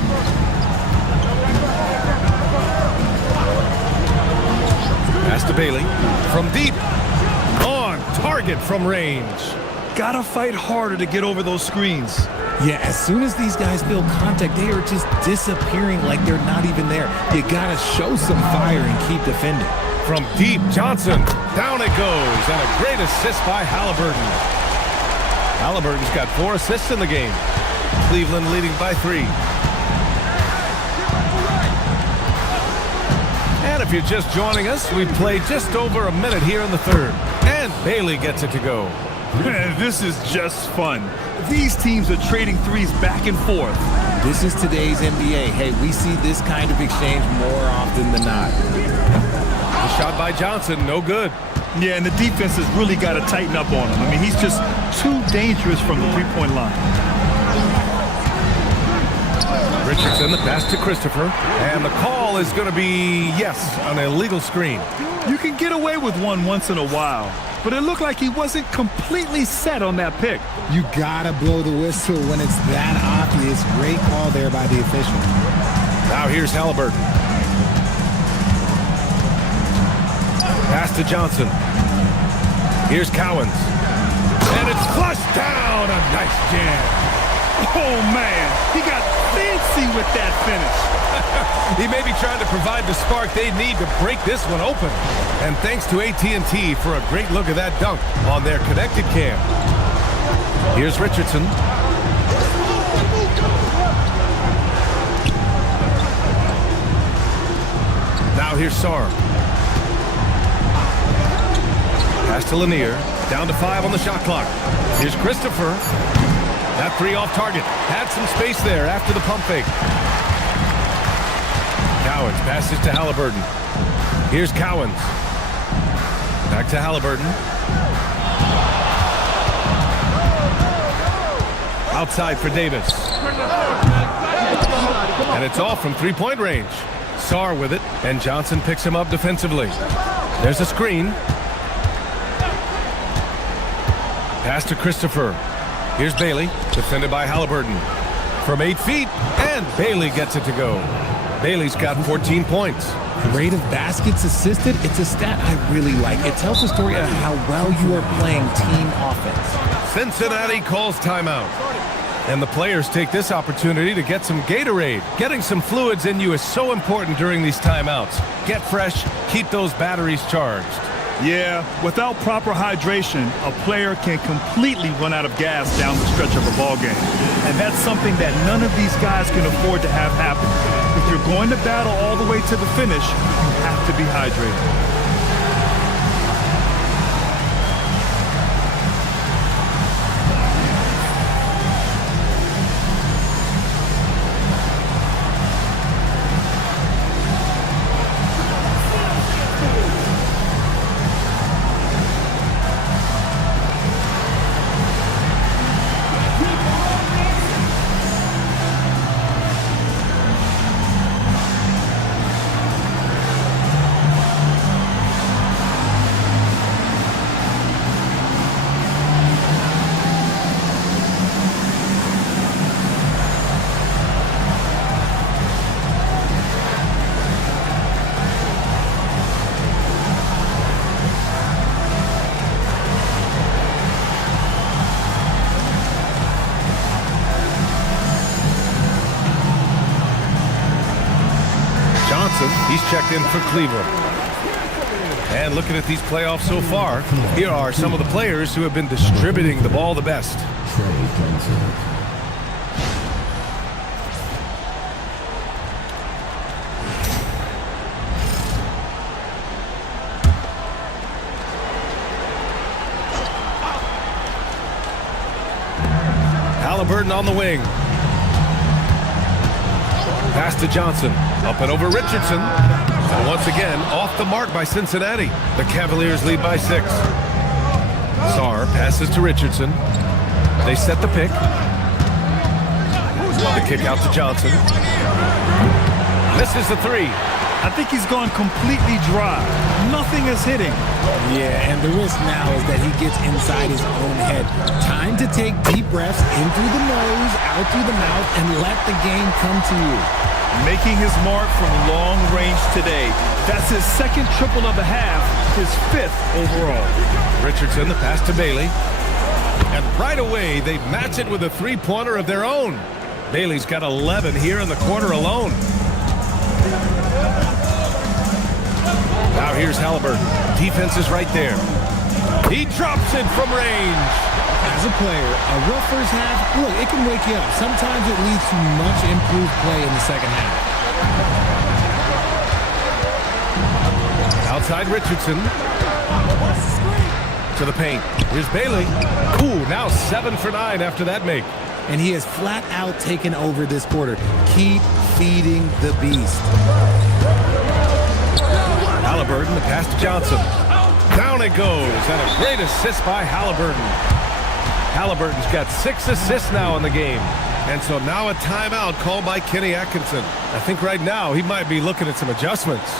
Pass to Bailey. From deep. On target from range. Gotta fight harder to get over those screens. Yeah, as soon as these guys feel contact, they are just disappearing like they're not even there. You gotta show some fire and keep defending. From deep, Johnson. Down it goes. And a great assist by Halliburton. Halliburton's got 4 assists in the game. Cleveland leading by 3. And if you're just joining us, we've played just over a minute here in the third. And Bailey gets it to go. Man, this is just fun. These teams are trading threes back and forth. This is today's NBA. Hey, we see this kind of exchange more often than not. The shot by Johnson, no good. Yeah, and the defense has really got to tighten up on him. I mean, he's just too dangerous from the three-point line. Richardson, the pass to Christopher. And the call is going to be, yes, an illegal screen. You can get away with one once in a while, but it looked like he wasn't completely set on that pick. You gotta blow the whistle when it's that obvious. Great call there by the official. Now here's Halliburton. Pass to Johnson. Here's Cowens. And it's flushed down. A nice jam. Oh, man. He got fancy with that finish. He may be trying to provide the spark they need to break this one open. And thanks to AT&T for a great look at that dunk on their connected cam. Here's Richardson. Now here's Sarr. Pass to Lanier. Down to 5 on the shot clock. Here's Christopher. That 3 off target. Had some space there after the pump fake. Cowens passes to Halliburton. Here's Cowens. Back to Halliburton. Outside for Davis. And it's off from three-point range. Sarr with it, and Johnson picks him up defensively. There's a screen. Pass to Christopher. Here's Bailey, defended by Halliburton. From 8 feet, and Bailey gets it to go. Bailey's got 14 points. Rate of baskets assisted, it's a stat I really like. It tells the story of how well you are playing team offense. Cincinnati calls timeout. And the players take this opportunity to get some Gatorade. Getting some fluids in you is so important during these timeouts. Get fresh, keep those batteries charged. Yeah, without proper hydration, a player can completely run out of gas down the stretch of a ball game. And that's something that none of these guys can afford to have happen. If you're going to battle all the way to the finish, you have to be hydrated. He's checked in for Cleveland. And looking at these playoffs so far, here are some of the players who have been distributing the ball the best. Halliburton on the wing. Pass to Johnson. Up and over Richardson. And once again, off the mark by Cincinnati. The Cavaliers lead by 6. Sarr passes to Richardson. They set the pick. The kick out to Johnson. Misses the 3. I think he's gone completely dry. Nothing is hitting. Yeah, and the risk now is that he gets inside his own head. Time to take deep breaths in through the nose, out through the mouth, and let the game come to you. making his mark from long range today. That's his second triple of the half, his 5th overall. Richardson, the pass to Bailey. And right away, they match it with a three-pointer of their own. Bailey's got 11 here in the quarter alone. Now here's Halliburton. Defense is right there. He drops it from range. As a player, a rough first half, look, it can wake you up. Sometimes it leads to much improved play in the second half. Outside Richardson. To the paint. Here's Bailey. Ooh, now 7 for 9 after that make. And he has flat out taken over this quarter. Keep feeding the beast. Halliburton, the pass to Johnson. Down it goes, and a great assist by Halliburton. Halliburton's got 6 assists now in the game. And so now a timeout called by Kenny Atkinson. I think right now he might be looking at some adjustments.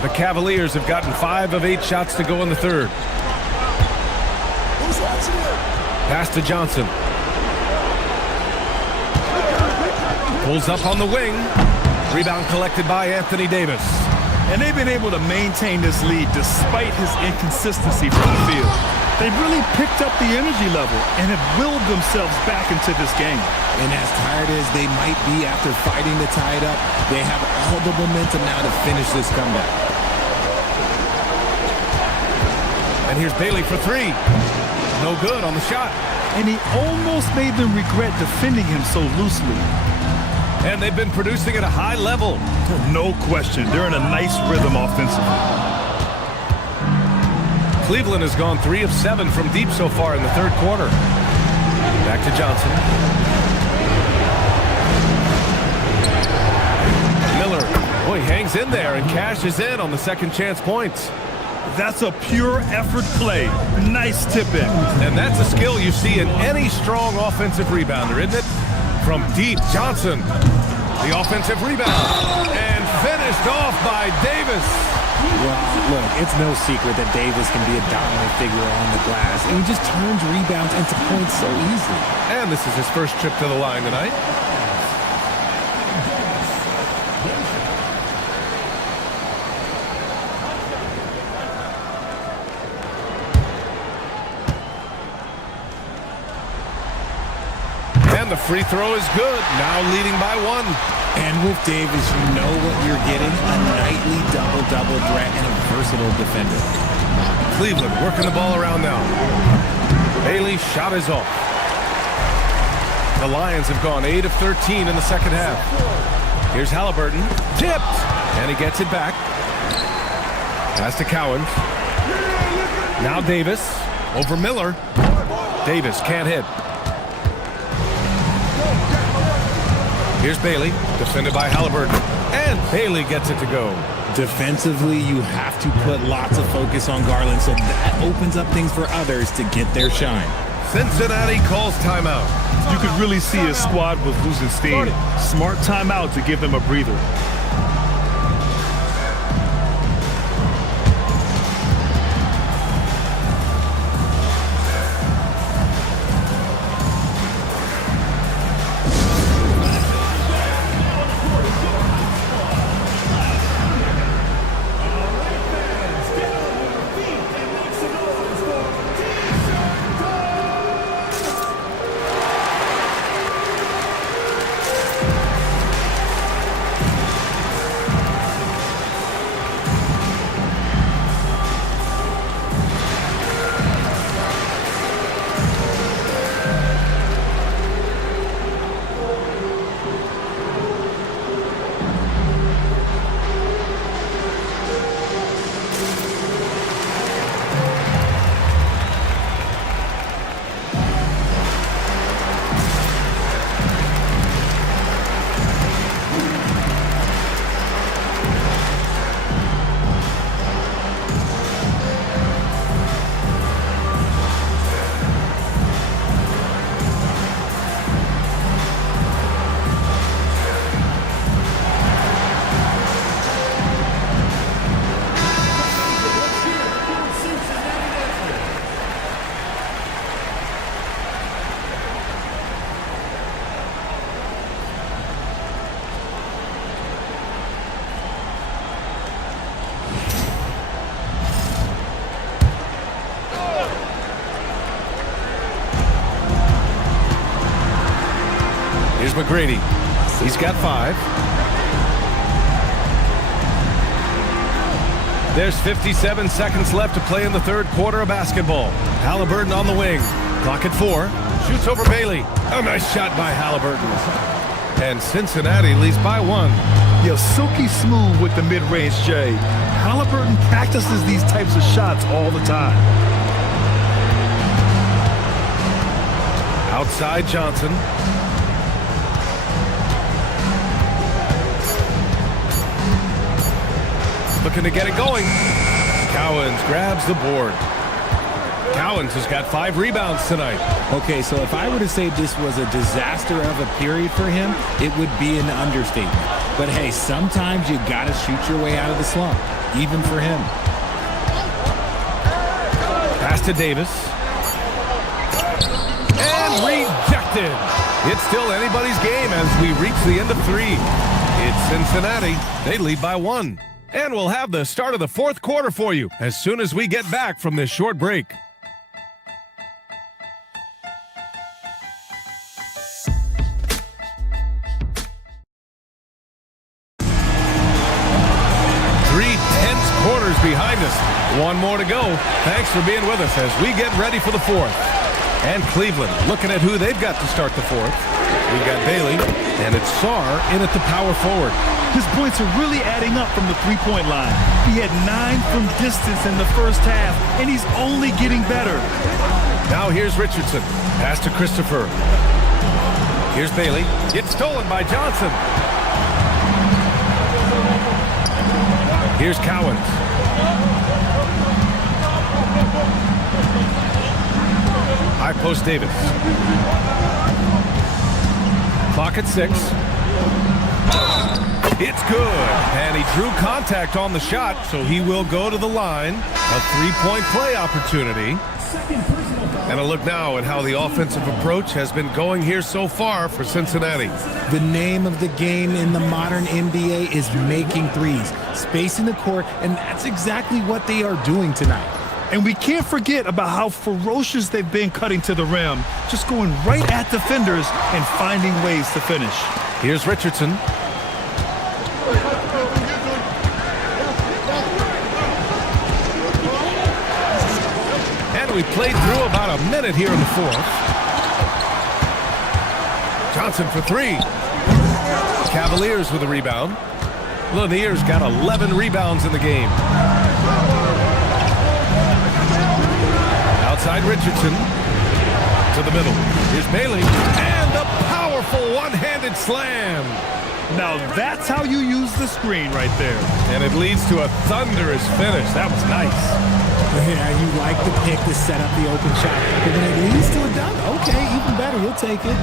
The Cavaliers have gotten 5 of 8 shots to go in the third. Pass to Johnson. Pulls up on the wing. Rebound collected by Anthony Davis. And they've been able to maintain this lead despite his inconsistency from the field. They've really picked up the energy level and have willed themselves back into this game. And as tired as they might be after fighting to tie it up, they have all the momentum now to finish this comeback. And here's Bailey for 3. No good on the shot. And he almost made them regret defending him so loosely. And they've been producing at a high level. No question. They're in a nice rhythm offensively. Cleveland has gone 3 of 7 from deep so far in the third quarter. Back to Johnson. Miller. Boy, he hangs in there and cashes in on the second chance points. That's a pure effort play. Nice tip in. And that's a skill you see in any strong offensive rebounder, isn't it? From deep, Johnson. The offensive rebound. And finished off by Davis. Well, look, it's no secret that Davis can be a dominant figure on the glass. And he just turns rebounds into points so easily. And this is his first trip to the line tonight. And the free throw is good. Now leading by 1. And with Davis, you know what you're getting. A nightly double-double threat and a versatile defender. Cleveland working the ball around now. Bailey's shot is off. The Lions have gone 8 of 13 in the second half. Here's Halliburton. Tipped. And he gets it back. Pass to Cowan. Now Davis. Over Miller. Davis can't hit. Here's Bailey, defended by Halliburton. And Bailey gets it to go. Defensively, you have to put lots of focus on Garland, so that opens up things for others to get their shine. Cincinnati calls timeout. You could really see his squad was losing steam. Smart timeout to give them a breather. McGrady. He's got 5. There's 57 seconds left to play in the third quarter of basketball. Halliburton on the wing. Clock at 4. Shoots over Bailey. A nice shot by Halliburton. And Cincinnati leads by 1. Silky smooth with the mid-range, Jay. Halliburton practices these types of shots all the time. Outside Johnson. Looking to get it going. Cowens grabs the board. Cowens has got 5 rebounds tonight. Okay, so if I were to say this was a disaster of a period for him, it would be an understatement. But hey, sometimes you gotta shoot your way out of the slump, even for him. Pass to Davis. And rejected. It's still anybody's game as we reach the end of 3. It's Cincinnati. They lead by 1. And we'll have the start of the fourth quarter for you as soon as we get back from this short break. Quarters behind us. 1 more to go. Thanks for being with us as we get ready for the fourth. And Cleveland looking at who they've got to start the fourth. We've got Bailey, and it's Sarr in at the power forward. His points are really adding up from the three-point line. He had 9 from distance in the first half, and he's only getting better. Now here's Richardson. Pass to Christopher. Here's Bailey. It's stolen by Johnson. Here's Cowens. High post Davis. Clock at 6. It's good. And he drew contact on the shot, so he will go to the line. A 3-point play opportunity. And a look now at how the offensive approach has been going here so far for Cincinnati. The name of the game in the modern NBA is making threes, spacing the court, and that's exactly what they are doing tonight. And we can't forget about how ferocious they've been cutting to the rim, just going right at defenders and finding ways to finish. Here's Richardson. We played through about a minute here in the fourth. Johnson for 3. Cavaliers with a rebound. Lanier's got 11 rebounds in the game. Outside Richardson. To the middle. Here's Bailey. And the powerful one-handed slam. Now that's how you use the screen right there. And it leads to a thunderous finish. That was nice. Yeah, you like the pick to set up the open shot. But when it leads to a dunk, okay, even better. You'll take it.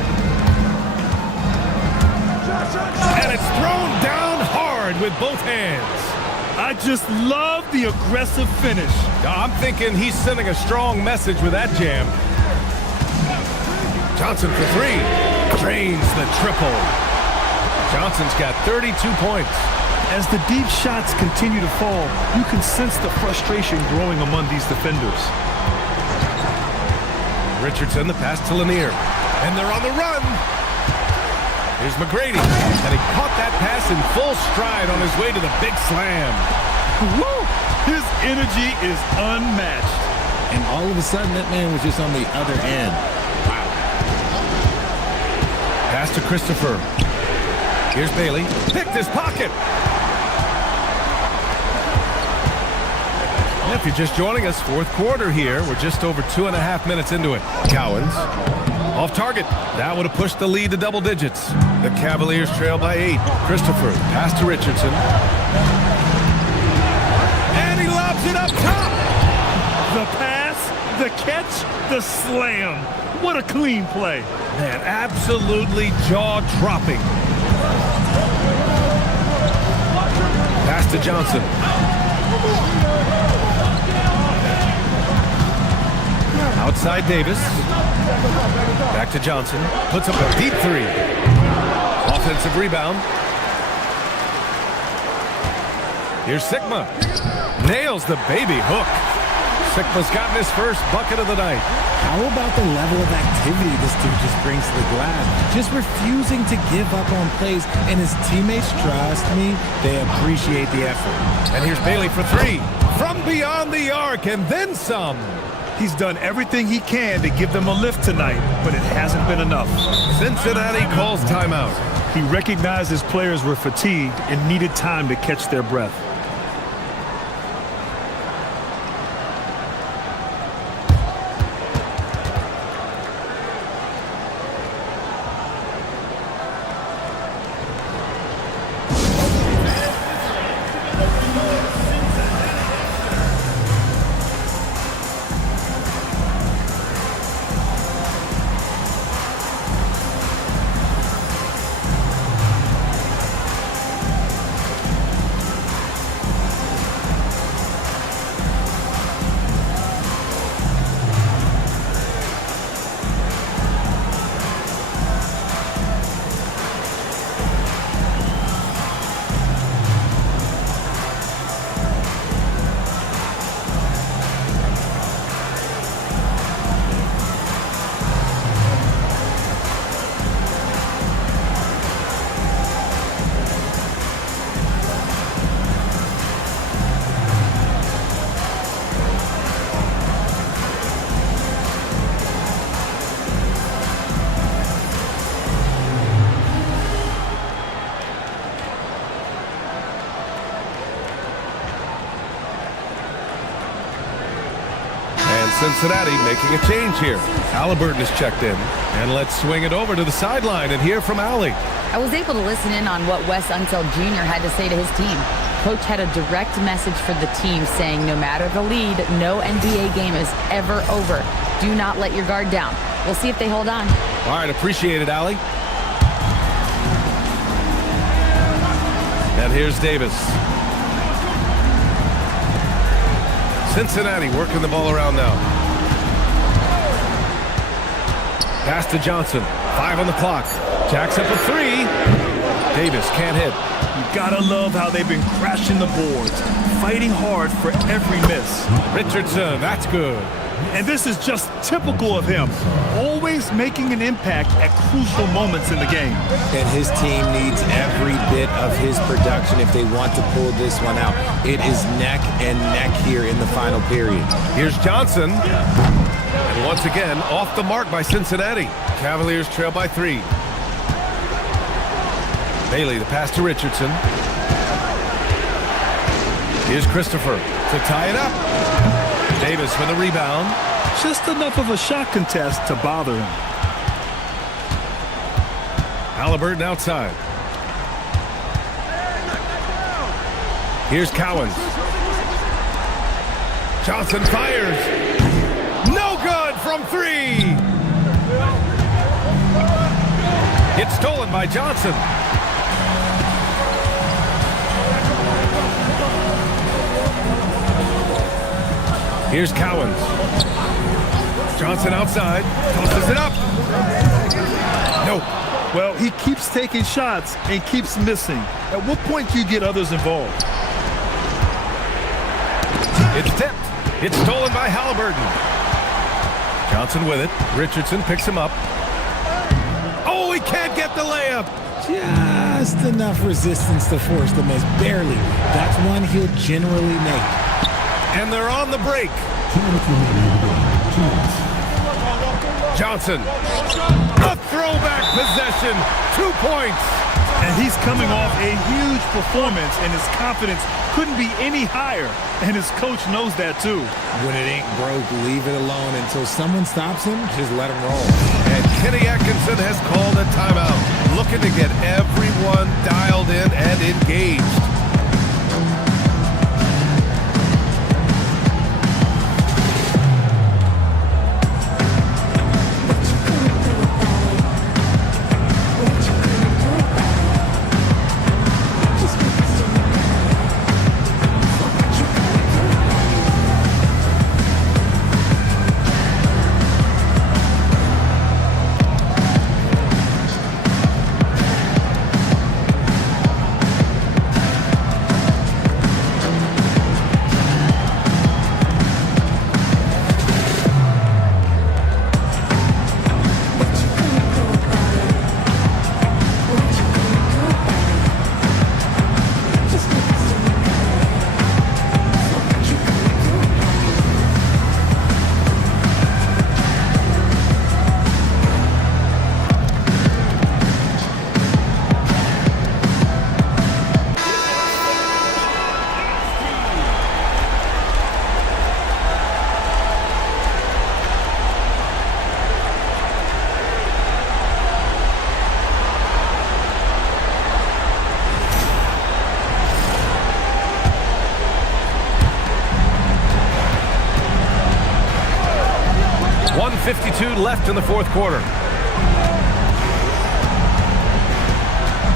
And it's thrown down hard with both hands. I just love the aggressive finish. I'm thinking he's sending a strong message with that jam. Johnson for three. Drains the triple. Johnson's got 32 points. As the deep shots continue to fall, you can sense the frustration growing among these defenders. Richardson, the pass to Lanier. And they're on the run. Here's McGrady. And he caught that pass in full stride on his way to the big slam. Woo! His energy is unmatched. And all of a sudden, that man was just on the other end. Wow. Pass to Christopher. Here's Bailey. Picked his pocket. If you're just joining us, fourth quarter here. We're just over 2.5 minutes into it. Cowens. Off target. That would have pushed the lead to double digits. The Cavaliers trail by 8. Christopher. Pass to Richardson. And he lobs it up top. The pass, the catch, the slam. What a clean play. Man, absolutely jaw-dropping. Pass to Johnson. Outside Davis. Back to Johnson. Puts up a deep three. Offensive rebound. Here's Sigma. Nails the baby hook. Sigma's gotten his first bucket of the night. How about the level of activity this dude just brings to the glass? Just refusing to give up on plays, and his teammates, trust me, they appreciate the effort. And here's Bailey for three. From beyond the arc, and then some. He's done everything he can to give them a lift tonight, but it hasn't been enough. Cincinnati calls timeout. He recognized his players were fatigued and needed time to catch their breath. Cincinnati making a change here. Halliburton is checked in. And let's swing it over to the sideline and hear from Allie. I was able to listen in on what Wes Unseld Jr. had to say to his team. Coach had a direct message for the team saying no matter the lead, no NBA game is ever over. Do not let your guard down. We'll see if they hold on. All right, appreciate it, Allie. And here's Davis. Cincinnati working the ball around now. Pass to Johnson. 5 on the clock. Jacks up a three. Davis can't hit. You gotta love how they've been crashing the boards, fighting hard for every miss. Richardson, that's good. And this is just typical of him, always making an impact at crucial moments in the game. And his team needs every bit of his production if they want to pull this one out. It is neck and neck here in the final period. Here's Johnson. And once again, off the mark by Cincinnati. Cavaliers trail by 3. Bailey, the pass to Richardson. Here's Christopher to tie it up. Davis for the rebound. Just enough of a shot contest to bother him. Halliburton outside. Here's Cowens. Johnson fires. No good from 3. It's stolen by Johnson. Here's Cowens. Johnson outside. Tosses it up. Nope. Well, he keeps taking shots and keeps missing. At what point do you get others involved? It's tipped. It's stolen by Halliburton. Johnson with it. Richardson picks him up. Oh, he can't get the layup. Just enough resistance to force the miss. Barely. That's one he'll generally make. And they're on the break. Johnson. A throwback possession. 2 points. And he's coming off a huge performance, and his confidence couldn't be any higher. And his coach knows that, too. When it ain't broke, leave it alone until someone stops him. Just let him roll. And Kenny Atkinson has called a timeout, looking to get everyone dialed in and engaged. .52 left in the fourth quarter.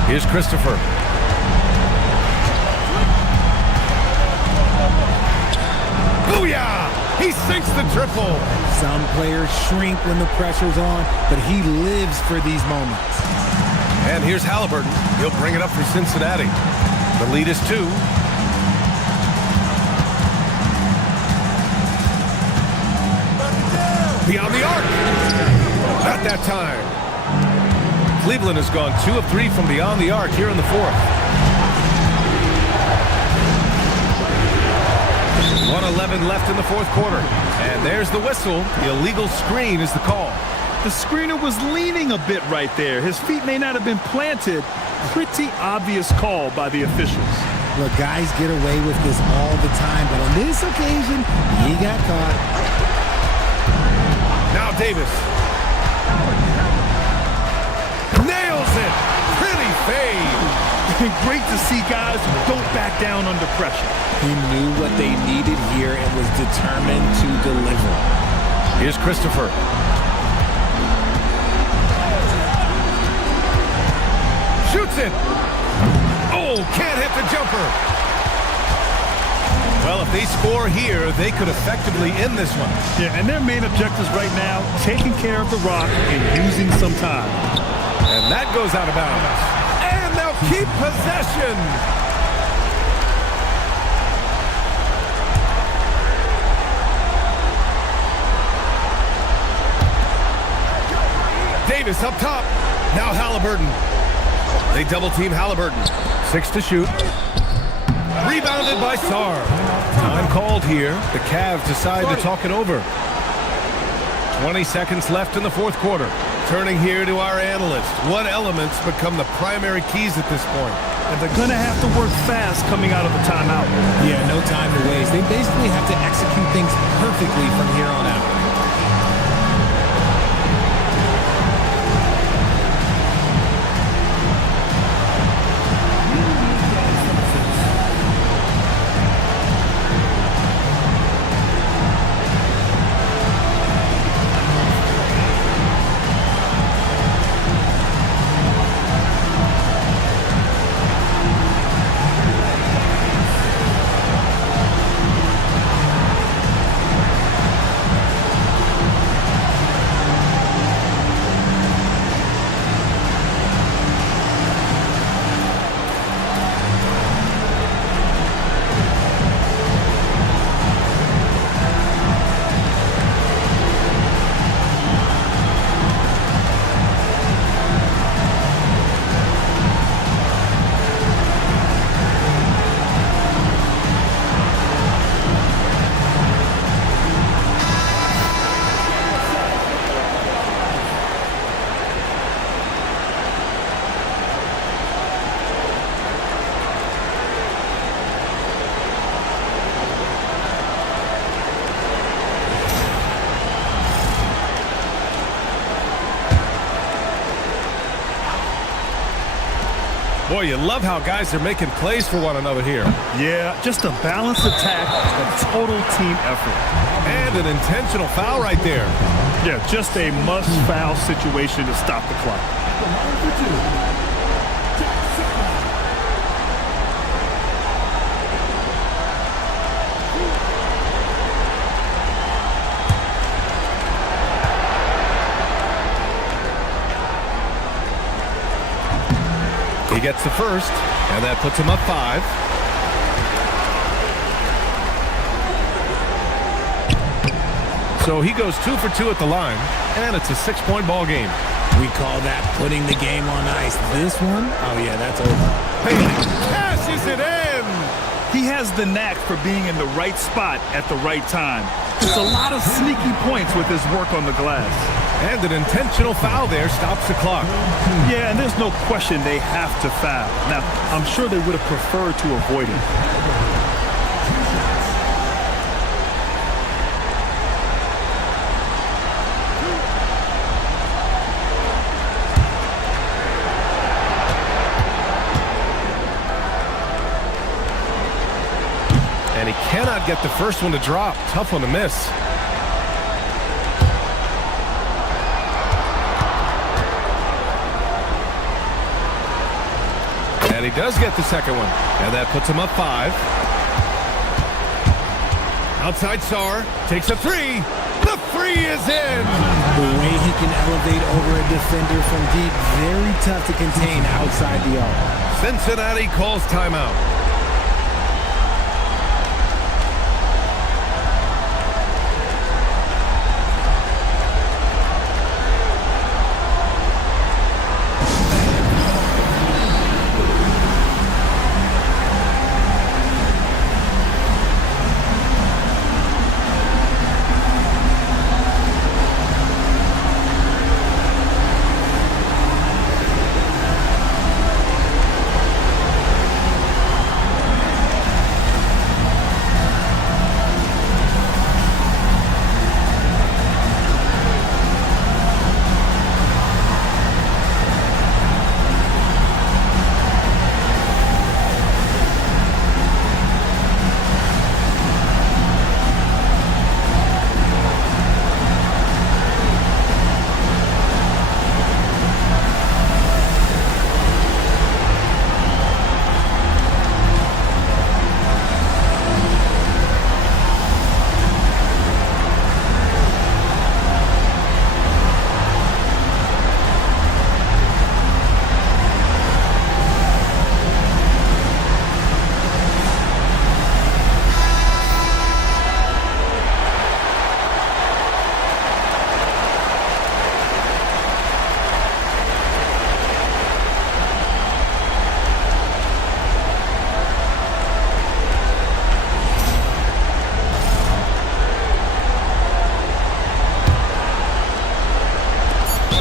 Here's Christopher. Booyah! He sinks the triple. Some players shrink when the pressure's on, but he lives for these moments. And here's Halliburton. He'll bring it up for Cincinnati. The lead is 2. Beyond the arc. Not that time. Cleveland has gone 2 of 3 from beyond the arc here in the fourth. 1:11 left in the fourth quarter. And there's the whistle. The illegal screen is the call. The screener was leaning a bit right there. His feet may not have been planted. Pretty obvious call by the officials. Look, guys get away with this all the time, but on this occasion, he got caught. Now Davis. Nails it. Pretty fade. Great to see guys who don't back down under pressure. He knew what they needed here and was determined to deliver. Here's Christopher. Shoots it. Oh, can't hit the jumper. Well, if they score here, they could effectively end this one. Yeah, and their main objectives right now, taking care of the rock and using some time. And that goes out of bounds. And they'll keep possession. Davis up top. Now Halliburton. They double team Halliburton. 6 to shoot. Rebounded by Sarr. Time called here. The Cavs decide to talk it over. 20 seconds left in the fourth quarter. Turning here to our analyst. What elements become the primary keys at this point? And they're going to have to work fast coming out of the timeout. Yeah, no time to waste. They basically have to execute things perfectly from here on out. Boy, you love how guys are making plays for one another here. Yeah, just a balanced attack, a total team effort. And an intentional foul right there. Yeah, just a must-foul situation to stop the clock. He gets the first, and that puts him up 5. So he goes 2 for 2 at the line, and it's a 6-point ball game. We call that putting the game on ice. This one, oh yeah, that's over. Haley cashes it in. He has the knack for being in the right spot at the right time. There's a lot of sneaky points with his work on the glass. And an intentional foul there stops the clock. Yeah, and there's no question they have to foul. Now, I'm sure they would have preferred to avoid it. And he cannot get the first one to drop. Tough one to miss. And he does get the second one. And that puts him up 5. Outside Sarr takes a 3. The 3 is in. The way he can elevate over a defender from deep, very tough to contain outside the arc. Cincinnati calls timeout.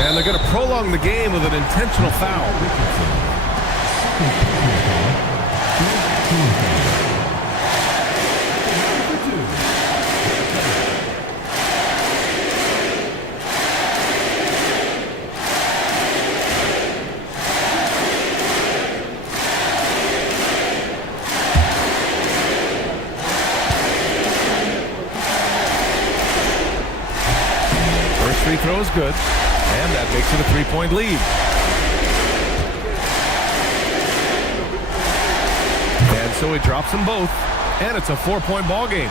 And they're going to prolong the game with an intentional foul. First free throw is good. And that makes it a 3-point lead. And so he drops them both. And it's a 4-point ball game.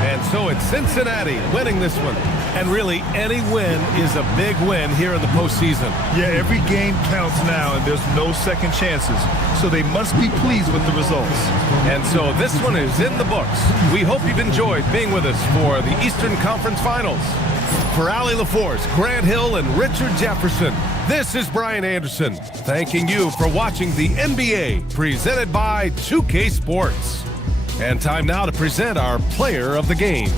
And so it's Cincinnati winning this one. And really, any win is a big win here in the postseason. Yeah, every game counts now, and there's no second chances. So they must be pleased with the results. And so this one is in the books. We hope you've enjoyed being with us for the Eastern Conference Finals. For Allie LaForce, Grant Hill, and Richard Jefferson, this is Brian Anderson, thanking you for watching the NBA, presented by 2K Sports. And time now to present our player of the game.